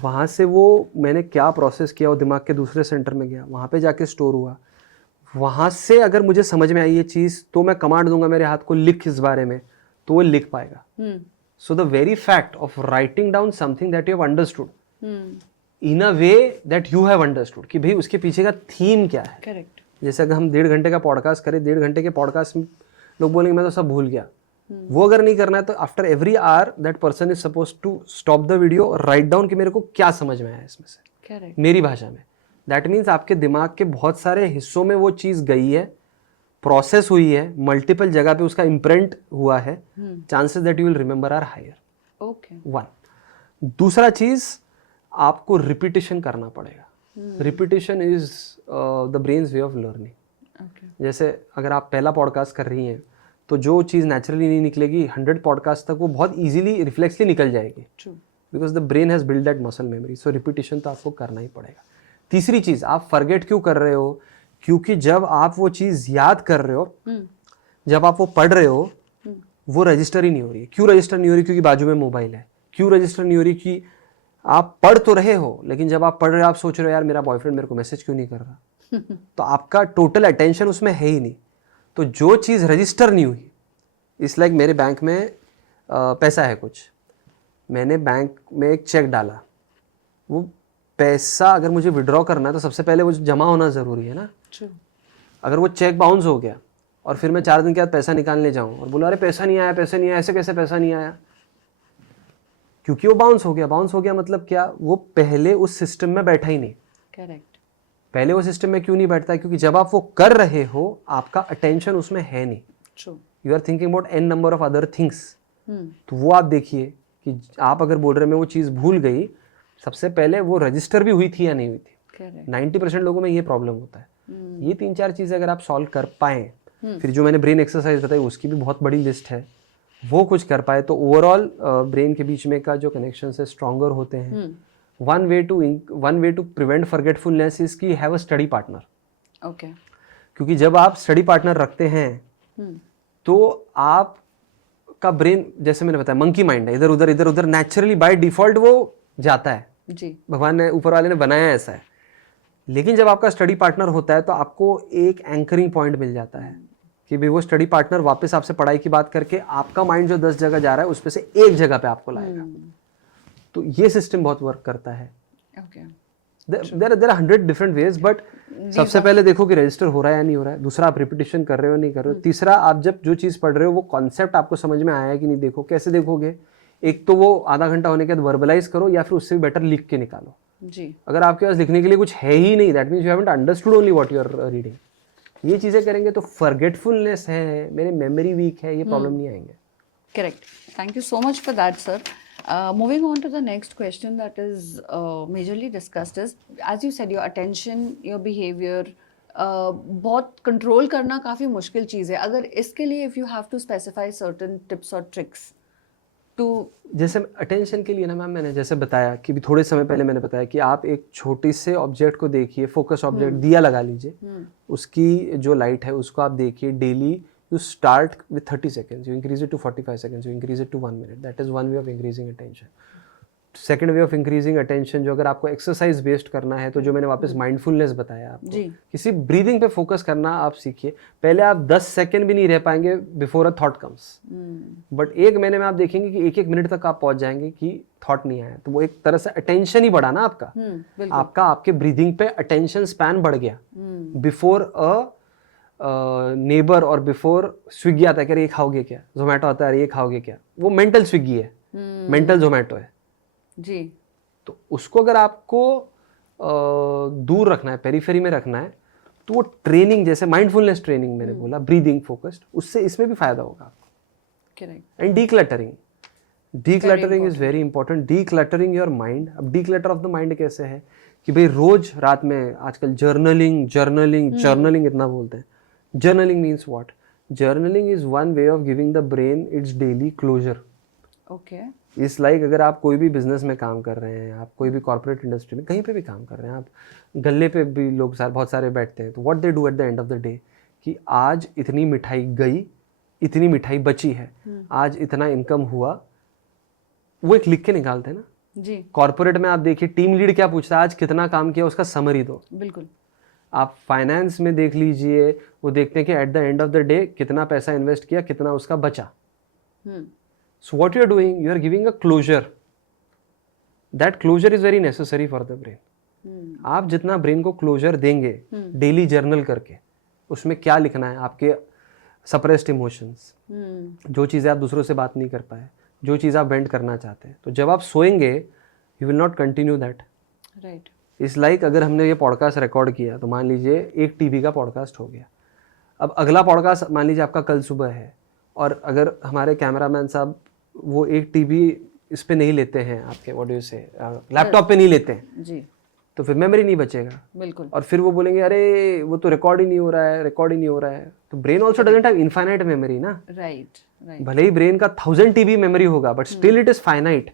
वहाँ से वो मैंने क्या प्रोसेस किया वो दिमाग के दूसरे सेंटर में गया, वहाँ पे जाके स्टोर हुआ, वहाँ से अगर मुझे समझ में आई ये चीज़ तो मैं कमांड दूंगा मेरे हाथ को, लिख इस बारे में, तो वो लिख पाएगा। So the very fact of writing down something that you have understood in a way that you have understood कि भाई उसके पीछे का थीम क्या है। Correct. जैसे अगर हम 1.5 घंटे का पॉडकास्ट करें, 1.5 घंटे के पॉडकास्ट में लोग बोलेंगे मैं तो सब भूल गया। वो अगर नहीं करना है तो after every hour that person is suppose to stop the video और राइट डाउन कि मेरे को क्या समझ में आया इसमें से, Correct. मेरी भाषा में। दैट मीन्स आपके दिमाग के बहुत सारे हिस्सों में वो चीज़ गई है, प्रोसेस हुई है, मल्टीपल जगह पे उसका इम्प्रिंट हुआ है, chances that you will remember are higher. Okay. 1 दूसरा चीज़ आपको रिपीटिशन करना पड़ेगा। Repetition is the brain's way of learning. Okay. जैसे अगर आप पहला पॉडकास्ट कर रही हैं तो जो चीज़ नेचुरली नहीं निकलेगी 100 पॉडकास्ट तक वो बहुत इजीली रिफ्लेक्सली निकल जाएगी, True. Because the brain has build that muscle memory. So repetition तो आपको करना ही पड़ेगा। तीसरी चीज़, आप फॉरगेट क्यों कर रहे हो? क्योंकि जब आप वो चीज़ याद कर रहे हो, जब आप वो पढ़ रहे हो, वो रजिस्टर ही नहीं हो रही है। क्यों रजिस्टर नहीं हो रही? क्योंकि बाजू में मोबाइल है। क्यों रजिस्टर नहीं हो रही? कि आप पढ़ तो रहे हो लेकिन जब आप पढ़ रहे हो आप सोच रहे हो यार मेरा बॉयफ्रेंड मेरे को मैसेज क्यों नहीं कर रहा, तो आपका टोटल अटेंशन उसमें है ही नहीं। तो जो चीज़ रजिस्टर नहीं हुई, इस लाइक मेरे बैंक में पैसा है कुछ, मैंने बैंक में एक चेक डाला, वो पैसा अगर मुझे विड्रॉ करना है तो सबसे पहले वो जमा होना ज़रूरी है ना। True. अगर वो चेक बाउंस हो गया और फिर मैं 4 दिन के बाद पैसा निकालने जाऊँ और बोला अरे पैसा नहीं आया, पैसा नहीं आया, ऐसे कैसे पैसा नहीं आया? क्योंकि वो बाउंस हो गया। बाउंस हो गया मतलब क्या? वो पहले उस सिस्टम में बैठा ही नहीं। Correct. पहले वो सिस्टम में क्यों नहीं बैठता? क्योंकि जब आप वो कर रहे हो आपका अटेंशन उसमें है नहीं। True. You are thinking about n number of other things. तो वो आप देखिए कि आप अगर बोल रहे मैं वो चीज़ भूल गई, सबसे पहले वो रजिस्टर भी हुई थी या नहीं हुई थी। Correct. 90% लोगों में ये प्रॉब्लम होता है। ये 3-4 चीज़ें अगर आप सॉल्व कर पाएँ, फिर जो मैंने ब्रेन एक्सरसाइज बताई उसकी भी बहुत बड़ी लिस्ट है, वो कुछ कर पाए तो ओवरऑल ब्रेन के बीच में का जो कनेक्शन है स्ट्रॉन्गर होते हैं। One way to prevent forgetfulness is कि have a study partner. Okay. क्योंकि जब आप स्टडी पार्टनर रखते हैं तो आपका ब्रेन, जैसे मैंने बताया, मंकी माइंड है, इधर उधर नेचुरली बाय डिफॉल्ट वो जाता है। जी. भगवान ने, ऊपर वाले ने बनाया ऐसा है। लेकिन जब आपका स्टडी पार्टनर होता है तो आपको एक एंकरिंग पॉइंट मिल जाता है कि भाई वो स्टडी पार्टनर वापस आपसे पढ़ाई की बात करके आपका माइंड जो 10 जगह जा रहा है उसमें से एक जगह पे आपको लाएगा। तो ये सिस्टम बहुत वर्क करता है। Okay. There are 100 different ways, but सबसे पहले देखो कि रजिस्टर हो रहा है या नहीं हो रहा है। दूसरा, आप रिपीटिशन कर रहे हो नहीं कर रहे हो। तीसरा, आप जब जो चीज़ पढ़ रहे हो वो कॉन्सेप्ट आपको समझ में आया है कि नहीं। देखो कैसे देखोगे? एक तो वो आधा घंटा होने के बाद वर्बलाइज करो या फिर उससे भी बेटर लिख के निकालो। जी, अगर आपके पास लिखने के लिए कुछ है ही नहीं, that means you haven't understood only what you are reading. ये चीज़ें करेंगे तो फॉरगेटफुलनेस है, मेरे मेमोरी वीक है, ये प्रॉब्लम नहीं आएंगे। correct. Thank you so much for that, sir. Moving on to the next question that is majorly discussed is, as you said, your attention, your behavior, बहुत कंट्रोल करना काफ़ी मुश्किल चीज़ है। अगर इसके लिए if you have to specify certain tips और ट्रिक्स टू, जैसे अटेंशन के लिए ना मैम, मैंने जैसे बताया कि भी थोड़े समय पहले मैंने बताया कि आप एक छोटी से ऑब्जेक्ट को देखिए, फोकस ऑब्जेक्ट दिया लगा लीजिए, उसकी जो लाइट है उसको आप देखिए daily. You start with 30 seconds, you increase it to 45 seconds, you increase it to 1 minute. That is one way of increasing attention. Second way of increasing attention, जो अगर आपको एक्सरसाइज बेस्ड करना है तो जो मैंने वापस माइंडफुलनेस बताया आपको, किसी ब्रीदिंग पे फोकस करना आप सीखिए। पहले आप 10 सेकंड भी नहीं रह पाएंगे before a thought comes, but एक महीने में आप देखेंगे कि एक मिनट तक आप पहुंच जाएंगे कि थॉट नहीं आया। तो वो एक तरह से अटेंशन ही बढ़ा ना आपका आपके ब्रीदिंग पे अटेंशन स्पैन बढ़ गया। बिफोर अ नेबर और बिफोर स्विगी आता है कि अरे ये खाओगे क्या, जोमेटो आता है अरे ये खाओगे क्या, वो मेंटल स्विगी है, मेंटल जोमेटो है जी। तो उसको अगर आपको दूर रखना है, पेरिफेरी में रखना है, तो वो ट्रेनिंग, जैसे माइंडफुलनेस ट्रेनिंग मैंने बोला, ब्रीदिंग फोकस्ड, उससे इसमें भी फायदा होगा आपको। Correct. And decluttering is very important. Decluttering your mind. अब डीक्लटर ऑफ द माइंड कैसे है कि भाई रोज रात में आजकल जर्नलिंग इतना बोलते हैं। Journaling means what? Journaling is one way of giving the brain its daily closure. Okay. इस लाइक अगर आप कोई भी बिजनेस में काम कर रहे हैं, आप कोई भी कॉर्पोरेट इंडस्ट्री में कहीं पे भी काम कर रहे हैं, आप गल्ले पे भी लोग बहुत सारे बैठते हैं, तो what they do at the end of the day कि आज इतनी मिठाई गई, इतनी मिठाई बची है, आज इतना इनकम हुआ, वो एक लिख के निकालते हैं ना जी। कॉर्पोरेट में आप देखिए टीम लीड क्या पूछता है, आज कितना काम किया, उसका समरी दो। बिल्कुल। आप फाइनेंस में देख लीजिए, वो देखते हैं कि eight the end of the day कितना पैसा इन्वेस्ट किया, कितना उसका बचा। So what you are doing, you are giving a closure. That closure is very necessary for the brain. आप जितना ब्रेन को क्लोजर देंगे डेली जर्नल करके, उसमें क्या लिखना है, आपके सप्रेस्ड इमोशंस, जो चीज़ें आप दूसरों से बात नहीं कर पाए, जो चीज़ आप वेंट करना चाहते हैं, तो जब आप सोएंगे you will not continue that. Right. इस लाइक अगर हमने ये पॉडकास्ट रिकॉर्ड किया तो मान लीजिए एक टीवी का पॉडकास्ट हो गया, अब अगला पॉडकास्ट मान लीजिए आपका कल सुबह है, और अगर हमारे कैमरामैन साहब वो एक टीवी इस पे नहीं लेते हैं, आपके व्हाट डू यू से लैपटॉप पे नहीं लेते हैं जी, तो फिर मेमोरी नहीं बचेगा। बिल्कुल। और फिर वो बोलेंगे अरे वो तो रिकॉर्ड ही नहीं हो रहा है, तो brain also doesn't have infinite memory ना। राइट। भले ही ब्रेन का 1000 TB मेमोरी होगा, but still it is finite,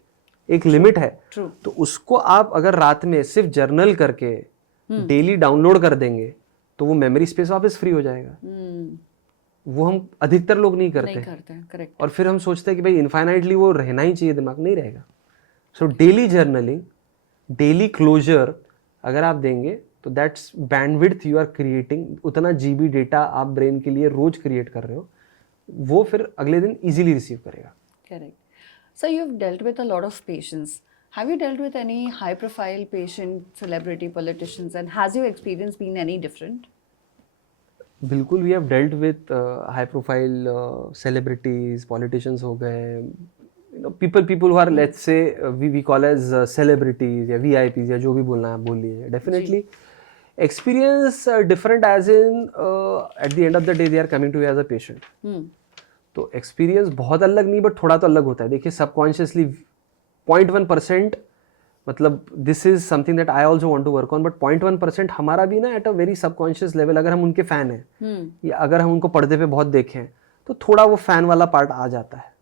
एक लिमिट है। तो उसको आप अगर रात में सिर्फ जर्नल करके डेली डाउनलोड कर देंगे तो वो मेमोरी स्पेस वापस फ्री हो जाएगा। वो हम अधिकतर लोग नहीं करते हैं। करेक्ट। और फिर हम सोचते हैं कि भाई इनफाइनाइटली वो रहना ही चाहिए, दिमाग नहीं रहेगा। So daily journaling, daily closure अगर आप देंगे तो that's bandwidth you are creating, उतना GB डेटा आप ब्रेन के लिए रोज क्रिएट कर रहे हो, वो फिर अगले दिन इजीली रिसीव करेगा। Correct. So you've dealt with a lot of patients. Have you dealt with any high-profile patient, celebrity, politicians, and has your experience been any different? बिल्कुल, we have dealt with high profile celebrities, politicians हो गए, people who are let's say we call as celebrities या VIPs या जो भी बोलना है आप बोल लीजिए। Definitely experience different, as in at the end of the day they are coming to as a patient. तो एक्सपीरियंस बहुत अलग नहीं, बट थोड़ा तो अलग होता है। देखिए सबकॉन्शियसली 0.1%, मतलब this is something that I also want to work on, but 0.1% हमारा भी ना at a very subconscious level, अगर हम उनके फैन हैं या अगर हम उनको पर्दे पे बहुत देखें तो थोड़ा वो फैन वाला पार्ट आ जाता है।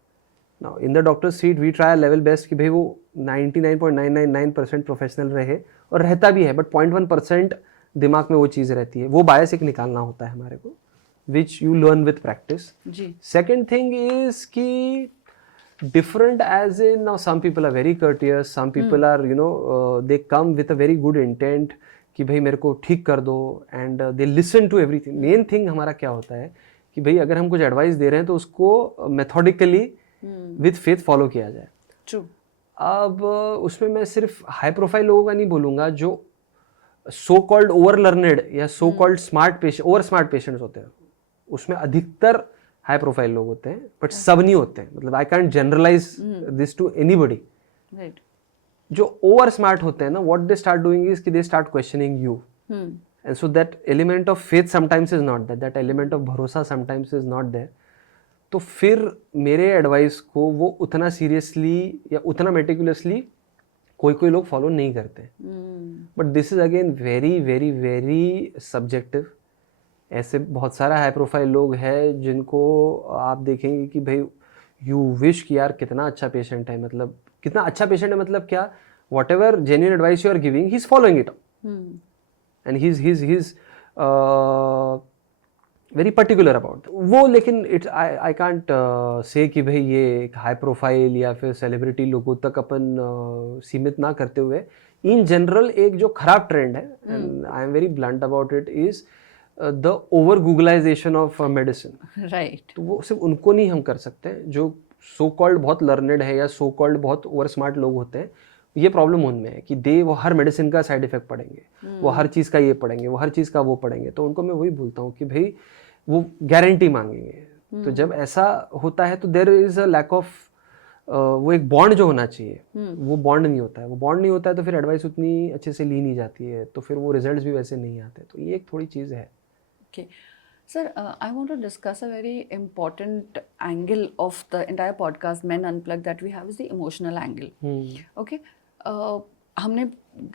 Now in the doctor seat we try level best कि भाई वो 99.999% प्रोफेशनल रहे, और रहता भी है, बट 0.1% दिमाग में वो चीज़ रहती है। वो बायस एक निकालना होता है हमारे को, which you learn with practice. Second thing is कि different as in now some people are very courteous, some people are they come with a very good intent कि भाई मेरे को ठीक कर दो, and they listen to everything. main thing हमारा क्या होता है कि भाई अगर हम कुछ एडवाइस दे रहे हैं तो उसको methodically with faith follow किया जाए। True. अब उसमें मैं सिर्फ हाई प्रोफाइल लोगों का नहीं बोलूँगा, जो सो कॉल्ड ओवर लर्नेड या so called smart patient, over smart patients होते हैं, उसमें अधिकतर हाई प्रोफाइल लोग होते हैं, बट सब नहीं होते हैं। मतलब I can't generalise this to anybody. Right. जो ओवर स्मार्ट होते हैं ना, what they start doing is कि they start questioning you, and so that element of faith sometimes is not there, that element of भरोसा sometimes is not there. तो फिर मेरे advice को वो उतना सीरियसली या उतना मेटिकुलसली कोई कोई लोग फॉलो नहीं करते. But this is again very very very subjective. ऐसे बहुत सारा हाई प्रोफाइल लोग हैं जिनको आप देखेंगे कि भाई यू विश कि यार कितना अच्छा पेशेंट है, मतलब कितना अच्छा पेशेंट है, मतलब क्या, whatever genuine advice you are giving he is following it and he is very particular about वो. लेकिन इट्स आई कांट से कि भाई ये एक हाई प्रोफाइल या फिर सेलिब्रिटी लोगों तक अपन सीमित ना करते हुए, इन जनरल एक जो खराब ट्रेंड है, and I am very blunt about it, is the over googlisation of medicine. Right. तो वो सिर्फ उनको नहीं हम कर सकते जो सो कॉल्ड बहुत लर्नेड है या सो कॉल्ड बहुत ओवर स्मार्ट लोग होते हैं. ये प्रॉब्लम उनमें है कि वो हर मेडिसिन का साइड इफेक्ट पढ़ेंगे, वो हर चीज़ का ये पढ़ेंगे, वो हर चीज़ का वो पढ़ेंगे. तो उनको मैं वही बोलता हूँ कि भाई वो गारंटी मांगेंगे. तो जब ऐसा होता है तो there is a lack of वो एक बॉन्ड जो होना चाहिए, वो बॉन्ड नहीं होता है. वो बॉन्ड नहीं होता है तो फिर एडवाइस उतनी अच्छे से ली नहीं जाती है, तो फिर वो रिजल्ट्स भी वैसे नहीं आते. तो ये एक थोड़ी चीज़ है. Okay. Sir, I want to discuss a very important angle of the entire podcast, Men Unplugged, that we have is the emotional angle. Okay. हमने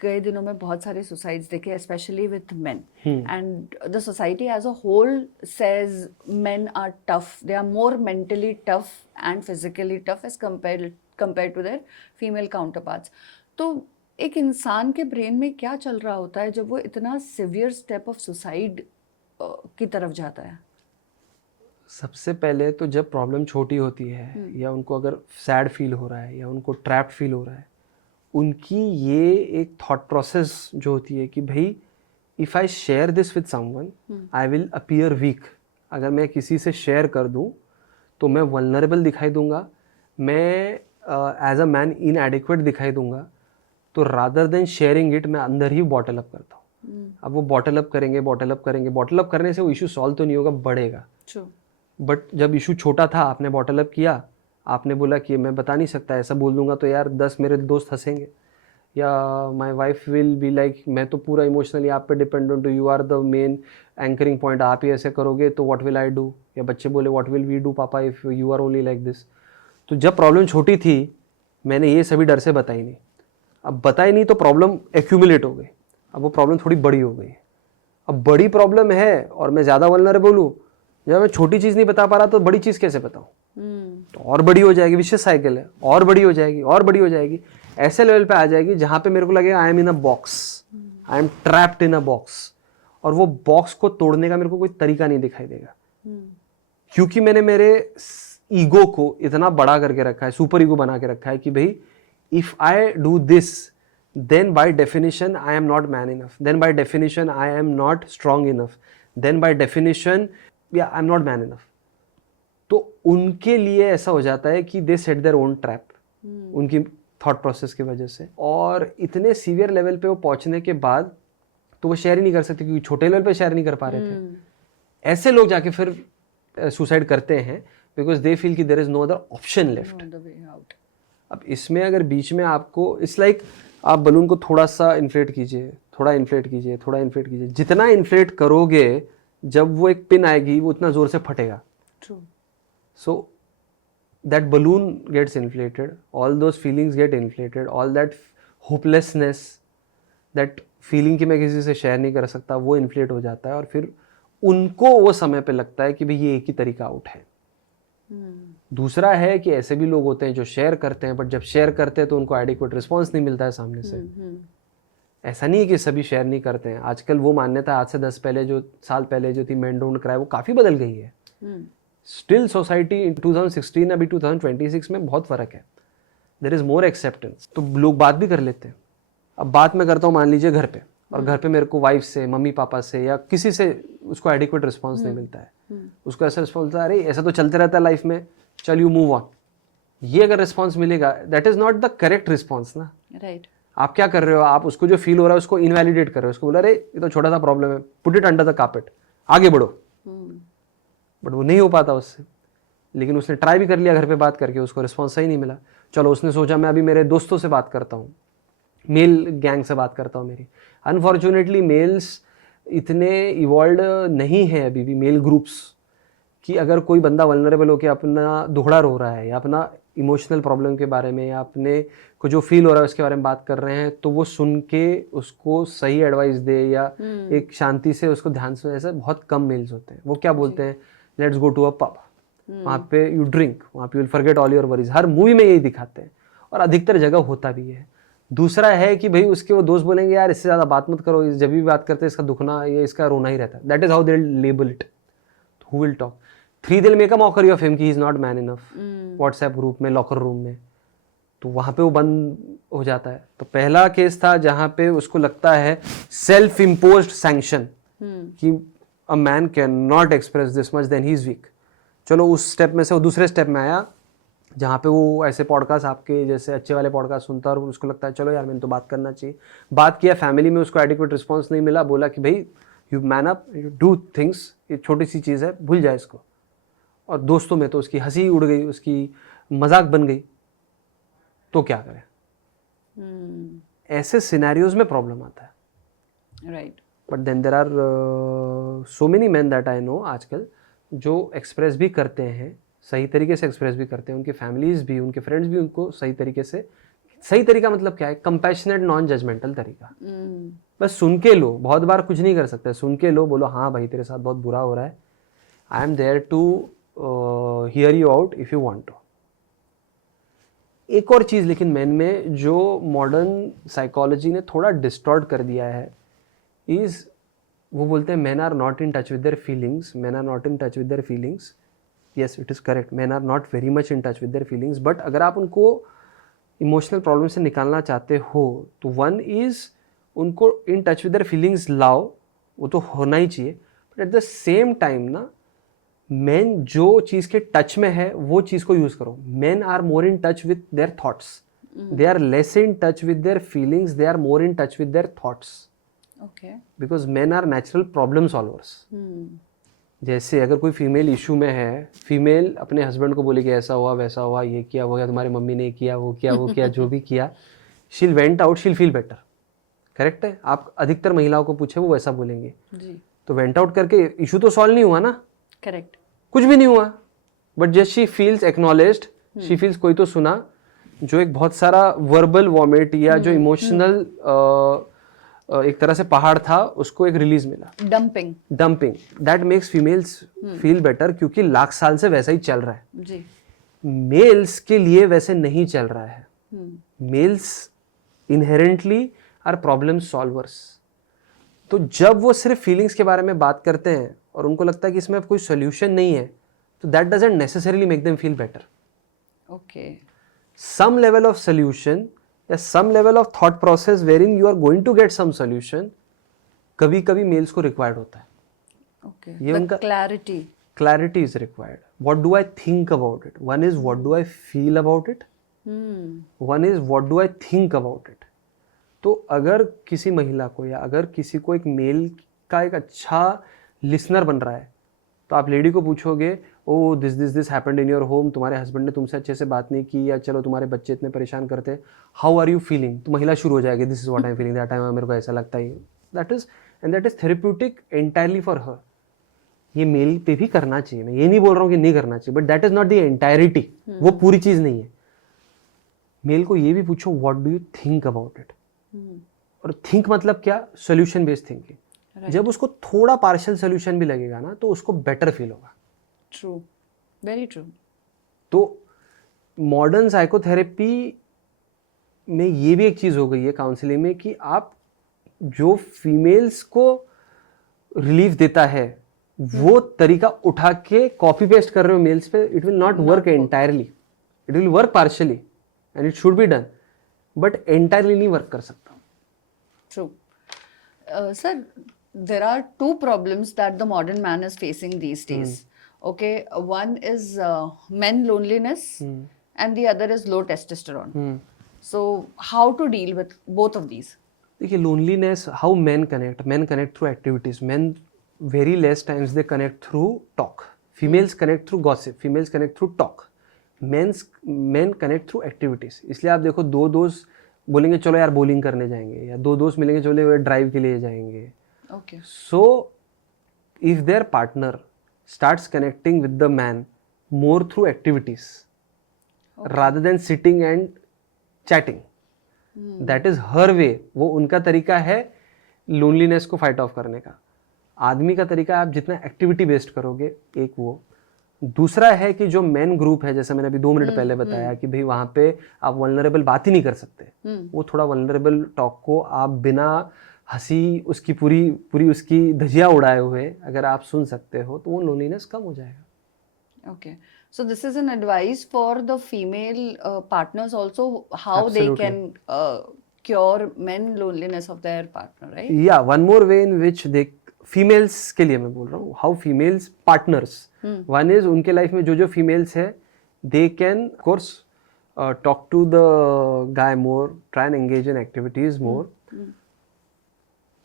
गए दिनों में बहुत सारे सुसाइड्स देखे, specially with men, and the society as a whole says men are tough, they are more mentally tough and physically tough as compared to their female counterparts. तो एक इंसान के ब्रेन में क्या चल रहा होता है जब वो इतना सिवियर स्टेप ऑफ सुसाइड की तरफ जाता है? सबसे पहले तो जब प्रॉब्लम छोटी होती है या उनको अगर सैड फील हो रहा है या उनको ट्रैप्ड फील हो रहा है, उनकी ये एक थॉट प्रोसेस जो होती है कि भाई if I share this with someone I will appear weak. अगर मैं किसी से शेयर कर दूं तो मैं वल्नरेबल दिखाई दूंगा, मैं एज अ मैन इनएडिक्वेट दिखाई दूंगा. तो रादर देन शेयरिंग इट मैं अंदर ही बॉटल अप करता हूँ. अब वो बॉटल अप करेंगे, बॉटल अप करने से वो इशू सॉल्व तो नहीं होगा, बढ़ेगा. बट जब इशू छोटा था, आपने बॉटल अप किया, आपने बोला कि मैं बता नहीं सकता, ऐसा बोल दूंगा तो यार 10 मेरे दोस्त हंसेंगे, या my wife will be like मैं तो पूरा इमोशनली आप पे डिपेंडेंट हूँ, you are the main anchoring point, आप ही ऐसे करोगे तो व्हाट विल आई डू. या बच्चे बोले व्हाट विल वी डू पापा if you are only like this. तो जब प्रॉब्लम छोटी थी मैंने ये सभी डर से बताई नहीं. अब बताई नहीं तो प्रॉब्लम एक्यूमुलेट हो गई. अब वो प्रॉब्लम थोड़ी बड़ी हो गई. अब बड़ी प्रॉब्लम है और मैं ज़्यादा वल्नरेबल हूँ, जब मैं छोटी चीज़ नहीं बता पा रहा तो बड़ी चीज़ कैसे बताऊँ. तो और बड़ी हो जाएगी, विशेष साइकिल है, और बड़ी हो जाएगी और बड़ी हो जाएगी. ऐसे लेवल पे आ जाएगी जहाँ पे मेरे को लगेगा I am in a box, I am trapped in a box, और वो बॉक्स को तोड़ने का मेरे को कोई तरीका नहीं दिखाई देगा, क्योंकि मैंने मेरे ईगो को इतना बड़ा करके रखा है, सुपर ईगो बना के रखा है कि भाई if I do this then by definition I am not man enough, then by definition I am not strong enough, then by definition yeah I am not man enough. तो उनके लिए ऐसा हो जाता है कि they set their own trap, उनकी thought process की वजह से. और इतने सीवियर लेवल पे वो पहुंचने के बाद तो वो शेयर ही नहीं कर सकते, क्योंकि छोटे लेवल पे शेयर नहीं कर पा रहे थे. ऐसे लोग जाके फिर सुसाइड करते हैं बिकॉज दे फील कि there is no other option left. अब इसमें अगर बीच में आपको इट्स लाइक आप बलून को थोड़ा सा इन्फ्लेट कीजिए, थोड़ा इन्फ्लेट कीजिए, थोड़ा इन्फ्लेट कीजिए. जितना इन्फ्लेट करोगे जब वो एक पिन आएगी वो उतना जोर से फटेगा. So that balloon gets inflated, all those feelings get inflated, all that hopelessness, that feeling कि मैं किसी से शेयर नहीं कर सकता, वो इन्फ्लेट हो जाता है. और फिर उनको वो समय पे लगता है कि भाई ये एक ही तरीका आउट है. दूसरा है कि ऐसे भी लोग होते हैं जो शेयर करते हैं, बट जब शेयर करते हैं तो उनको एडिक्वेट रिस्पॉन्स नहीं मिलता है सामने से. ऐसा नहीं है कि सभी शेयर नहीं करते हैं. आजकल वो मान्यता आज से 10 साल पहले जो थी मेन डोंट क्राई, वो काफ़ी बदल गई है. स्टिल सोसाइटी इन 2016 अभी 2026 में बहुत फ़र्क है. There is more acceptance. तो लोग बात भी कर लेते हैं. अब बात मैं करता हूँ मान लीजिए घर पे, और घर पे मेरे को वाइफ से, मम्मी पापा से या किसी से उसको एडिक्वेट रिस्पॉन्स नहीं मिलता है. उसको ऐसा रिस्पॉन्स मिलता है अरे ऐसा तो चलते रहता है लाइफ में, चल यू मूव ऑन. ये अगर रिस्पॉन्स मिलेगा that is not the correct response ना. राइट. आप क्या कर रहे हो, आप उसको जो फील हो रहा है उसको इनवैलिडेट कर रहे हो. उसको बोला अरे ये तो छोटा सा प्रॉब्लम है, put it under the carpet, आगे बढ़ो. बट वो नहीं हो पाता उससे. लेकिन उसने ट्राई भी कर लिया घर पे बात करके, उसको रिस्पॉन्स सही नहीं मिला. चलो उसने सोचा मैं अभी मेरे दोस्तों से बात करता हूँ, मेल गैंग से बात करता हूँ मेरी, अनफॉर्चुनेटली मेल्स इतने इवॉल्व नहीं है अभी भी, मेल ग्रुप्स, कि अगर कोई बंदा वल्नरेबल होकर अपना दुखड़ा रो रहा है या अपना इमोशनल प्रॉब्लम के बारे में या अपने को जो फील हो रहा है उसके बारे में बात कर रहे हैं, तो वो सुन के उसको सही एडवाइस दे या एक शांति से उसको ध्यान से, ऐसे बहुत कम मेल्स होते हैं। वो क्या बोलते हैं, let's go to a pub, वहाँ पे यू ड्रिंक, वहाँ पे you will forget all your worries. हर मूवी में यही दिखाते हैं और अधिकतर जगह होता भी है। दूसरा है कि भाई उसके वो दोस्त बोलेंगे यार इससे ज़्यादा बात मत करो, जब भी बात करते हैं इसका दुखना या इसका रोना ही रहता है। That is how they label it. Who will talk 3 दिल make a mockery of him कि he is not man enough, WhatsApp group में, लॉकर रूम में, तो वहाँ पे वो बंद हो जाता है। तो पहला केस था जहाँ पे उसको लगता है सेल्फ इम्पोज्ड सैंक्शन कि a man can not express this much, then he is weak. चलो उस स्टेप में से वो दूसरे स्टेप में आया जहाँ पे वो ऐसे पॉडकास्ट आपके जैसे अच्छे वाले पॉडकास्ट सुनता और उसको लगता है चलो यार मैंने तो बात करना चाहिए। बात किया, फैमिली में उसको एडिक्वेट रिस्पॉन्स नहीं मिला, बोला कि भाई you man up, you do things, ये छोटी सी चीज़ है, भूल जाए इसको। और दोस्तों में तो उसकी हंसी उड़ गई, उसकी मजाक बन गई, तो क्या करें? ऐसे सिनेरियोज में प्रॉब्लम आता है, right. But then there are so many man that I know आजकल जो एक्सप्रेस भी करते हैं, सही तरीके से एक्सप्रेस भी करते हैं, उनकी फैमिलीज भी, उनके फ्रेंड्स भी उनको सही तरीके से, सही तरीका मतलब क्या है, कंपैशनेट नॉन जजमेंटल तरीका। बस सुन के लो, बहुत बार कुछ नहीं कर सकते, सुन के लो, बोलो हाँ भाई तेरे साथ बहुत बुरा हो रहा है, I am there to hear you out if you want to. एक और चीज़ लेकिन मैन में जो मॉडर्न साइकोलॉजी ने थोड़ा डिस्टॉर्ट कर दिया है इज़, वो बोलते हैं man are not in touch with their feelings, man are not in touch with their feelings. Yes, it is correct, man are not very much in touch with their feelings, but अगर आप उनको emotional problem से निकालना चाहते हो तो one is उनको इन touch with their feelings लाओ, वो तो होना ही चाहिए, but at the same time ना मेन जो चीज़ के टच में है वो चीज़ को यूज़ करो। Men are more in touch with their thoughts, they are less in touch with their feelings, they are more in touch with their thoughts. Okay. Because men are natural problem solvers. जैसे अगर कोई female issue में है, female अपने husband को बोले कि ऐसा हुआ वैसा हुआ, ये किया वो किया, तुम्हारी मम्मी ने किया वो किया वो किया, जो भी किया, शील वेंट आउट, शील फील बेटर। करेक्ट है? आप अधिकतर महिलाओं को पूछे वो वैसा बोलेंगे जी। तो वेंट आउट करके इशू तो सॉल्व नहीं हुआ ना, करेक्ट, कुछ भी नहीं हुआ, but just she feels acknowledged, she feels कोई तो सुना, जो एक बहुत सारा वर्बल वॉमिट या जो इमोशनल एक तरह से पहाड़ था उसको एक रिलीज मिला। Dumping that makes females feel better, क्योंकि लाख साल से वैसा ही चल रहा है जी। मेल्स के लिए वैसे नहीं चल रहा है। Males inherently are problem solvers. तो जब वो सिर्फ फीलिंग्स के बारे में बात करते हैं और उनको लगता है कि इसमें अब कोई सोल्यूशन नहीं है, तो that doesn't necessarily make them feel better. Okay. Some level of solution या some level of thought process wherein you are going to get some solution, कभी कभी मेल्स को रिक्वायर्ड होता है। ओके, ये उनका clarity is required. What do I think about it, one is what do I feel about it, one is what do I think about it. तो अगर किसी महिला को या अगर किसी को एक मेल का एक अच्छा लिसनर बन रहा है, तो आप लेडी को पूछोगे oh this happened in your home, तुम्हारे हस्बैंड ने तुमसे अच्छे से बात नहीं की, या चलो तुम्हारे बच्चे इतने परेशान करते हैं, हाउ आर यू फीलिंग, तो महिला शुरू हो जाएगी this is what I am feeling that time, मेरे को ऐसा लगता है। That is therapeutic entirely for her. ये मेल पे भी करना चाहिए, मैं ये नहीं बोल रहा हूँ कि नहीं करना चाहिए, but that is not the entirety, वो पूरी चीज नहीं है। मेल को ये भी पूछो what do you think about it, और थिंक मतलब क्या, सोल्यूशन बेस्ड थिंकिंग। जब उसको थोड़ा पार्शियल सोल्यूशन भी लगेगा ना, तो उसको बेटर फील होगा। True, very true. तो मॉडर्न साइकोथेरेपी में ये भी एक चीज हो गई है काउंसलिंग में कि आप जो फीमेल्स को रिलीफ देता है वो तरीका उठा के कॉपी पेस्ट कर रहे हो मेल्स पे, it will not work entirely, it will work partially and it should be done, but entirely नहीं वर्क कर सकता। True. Sir, there are two problems that the modern man is facing these days. Okay, one is men loneliness and the other is low testosterone. So, how to deal with both of these? देखिए, loneliness, how men connect through activities. Men very less times they connect through talk. Females connect through gossip. Females connect through talk. Men connect through activities. इसलिए आप देखो दो दोस्त बोलेंगे चलो यार bowling करने जाएंगे, या दो दोस्त मिलेंगे चलो ड्राइव के लिए जाएंगे. Okay. So if their partner starts connecting with the man more through activities rather than sitting and chatting, that is her way. वो उनका तरीका है लोनलीनेस को फाइट ऑफ करने का. आदमी का तरीका है आप जितना एक्टिविटी बेस्ड करोगे, एक वो. दूसरा है कि जो मेन ग्रुप है, जैसे मैंने अभी 2 मिनट पहले बताया कि भाई वहाँ पे आप वल्नरेबल बात ही नहीं कर सकते. वो थोड़ा वल्नरेबल टॉक को आप बिना हंसी उसकी पूरी उसकी धजिया उड़ाए हुए अगर आप सुन सकते हो तो वो लोनलीनेस कम हो जाएगा. Okay. So this is an advice for the female partners also, how Absolutely. they can cure men loneliness of their partner, right? Yeah, one more way in which they females के लिए मैं बोल रहा हूँ, how females partners. One is उनके life में जो females है, they can of course talk to the guy more, try and engage in activities more.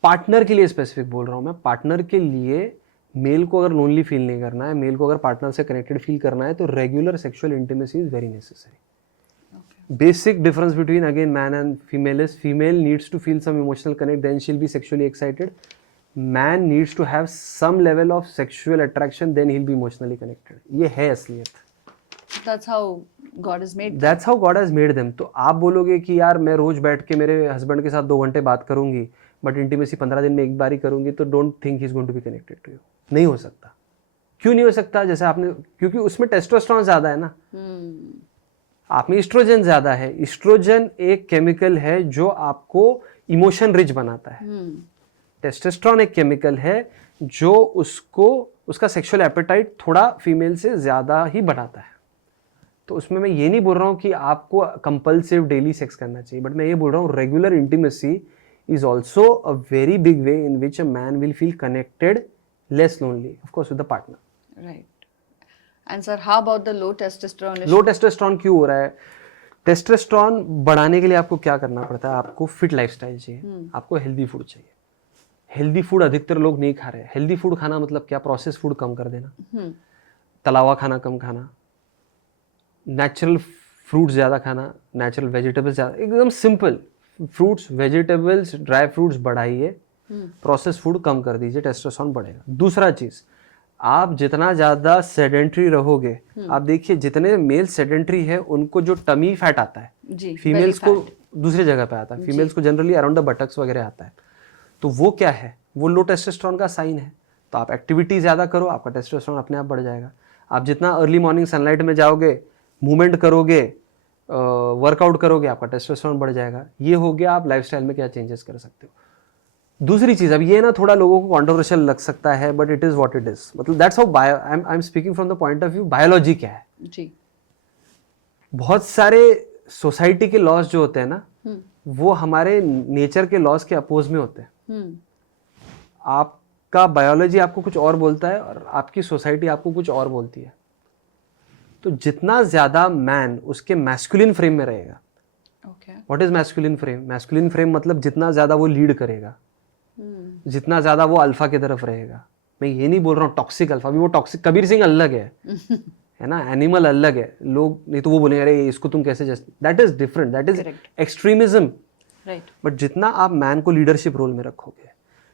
Partner के लिए स्पेसिफिक बोल रहा हूँ मैं. पार्टनर के लिए मेल को अगर लोनली फील नहीं करना है, मेल को अगर पार्टनर से कनेक्टेड फील करना है, तो regular sexual intimacy is very necessary. Basic difference between again man and female is female needs to feel some emotional connect, then she'll be sexually excited. Man needs to have some level of sexual attraction, then he'll be emotionally connected. ये है असलियत. That's how God has made them. That's how God has made them. तो आप बोलोगे कि यार मैं रोज बैठ के मेरे हस्बैंड के साथ 2 घंटे बात करूंगी, बट इंटीमेसी 15 दिन में एक बार ही करूंगी, तो don't think he is going to be connected to you. नहीं हो सकता. क्यों नहीं हो सकता? जैसे आपने, क्योंकि उसमें टेस्टोस्टेरोन ज्यादा है ना. आप में एस्ट्रोजन ज्यादा है. एस्ट्रोजन एक केमिकल है जो आपको इमोशन रिच बनाता है. टेस्टोस्टेरोन एक केमिकल है जो उसका सेक्सुअल एपेटाइट थोड़ा फीमेल से ज्यादा ही बढ़ाता है. तो उसमें मैं ये नहीं बोल रहा हूँ कि आपको कंपल्सिव डेली सेक्स करना चाहिए, बट मैं ये बोल रहा हूँ regular intimacy is also a very big way in which a man will feel connected, less lonely, of course, with the partner. Right. And sir, how about the low testosterone issue? Low testosterone क्यों हो रहा है? Testosterone बढ़ाने के लिए आपको क्या करना पड़ता है? आपको फिट लाइफस्टाइल चाहिए, आपको हेल्दी फूड चाहिए. हेल्दी फूड अधिकतर लोग नहीं खा रहे. हेल्दी फूड खाना मतलब क्या? प्रोसेस फूड कम कर देना, तला हुआ खाना कम खाना, नेचुरल फ्रूट्स ज़्यादा खाना, नेचुरल वेजिटेबल्स ज़्यादा. एकदम simple. Fruits, vegetables, dry fruits बढ़ाइए, प्रोसेस फूड कम कर दीजिए, टेस्टोस्टेरोन बढ़ेगा. दूसरा चीज, आप जितना ज्यादा सेडेंट्री रहोगे, आप देखिए जितने मेल सेडेंट्री है उनको जो टमी फैट आता है, फीमेल्स को दूसरी जगह पे आता है. फीमेल्स को जनरली अराउंड द बटक्स वगैरह आता है. तो वो क्या है? वो लो टेस्टोस्टेरोन का साइन है. तो आप एक्टिविटी ज्यादा करो, आपका टेस्टोस्टेरोन अपने आप बढ़ जाएगा. आप जितना अर्ली मॉर्निंग सनलाइट में जाओगे, मूवमेंट करोगे, वर्कआउट करोगे, आपका टेस्टोस्टेरोन बढ़ जाएगा. ये हो गया आप लाइफस्टाइल में क्या चेंजेस कर सकते हो. दूसरी चीज, अब ये ना थोड़ा लोगों को कॉन्ट्रोवर्शियल लग सकता है, but it is what it is. मतलब that's how I am speaking from the point of view biology क्या है जी. बहुत सारे सोसाइटी के लॉज जो होते हैं ना, वो हमारे नेचर के लॉज के अपोज में होते हैं. आपका बायोलॉजी आपको कुछ और बोलता है और आपकी सोसाइटी आपको कुछ और बोलती है. तो जितना ज्यादा मैन उसके मैस्कुलिन फ्रेम में रहेगा. What is masculine frame? Masculine frame मतलब जितना ज्यादा वो लीड करेगा, जितना ज्यादा वो अल्फा की तरफ रहेगा. मैं ये नहीं बोल रहा हूँ टॉक्सिक अल्फा, भी वो टॉक्सिक कबीर सिंह अलग है ना, एनिमल अलग है. लोग नहीं तो वो बोलेंगे अरे इसको तुम कैसे just, that is different, that is extremism. Right. But जितना आप मैन को लीडरशिप रोल में रखोगे,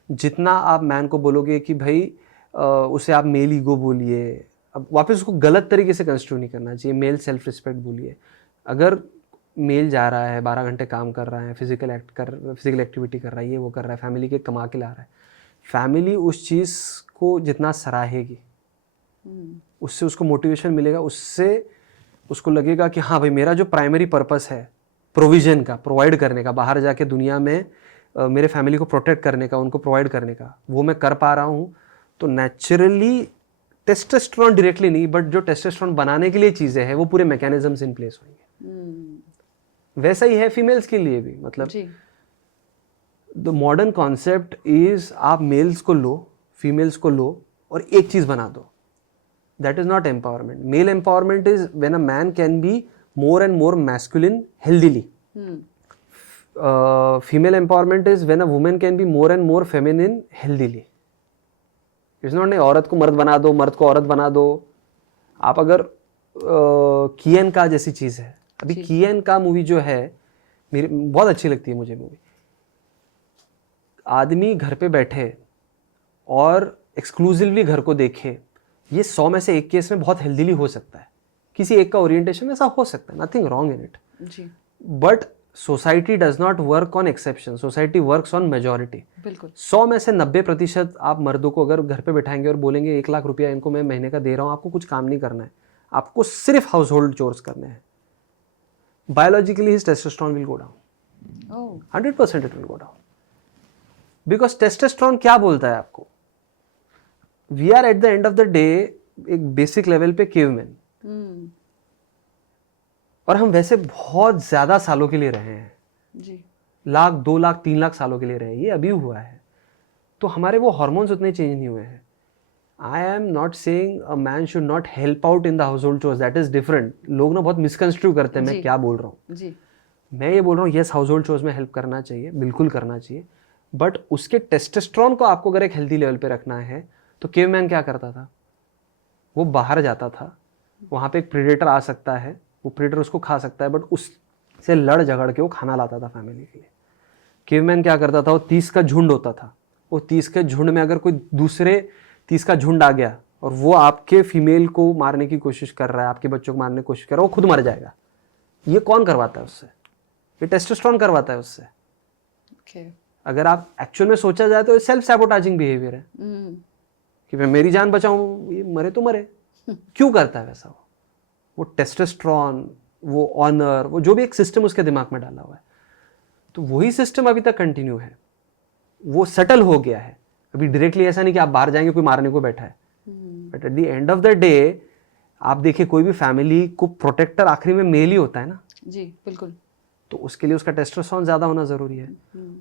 जितना आप मैन को बोलोगे कि भाई उसे आप मेल ईगो बोलिए, अब वापस उसको गलत तरीके से कंस्ट्रू नहीं करना चाहिए, मेल सेल्फ रिस्पेक्ट बोलिए. अगर मेल जा रहा है, 12 घंटे काम कर रहा है, फिजिकल एक्टिविटी कर रहा है, ये वो कर रहा है, फैमिली के कमा के ला रहा है, फैमिली उस चीज़ को जितना सराहेगी, उससे उसको मोटिवेशन मिलेगा, उससे उसको लगेगा कि हाँ भाई मेरा जो प्राइमरी पर्पस है प्रोविजन का, प्रोवाइड करने का, बाहर जाके दुनिया में मेरे फैमिली को प्रोटेक्ट करने का, उनको प्रोवाइड करने का, वो मैं कर पा रहा हूँ. तो नेचुरली टेस्टोस्टेरोन डायरेक्टली नहीं, बट जो टेस्टोस्टेरोन बनाने के लिए चीज़ें हैं वो पूरे मैकेनिज्म्स इन प्लेस होंगे. वैसा ही है फीमेल्स के लिए भी. मतलब द मॉडर्न कॉन्सेप्ट इज आप मेल्स को लो, फीमेल्स को लो और एक चीज़ बना दो. That is not empowerment. Male empowerment is when a man can be more and more masculine healthily. Female empowerment is when a woman can be more and more feminine healthily. It's not नहीं औरत को मर्द बना दो, मर्द को औरत बना दो. आप अगर कियन का जैसी चीज़ है, अभी कियन का मूवी जो है, मेरी बहुत अच्छी लगती है मुझे मूवी। आदमी घर पे बैठे और एक्सक्लूसिवली घर को देखे, ये 100 में से एक केस में बहुत हेल्दीली हो सकता है, किसी एक का ओरिएंटेशन ऐसा हो सकता है, नथिंग रॉन्ग इन इट। जी but society does not work on exception, society works on majority. बिल्कुल 100 में से 90% आप मर्दों को अगर घर पे बैठाएंगे और बोलेंगे 1 लाख रुपया इनको मैं महीने का दे रहा हूँ, आपको कुछ काम नहीं करना है, आपको सिर्फ हाउस होल्ड चोर्स करने हैं, biologically his testosterone will go down, oh 100% it will go down. Because testosterone क्या बोलता है आपको, we are at the end of the day एक बेसिक लेवल पे केवमैन, और हम वैसे बहुत ज्यादा सालों के लिए रहे हैं, जी 1 लाख 2 लाख 3 लाख सालों के लिए रहे, ये अभी हुआ है। तो हमारे वो हार्मोन्स उतने चेंज नहीं हुए हैं। I am not saying a man should not help out in the house hold chores, that is different. लोग ना बहुत मिसकंस्ट्रू करते हैं मैं जी। क्या बोल रहा हूँ। जी मैं ये बोल रहा हूँ यस, हाउस होल्ड चोर्स में हेल्प करना चाहिए, बिल्कुल करना चाहिए, बट उसके टेस्टोस्टेरोन को आपको अगर एक हेल्दी लेवल पे रखना है तो केवमैन क्या करता था, वो बाहर जाता था, वहाँ पे एक प्रेडेटर आ सकता है, वो प्रेडेटर उसको खा सकता है, बट उससे लड़ झगड़ के वो खाना लाता था फैमिली के लिए। केवमैन क्या करता था, वो 30 का झुंड होता था, वो 30 के झुंड में अगर कोई दूसरे 30 का झुंड आ गया और वो आपके फीमेल को मारने की कोशिश कर रहा है, आपके बच्चों को मारने की कोशिश कर रहा है, वो खुद मर जाएगा। ये कौन करवाता है उससे, ये टेस्टोस्टेरोन करवाता है उससे। ओके अगर आप एक्चुअल में सोचा जाए तो ये सेल्फ सैबोटाजिंग बिहेवियर है कि मैं मेरी जान बचाऊं, ये मरे तो मरे। क्यों करता है वैसा? वो टेस्टोस्टेरोन, वो ऑनर, वो जो भी एक सिस्टम उसके दिमाग में डाला हुआ है, तो वही सिस्टम अभी तक कंटिन्यू है, वो सेटल हो गया है। अभी डायरेक्टली ऐसा नहीं कि आप बाहर जाएंगे कोई मारने को बैठा है, but at the end of the day आप देखिए कोई भी फैमिली को प्रोटेक्टर आखिरी में मेल ही होता है ना। जी बिल्कुल तो उसके लिए उसका टेस्टोस्टेरोन ज़्यादा होना ज़रूरी है,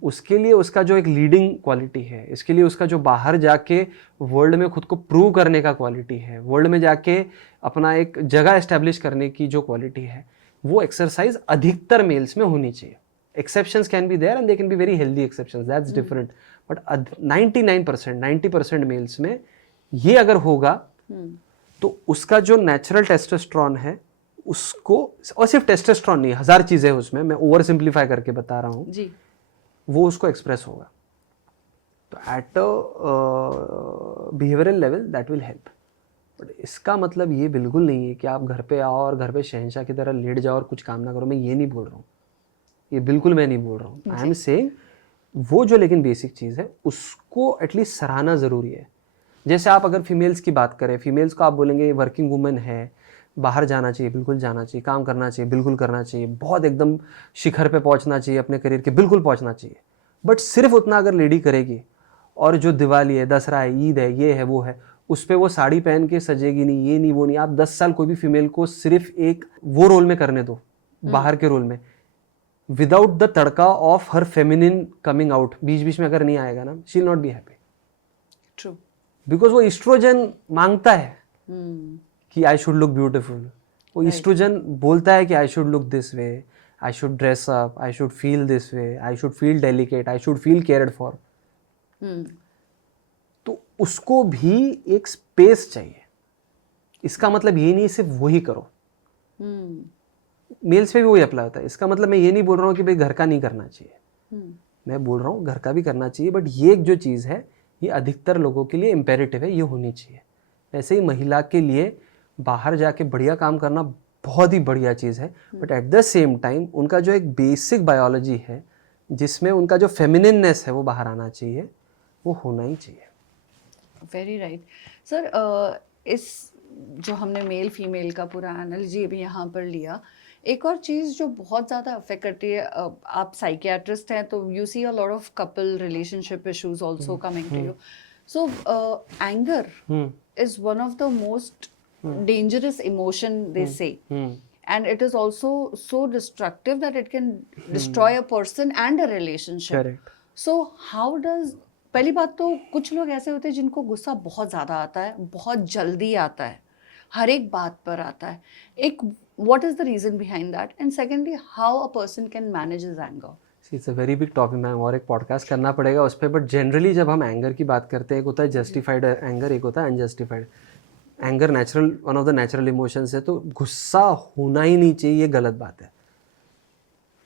उसके लिए उसका जो एक लीडिंग क्वालिटी है, इसके लिए उसका जो बाहर जाके वर्ल्ड में खुद को प्रूव करने का क्वालिटी है, वर्ल्ड में जाके अपना एक जगह एस्टेब्लिश करने की जो क्वालिटी है, वो एक्सरसाइज अधिकतर मेल्स में होनी चाहिए। Exceptions can be there and they can be very healthy exceptions, that's different, but 99% 90% males में ये अगर होगा तो उसका जो नेचुरल टेस्टोस्टेरोन है उसको, और सिर्फ टेस्टोस्टेरोन नहीं, 1000 चीजें हैं उसमें, मैं ओवर सिंप्लीफाई करके बता रहा हूँ जी, वो उसको एक्सप्रेस होगा। तो at behavioural level that will help. But इसका मतलब ये बिल्कुल नहीं है कि आप घर पे आओ और घर पे शहंशाह की तरह लेट जाओ और कुछ काम ना करो, मैं ये नहीं बोल रहा हूँ, ये बिल्कुल मैं नहीं बोल रहा हूँ। आई एम सेइंग वो जो लेकिन बेसिक चीज़ है उसको एटलीस्ट सराहना ज़रूरी है। जैसे आप अगर फीमेल्स की बात करें, फीमेल्स को आप बोलेंगे वर्किंग वुमेन है, बाहर जाना चाहिए, बिल्कुल जाना चाहिए, काम करना चाहिए, बिल्कुल करना चाहिए, बहुत एकदम शिखर पे पहुंचना चाहिए अपने करियर के, बिल्कुल पहुंचना चाहिए। बट सिर्फ उतना अगर लेडी करेगी और जो दिवाली है, दसरा है, ईद है, ये है वो है, उस पर वो साड़ी पहन के सजेगी नहीं, ये नहीं वो नहीं। आप 10 साल कोई भी फीमेल को सिर्फ एक वो रोल में करने दो, बाहर के रोल में, विदाउट द तड़का of her feminine coming out, बीच बीच में अगर नहीं आएगा ना, she will not be happy. True, because वो इस्ट्रोजन मांगता है कि आई शुड लुक ब्यूटिफुल, वो इस्ट्रोजन बोलता है कि I should look this way, I should dress up, I should feel this way, I should feel delicate, I should feel cared for. तो उसको भी एक स्पेस चाहिए। इसका मतलब ये नहीं सिर्फ वही करो, मेल्स पे भी वही अप्लाई होता है। इसका मतलब मैं ये नहीं बोल रहा हूँ कि भाई घर का नहीं करना चाहिए, मैं बोल रहा हूँ घर का भी करना चाहिए, बट ये एक जो चीज़ है ये अधिकतर लोगों के लिए इम्पेरेटिव है, ये होनी चाहिए। ऐसे ही महिला के लिए बाहर जाके बढ़िया काम करना बहुत ही बढ़िया चीज़ है, but at the same time उनका जो एक बेसिक बायोलॉजी है जिसमें उनका जो फेमिनिननेस है वो बाहर आना चाहिए, वो होना ही चाहिए। Very right sir. इस जो हमने मेल फीमेल का पूरा एनालॉजी भी यहाँ पर लिया, एक और चीज़ जो बहुत ज़्यादा अफेक्ट करती है, आप साइकियाट्रिस्ट हैं तो you see a lot of couple relationship issues also coming to you. So anger is one of the most dangerous emotion they say, and it is also so destructive that it can destroy a person and a relationship. Correct. So how does, पहली बात तो कुछ लोग ऐसे होते हैं जिनको गुस्सा बहुत ज़्यादा आता है, बहुत जल्दी आता है, हर एक बात पर आता है। एक what is the reason behind that, and secondly how a person can manage his anger? It's a very big topic ma'am, और एक पॉडकास्ट करना पड़ेगा उस पर। बट जनरली जब हम एंगर की बात करते हैं, एक होता है जस्टिफाइड एंगर, एक होता है unjustified anger. Natural, one of the natural emotions है, तो गुस्सा होना ही नहीं चाहिए, ये गलत बात है।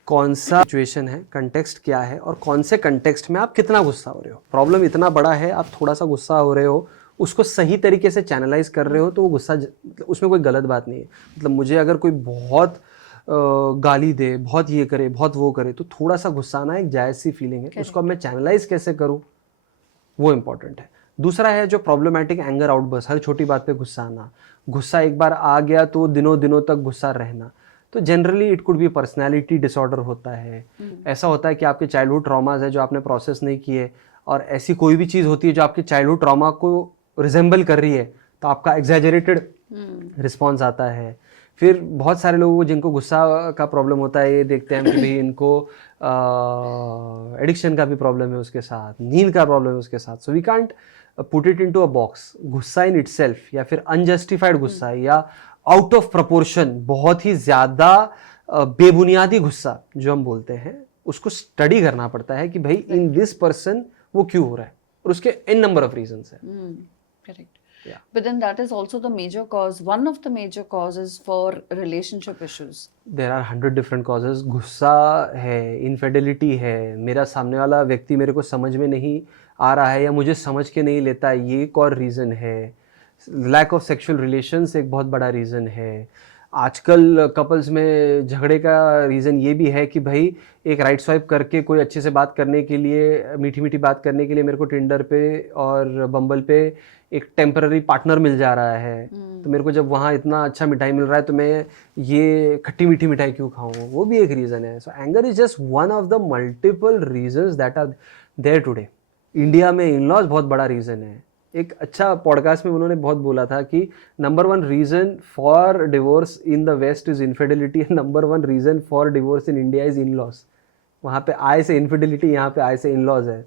कौन सा सिचुएशन है, कंटेक्स्ट क्या है और कौन से कंटेक्स्ट में आप कितना गुस्सा हो रहे हो। प्रॉब्लम इतना बड़ा है, आप थोड़ा सा गुस्सा हो रहे हो, उसको सही तरीके से चैनलाइज कर रहे हो तो वो गुस्सा उसमें कोई गलत बात नहीं है। मतलब मुझे अगर कोई बहुत गाली दे, बहुत ये करे, बहुत वो करे, तो थोड़ा सा गुस्सा आना एक जायज़ सी फीलिंग है। उसको अब मैं चैनलाइज कैसे करूँ वो इम्पॉर्टेंट है। दूसरा है जो प्रॉब्लमैटिक एंगर आउटबर्स्ट, हर छोटी बात पे गुस्सा आना। गुस्सा एक बार आ गया तो दिनों दिनों तक गुस्सा रहना, तो generally it could be personality disorder होता है। ऐसा होता है कि आपके चाइल्डहुड ट्रॉमाज है जो आपने प्रोसेस नहीं किए, और ऐसी कोई भी चीज़ होती है जो आपके चाइल्डहुड ट्रॉमा को रिजेंबल कर रही है तो आपका एग्जैजरेटेड रिस्पॉन्स आता है। फिर बहुत सारे लोगों को जिनको गुस्सा का प्रॉब्लम होता है, ये देखते हैं कि भाई इनको एडिक्शन का भी प्रॉब्लम है उसके साथ, नींद का प्रॉब्लम है उसके साथ। So we can't put it into a box. गुस्सा इन इटसेल्फ या फिर अनजस्टिफाइड गुस्सा या आउट ऑफ प्रपोर्शन, बहुत ही ज़्यादा बेबुनियादी गुस्सा जो हम बोलते हैं, उसको स्टडी करना पड़ता है कि भाई इन दिस पर्सन वो क्यों हो रहा है, और उसके इन नंबर ऑफ रीजंस है। Correct. Yeah. But then that is also the major cause. One of the major causes for relationship issues. There are 100 different causes. गुस्सा है, इनफिडेलिटी है, मेरा सामने वाला व्यक्ति मेरे को समझ में नहीं आ रहा है या मुझे समझ के नहीं लेता, ये एक और रीज़न है। लैक ऑफ सेक्शुअल रिलेशंस एक बहुत बड़ा रीज़न है। आजकल कपल्स में झगड़े का रीज़न ये भी है कि भाई एक राइट स्वाइप करके कोई अच्छे से बात करने के लिए, मीठी मीठी बात करने के लिए मेरे को टिंडर पे और बम्बल पे एक टेम्पररी पार्टनर मिल जा रहा है, तो मेरे को जब वहाँ इतना अच्छा मिठाई मिल रहा है तो मैं ये खट्टी मीठी मिठाई क्यों खाऊं, वो भी एक रीज़न है। So anger is just one of the multiple reasons that are there today. India में इन लॉज बहुत बड़ा रीज़न है। एक अच्छा पॉडकास्ट में उन्होंने बहुत बोला था कि number 1 reason for divorce in the west is infidelity and number 1 reason for divorce in India is in laws. वहाँ पे आय से इनफिडेलिटी, यहाँ पे आय से इन लॉज है।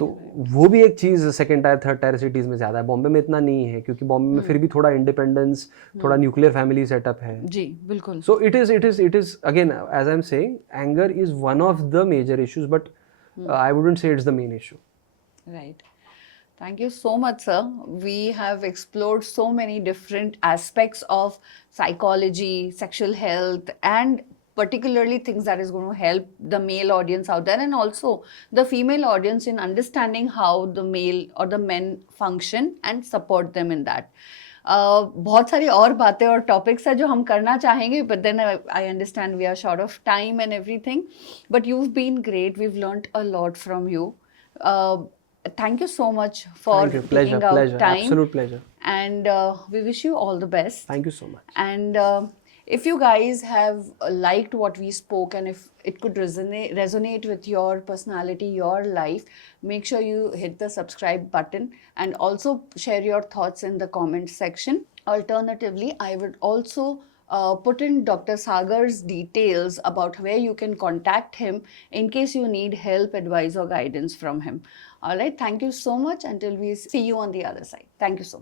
तो वो भी एक चीज़ second tier third tier cities में ज़्यादा है। बॉम्बे में इतना नहीं है क्योंकि बॉम्बे में फिर भी थोड़ा इंडिपेंडेंस, थोड़ा न्यूक्लियर फैमिली सेटअप है। जी बिल्कुल। So it is again as I am saying, anger is one of the major issues, but I wouldn't say it's the main issue. Right. Thank you so much, sir. We have explored so many different aspects of psychology, sexual health, and particularly things that is going to help the male audience out there and also the female audience in understanding how the male or the men function and support them in that. बहुत सारी और बातें और topics है जो हम करना चाहेंगे, but then I understand we are short of time and everything, but you've been great. We've learned a lot from you. Thank you so much for taking out time. Absolute pleasure. And we wish you all the best. Thank you so much. And if you guys have liked what we spoke and if it could resonate with your personality, your life, make sure you hit the subscribe button and also share your thoughts in the comment section. Alternatively, I would also put in Dr. Sagar's details about where you can contact him in case you need help, advice or guidance from him. All right, thank you so much. Until we see you on the other side. Thank you so much.